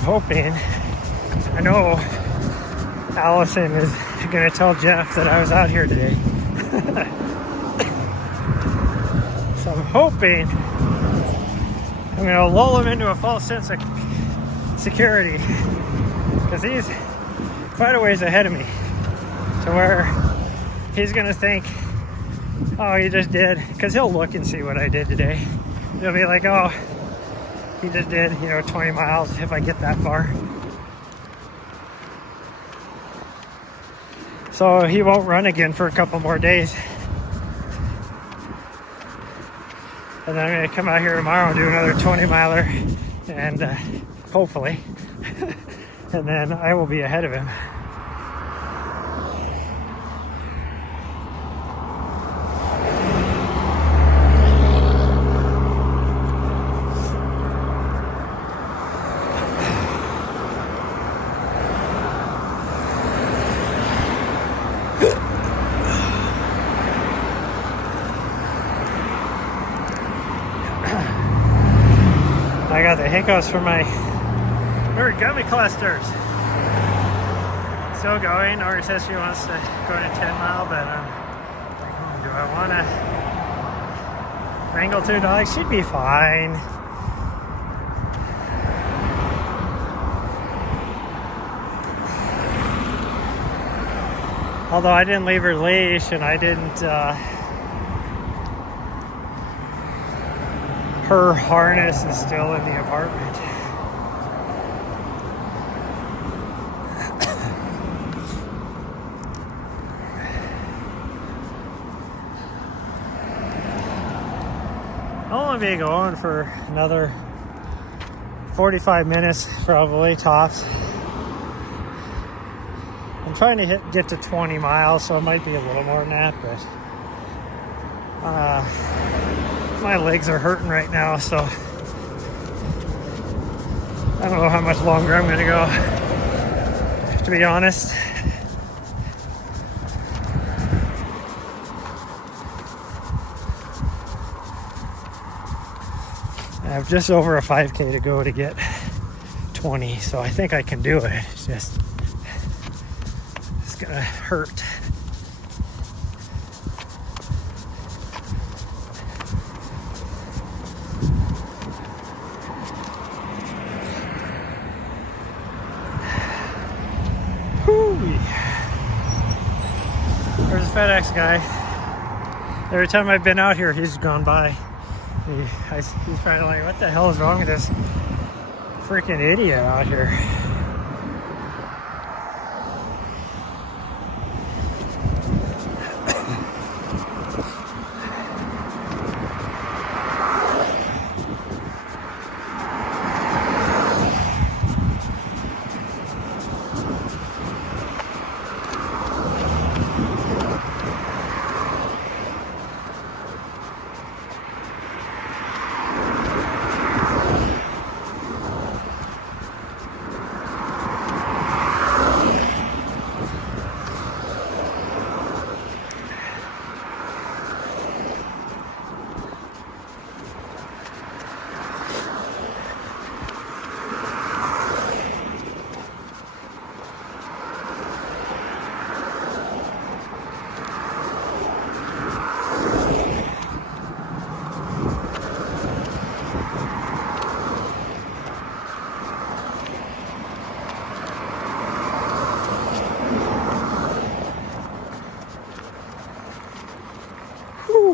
Hoping, I know Allison is gonna tell Jeff that I was out here today. So I'm hoping I'm gonna lull him into a false sense of security, because he's quite a ways ahead of me, to where he's gonna think, oh, he just did, because he'll look and see what I did today. He'll be like, oh, he just did, 20 miles if I get that far. So he won't run again for a couple more days. And then I'm going to come out here tomorrow and do another 20 miler, and hopefully. And then I will be ahead of him. I got the hiccups from my gummy clusters. Still going. Or says she wants to go to 10 mile, but like, do I want to wrangle 2 dogs? She'd be fine. Although I didn't leave her leash, and I didn't. Her harness is still in the apartment. I'll only be going for another 45 minutes, probably, tops. I'm trying to get to 20 miles, so it might be a little more than that, but my legs are hurting right now, so I don't know how much longer I'm going to go, to be honest. I have just over a 5K to go to get 20, so I think I can do it. It's going to hurt. There's a FedEx guy. Every time I've been out here, he's gone by. He's probably like, what the hell is wrong with this freaking idiot out here?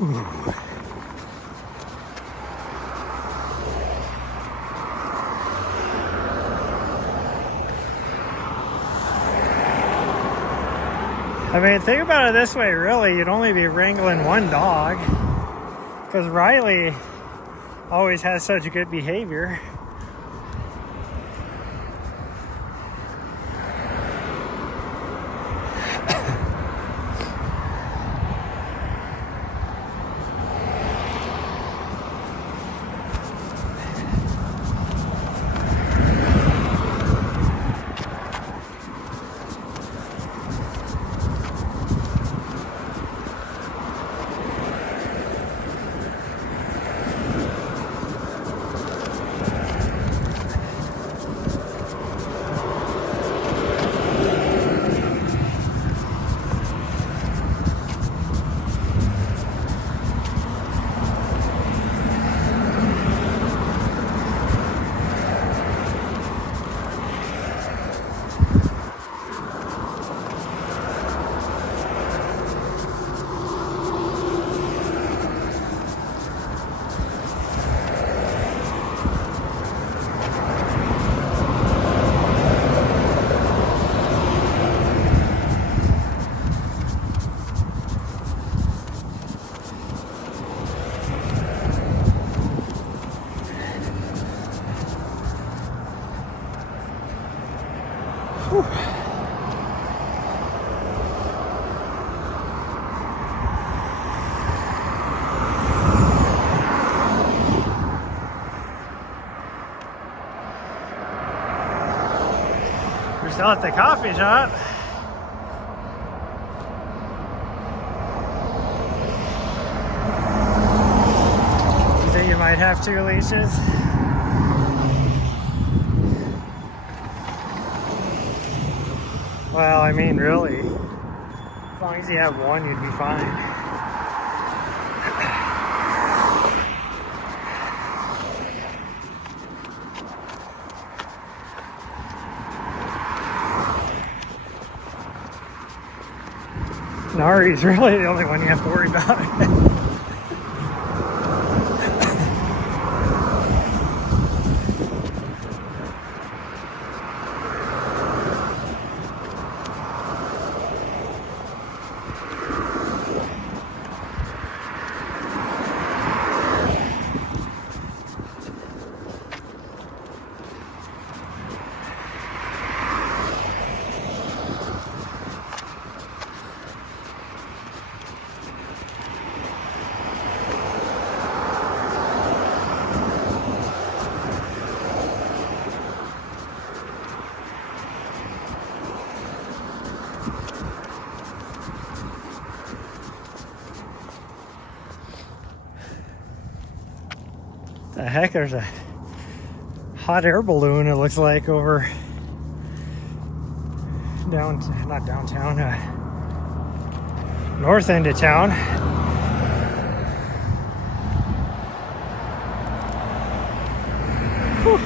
Whew. I mean, think about it this way, really, you'd only be wrangling one dog, because Riley always has such good behavior. We're still at the coffee shop. You think you might have 2 leashes? Well, I mean, really, as long as you have one, you'd be fine. Nari's really the only one you have to worry about. The heck, there's a hot air balloon, it looks like, over not downtown, north end of town. Whew.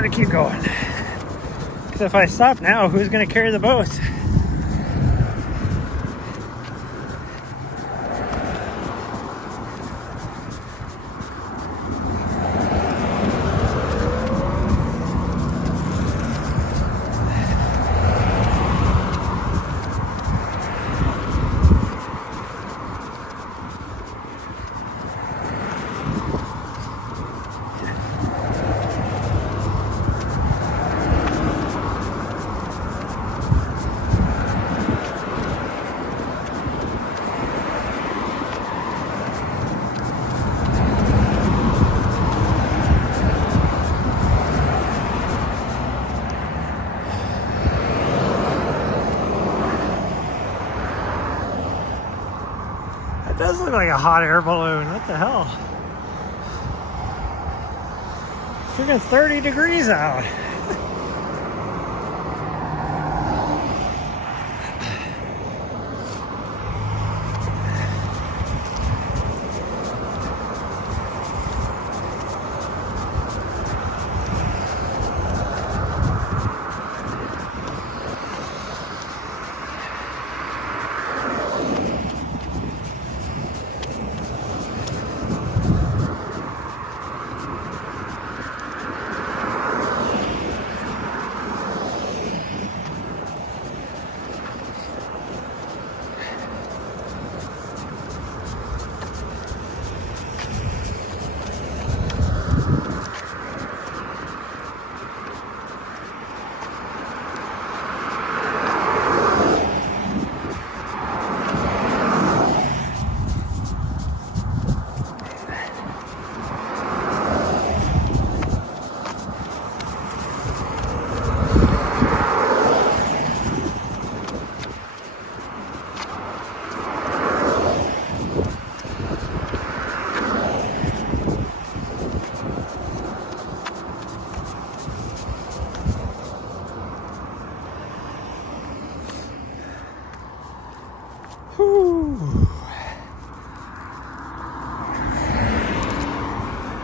gotta keep going. Because if I stop now, who's gonna carry the boat? It does look like a hot air balloon. What the hell? Freaking 30 degrees out. Whew.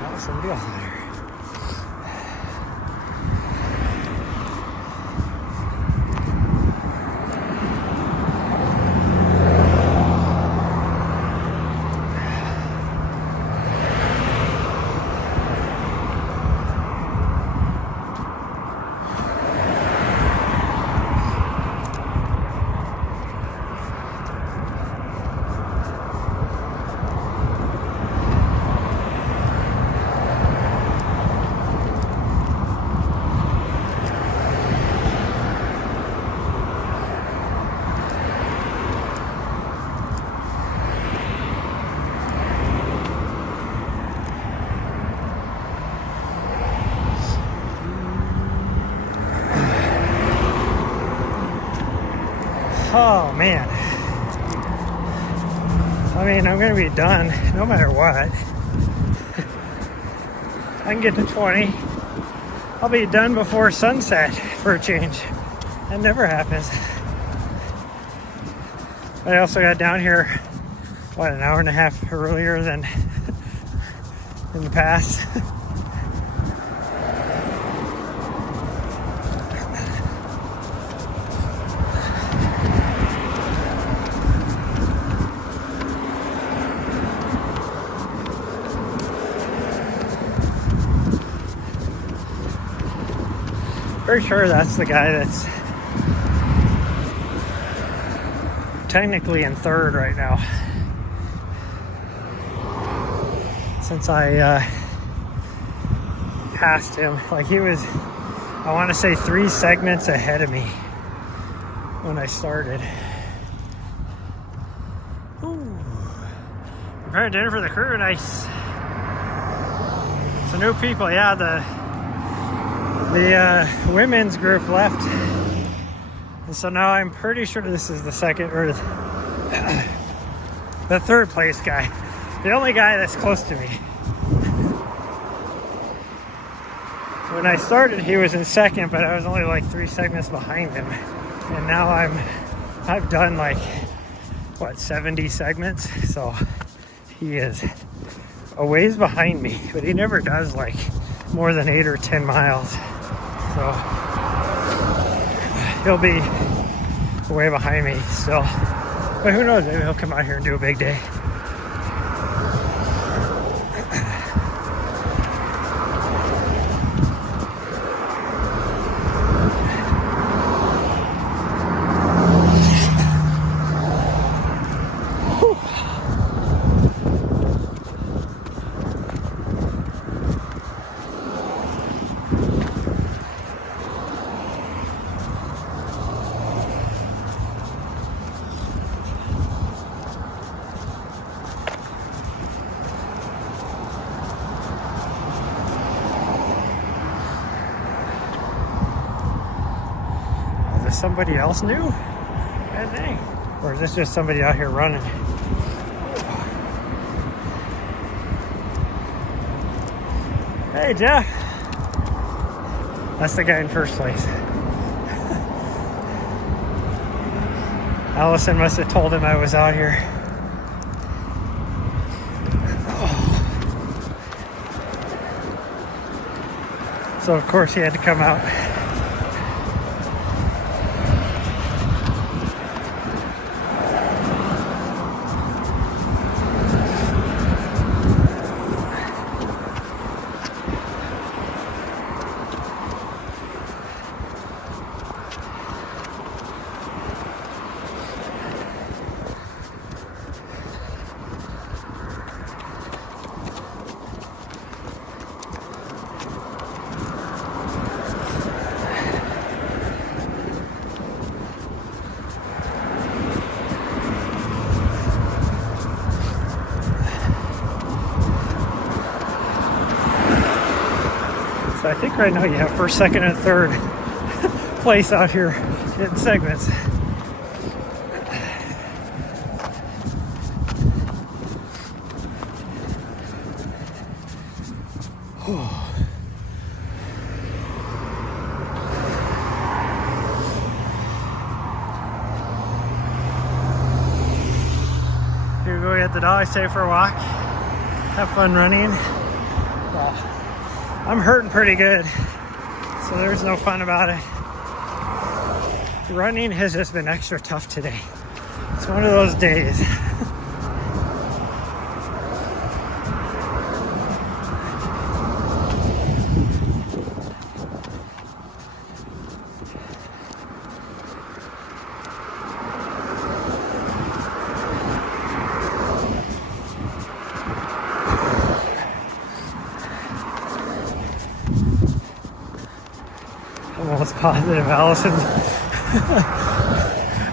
That was some deal there. Oh man, I mean, I'm gonna be done no matter what. I can get to 20. I'll be done before sunset for a change. That never happens. But I also got down here, what, an hour and a half earlier than in the past. Pretty sure that's the guy that's technically in third right now. Since I passed him, like he was, I want to say 3 segments ahead of me when I started. Ooh. Preparing dinner for the crew, nice. Some new people, yeah, the women's group left, and so now I'm pretty sure this is the second or the third place guy, the only guy that's close to me. When I started, he was in second, but I was only like 3 segments behind him, and now I've done like what, 70 segments, so he is a ways behind me, but he never does like more than 8 or 10 miles. So he'll be way behind me still. But who knows, maybe he'll come out here and do a big day. Somebody else new? God dang. Or is this just somebody out here running? Hey, Jeff. That's the guy in first place. Allison must have told him I was out here. So of course he had to come out. I think right now you have first, second, and third place out here in segments. Here we go at the dog, stay for a walk, have fun running. I'm hurting pretty good, so there's no fun about it. Running has just been extra tough today. It's one of those days. I'm almost positive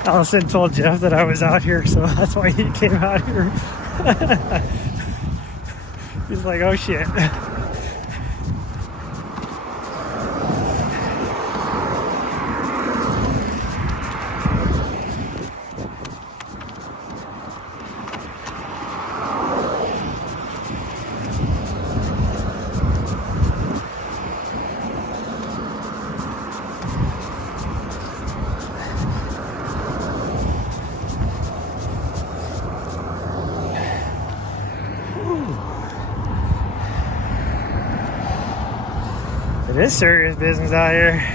Allison told Jeff that I was out here, so that's why he came out here. He's like, oh shit. It is serious business out here.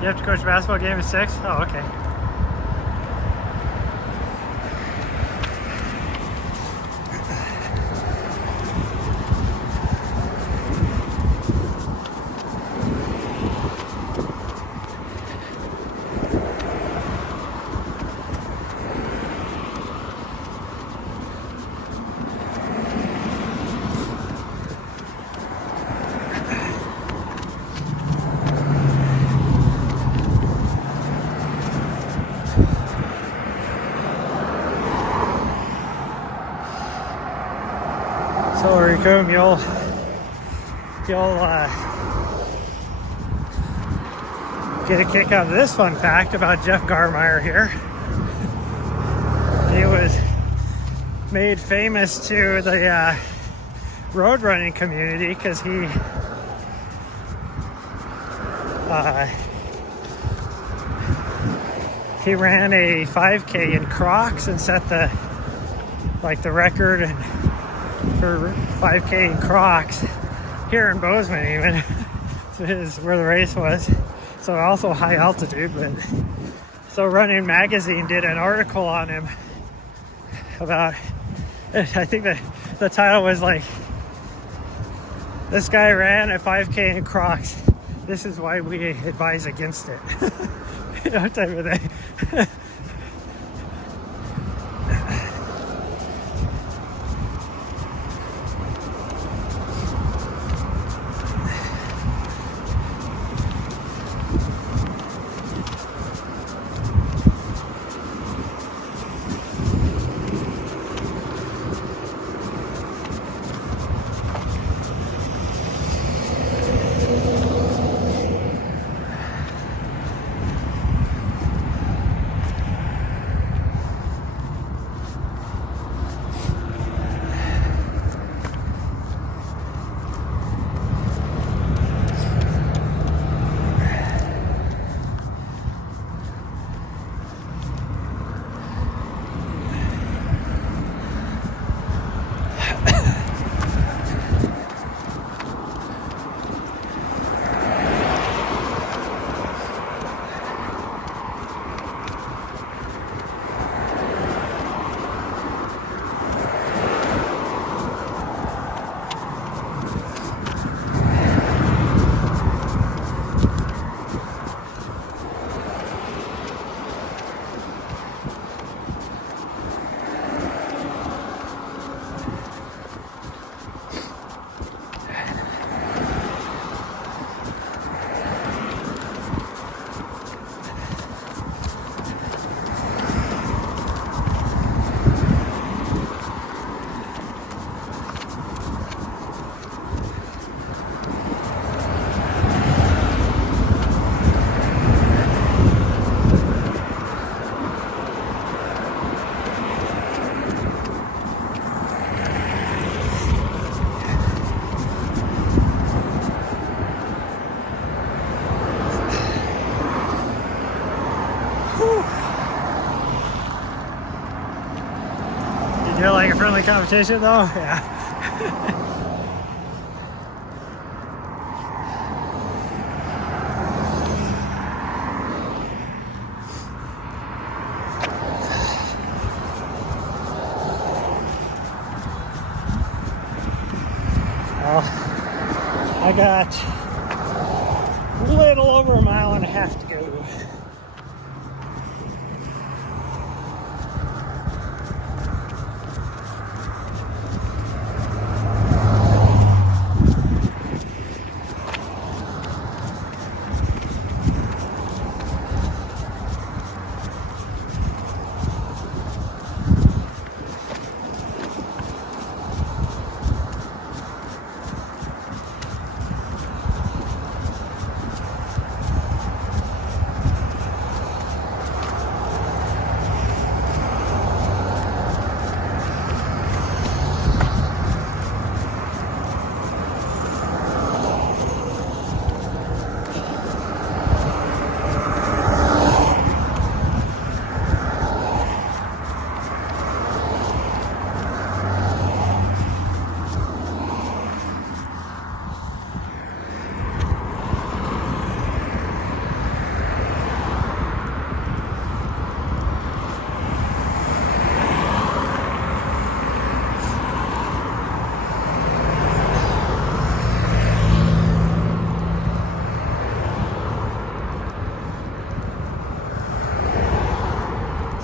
You have to coach a basketball game at 6? Oh, okay. So Rico, you'll get a kick out of this fun fact about Jeff Garmeyer here. He was made famous to the road running community because he ran a 5K in Crocs and set the record for 5K in Crocs here in Bozeman even. Is where the race was. So also high altitude, but so Running Magazine did an article on him about, I think the title was like, this guy ran a 5K in Crocs. This is why we advise against it. You know, type of thing. You know, like a friendly competition though? Yeah. Well, I got a little over a mile and a half to go.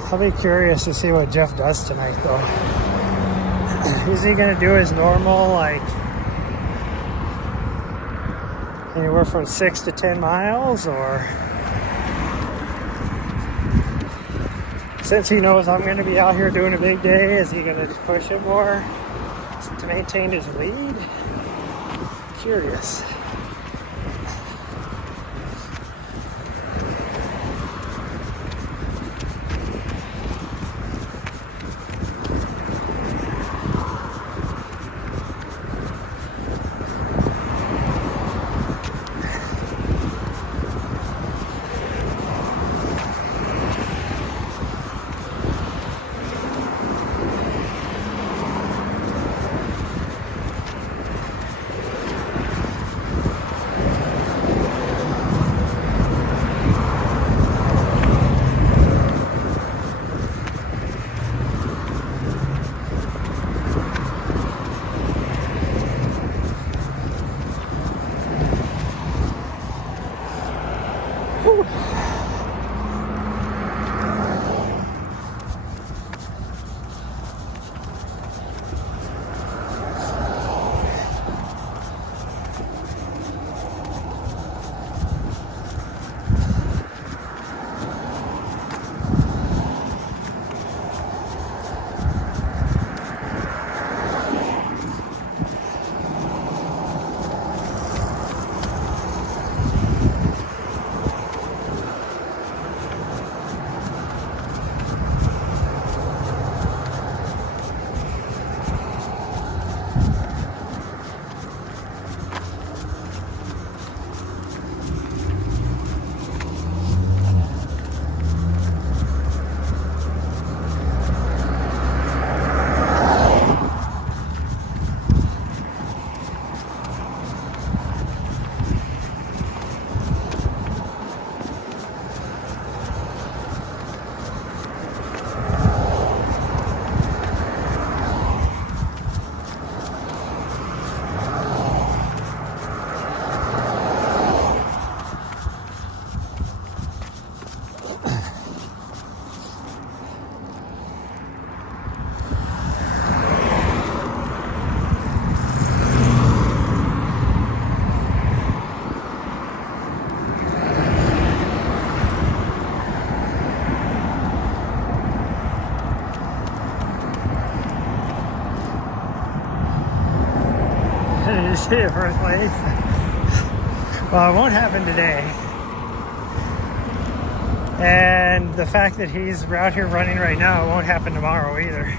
I'll be curious to see what Jeff does tonight, though. Is he going to do his normal, like, anywhere from 6 to 10 miles, or since he knows I'm going to be out here doing a big day, is he going to push it more? to maintain his lead. Curious. See it first place. Well, it won't happen today. And the fact that he's out here running right now, it won't happen tomorrow either.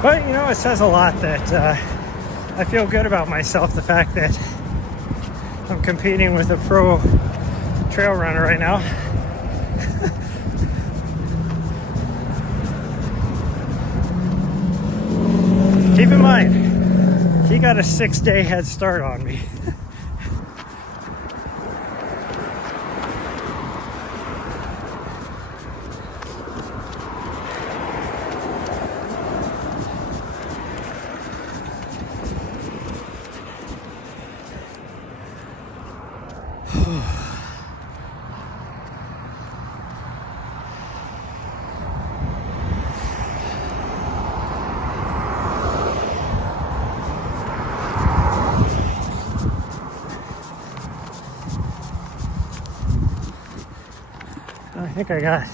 But, you know, it says a lot that I feel good about myself, the fact that I'm competing with a pro trail runner right now. Keep in mind, he got a 6-day head start on me. I think I got,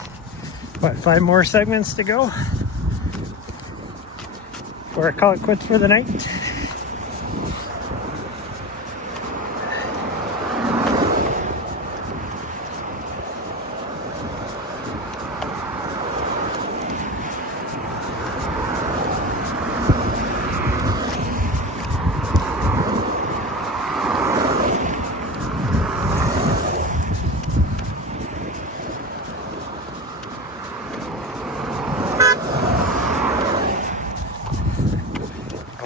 what, 5 more segments to go before I call it quits for the night.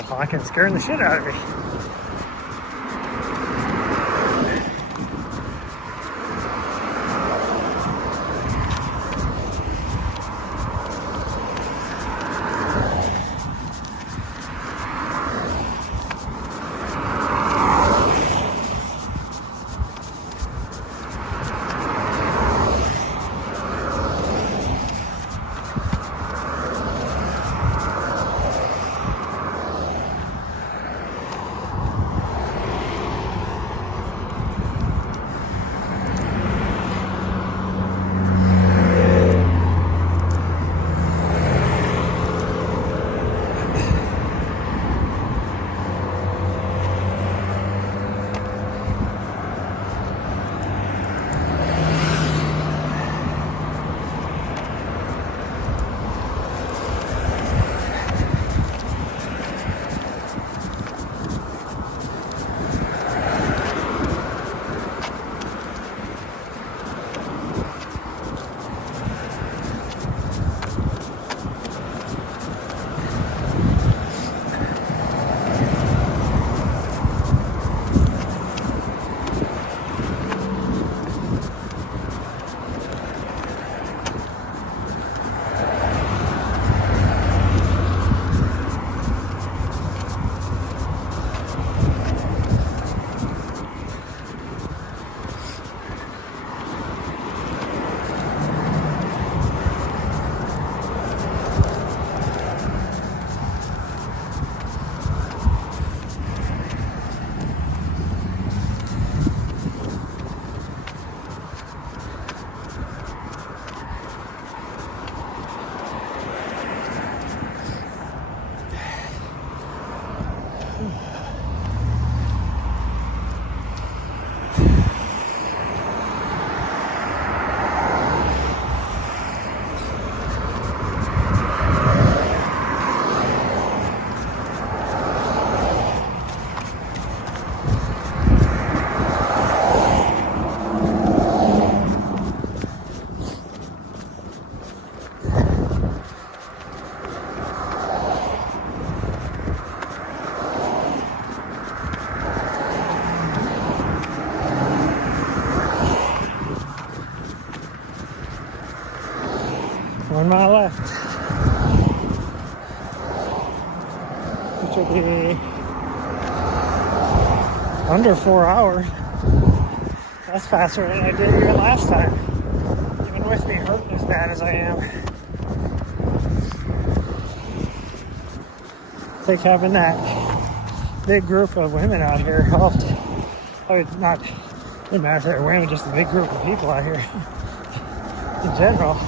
Hawkins scaring the shit out of me. 1 mile left, which will be under 4 hours. That's faster than I did here last time, even with me hurting as bad as I am. It's like having that big group of women out here helped. Oh, it's not, it doesn't matter if they're women, just a big group of people out here in general.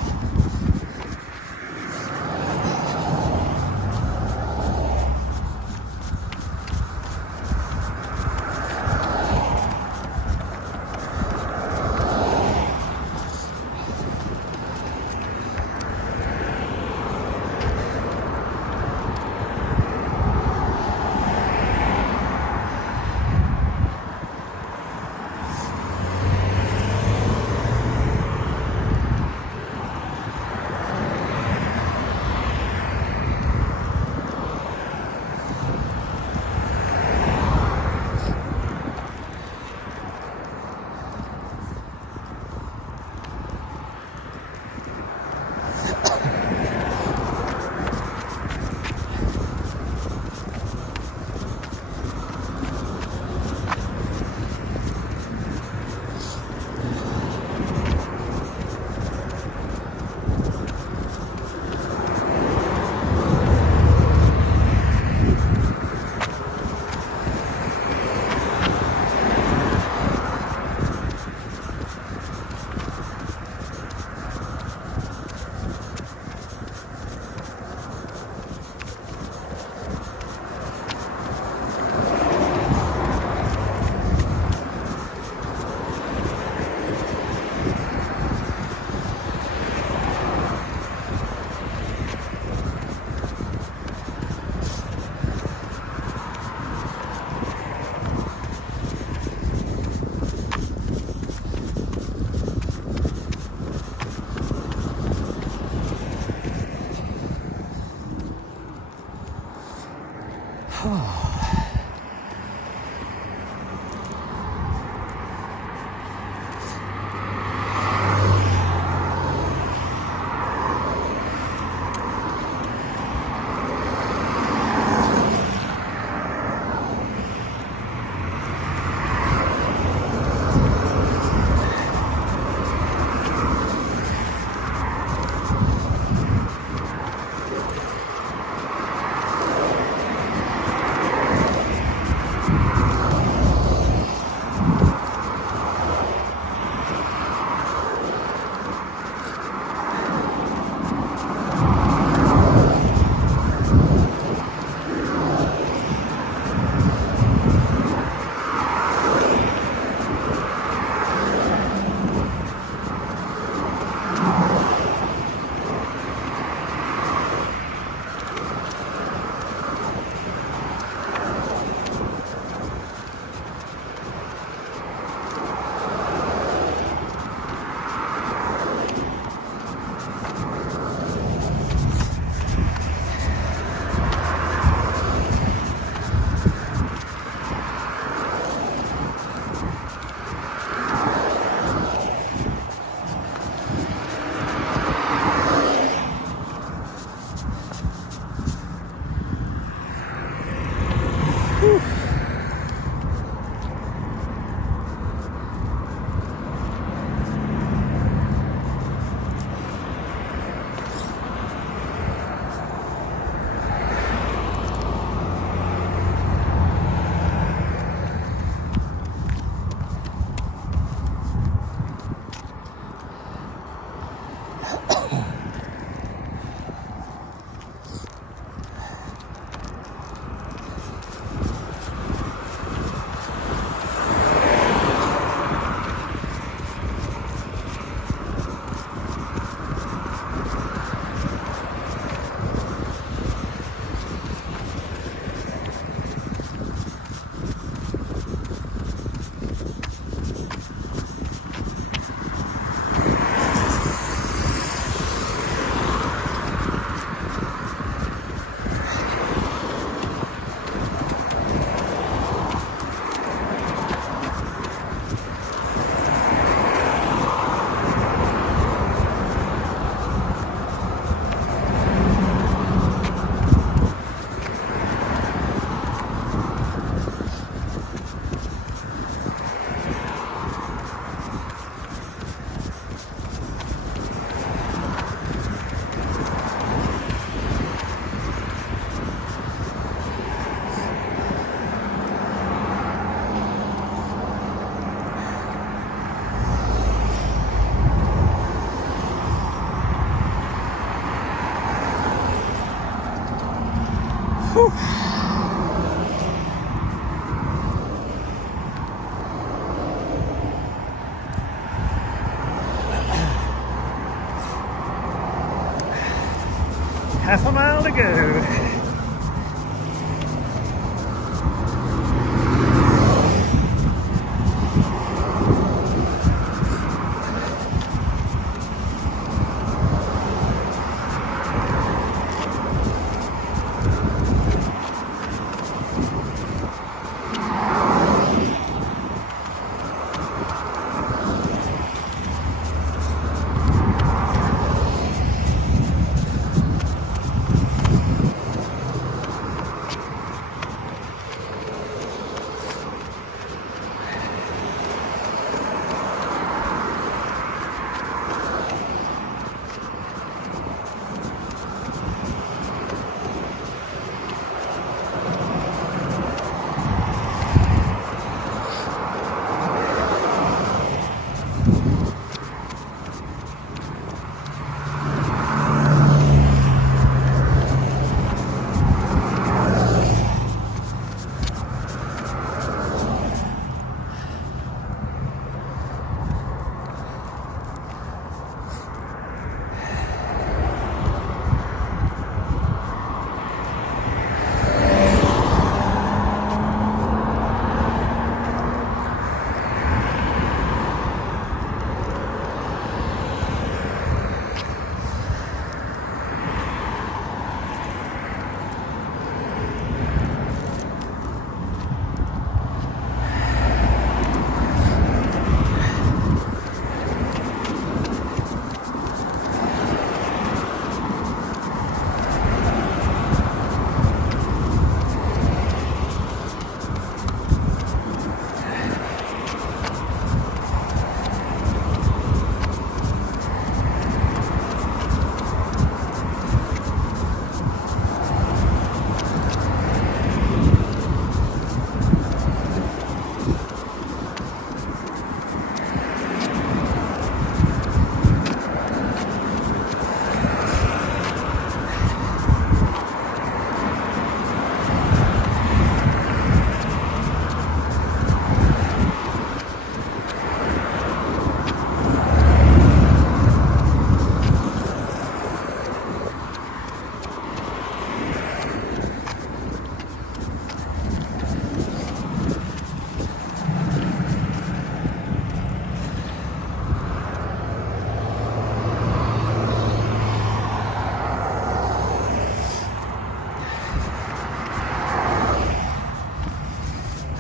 half a mile to go.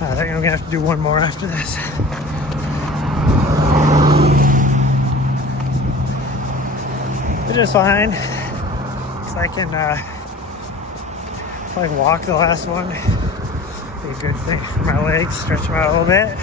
I think I'm gonna have to do one more after this. Which is fine, because I can probably walk the last one. Be a good thing for my legs, stretch them out a little bit.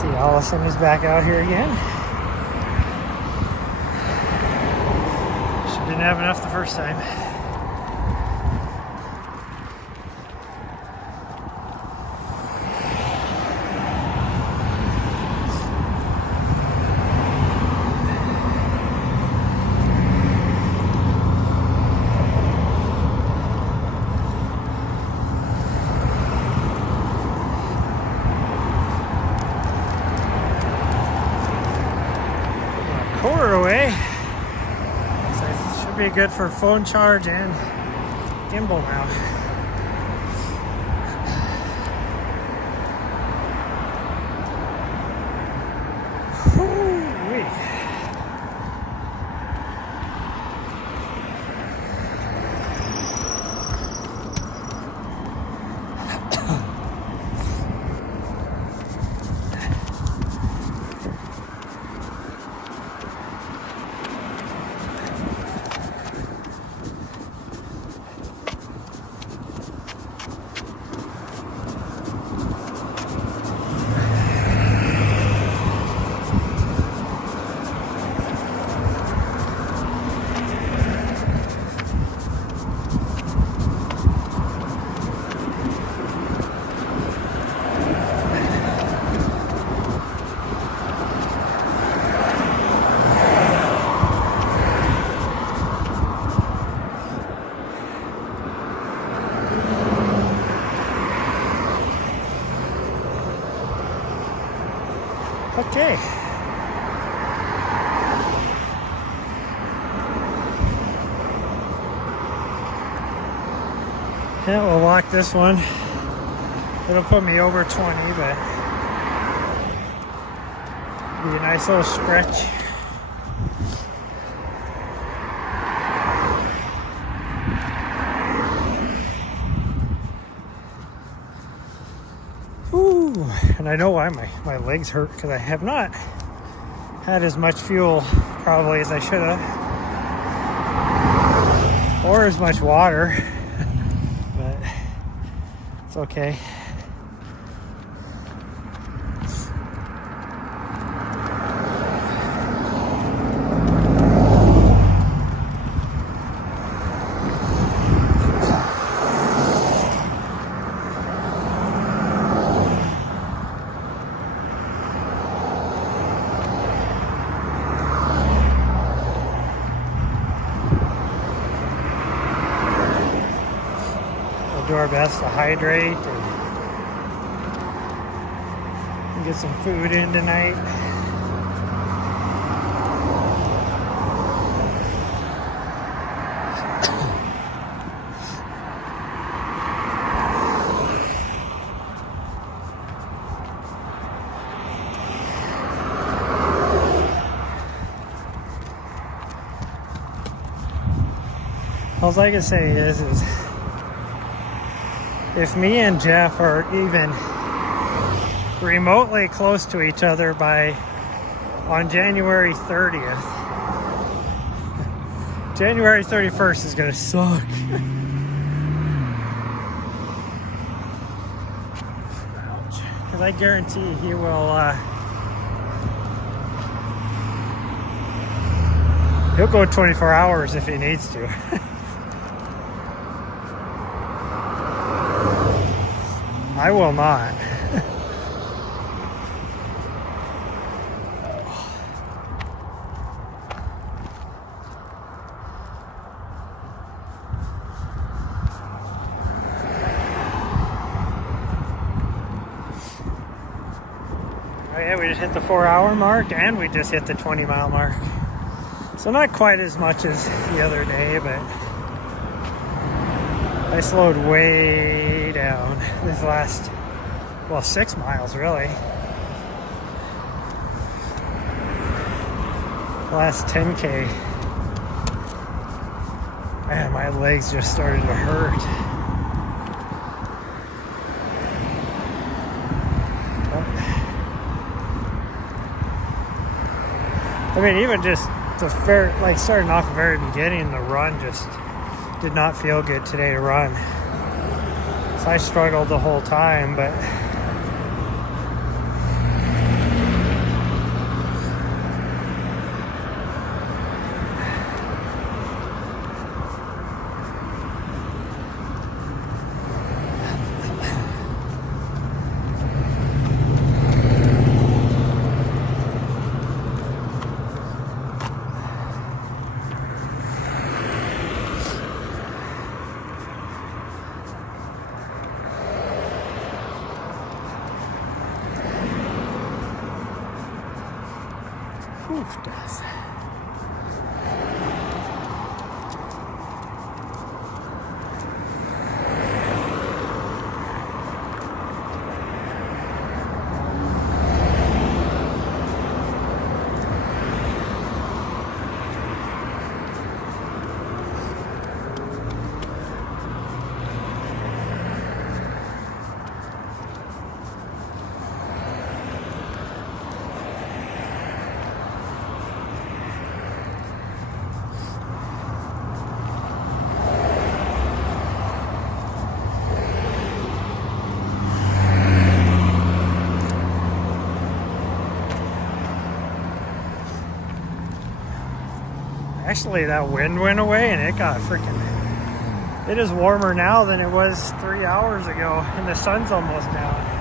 See, Allison is back out here again. She didn't have enough the first time. Quarter away. So it should be good for phone charge and gimbal now. Okay. Yeah, we'll walk this one. It'll put me over 20, but be a nice little stretch. Ooh, and I know why my legs hurt, because I have not had as much fuel probably as I should have, or as much water, but it's okay. Do our best to hydrate and get some food in tonight. All I can say is if me and Jeff are even remotely close to each other on January 30th, January 31st is gonna suck. Because I guarantee he will he'll go 24 hours if he needs to. I will not. Oh yeah, we just hit the 4-hour mark and we just hit the 20-mile mark. So not quite as much as the other day, but I slowed way down this last, 6 miles really. Last 10K. Man, my legs just started to hurt. I mean, even just starting off the very beginning, the run just did not feel good today to run. So I struggled the whole time, but death. Actually, that wind went away and it got it is warmer now than it was 3 hours ago, and the sun's almost down.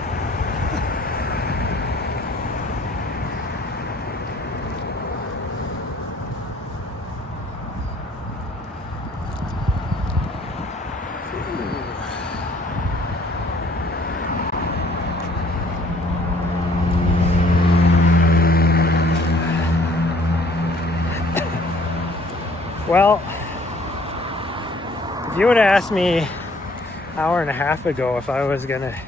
Well, if you would have asked me an hour and a half ago if I was going to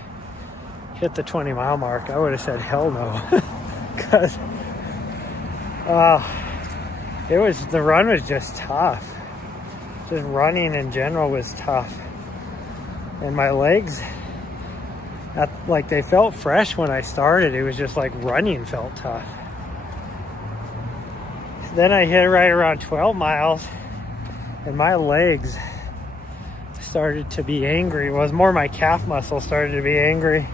hit the 20-mile mark, I would have said hell no. Because the run was just tough. Just running in general was tough. And my legs, like they felt fresh when I started. It was just like running felt tough. Then I hit right around 12 miles and my legs started to be angry. It was more my calf muscle started to be angry.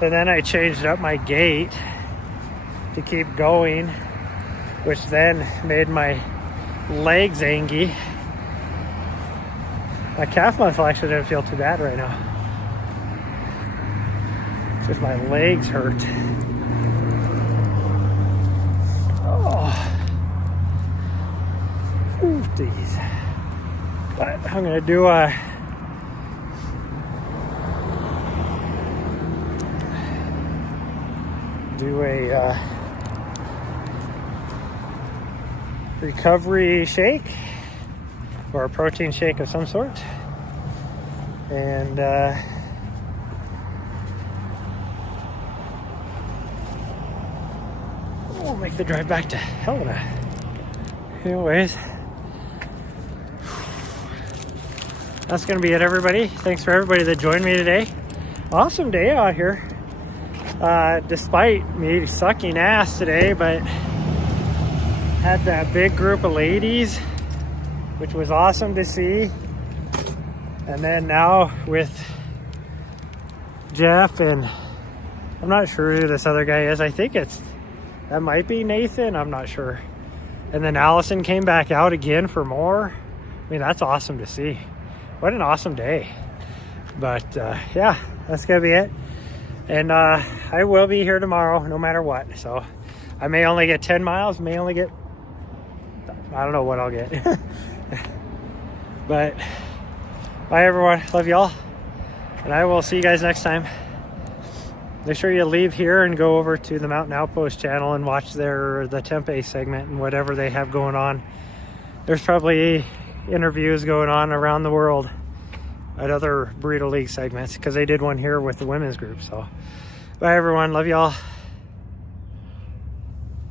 So then I changed up my gait to keep going, which then made my legs angry. My calf muscle actually didn't feel too bad right now. Just my legs hurt. Oh. Ooh, geez. But I'm gonna do a recovery shake or a protein shake of some sort, and we'll make the drive back to Helena. Anyways, that's gonna be it, everybody. Thanks for everybody that joined me today. Awesome day out here, despite me sucking ass today, but had that big group of ladies, which was awesome to see. And then now with Jeff, and I'm not sure who this other guy is. I think that might be Nathan, I'm not sure. And then Allison came back out again for more. I mean, that's awesome to see. What an awesome day. But yeah, that's gonna be it. And I will be here tomorrow no matter what. So I may only get 10 miles, may only get, I don't know what I'll get. But bye everyone, love y'all, and I will see you guys next time. Make sure you leave here and go over to the Mountain Outpost channel and watch the Tempe segment and whatever they have going on. There's probably interviews going on around the world at other Burrito League segments, because they did one here with the women's group. So bye everyone, love y'all.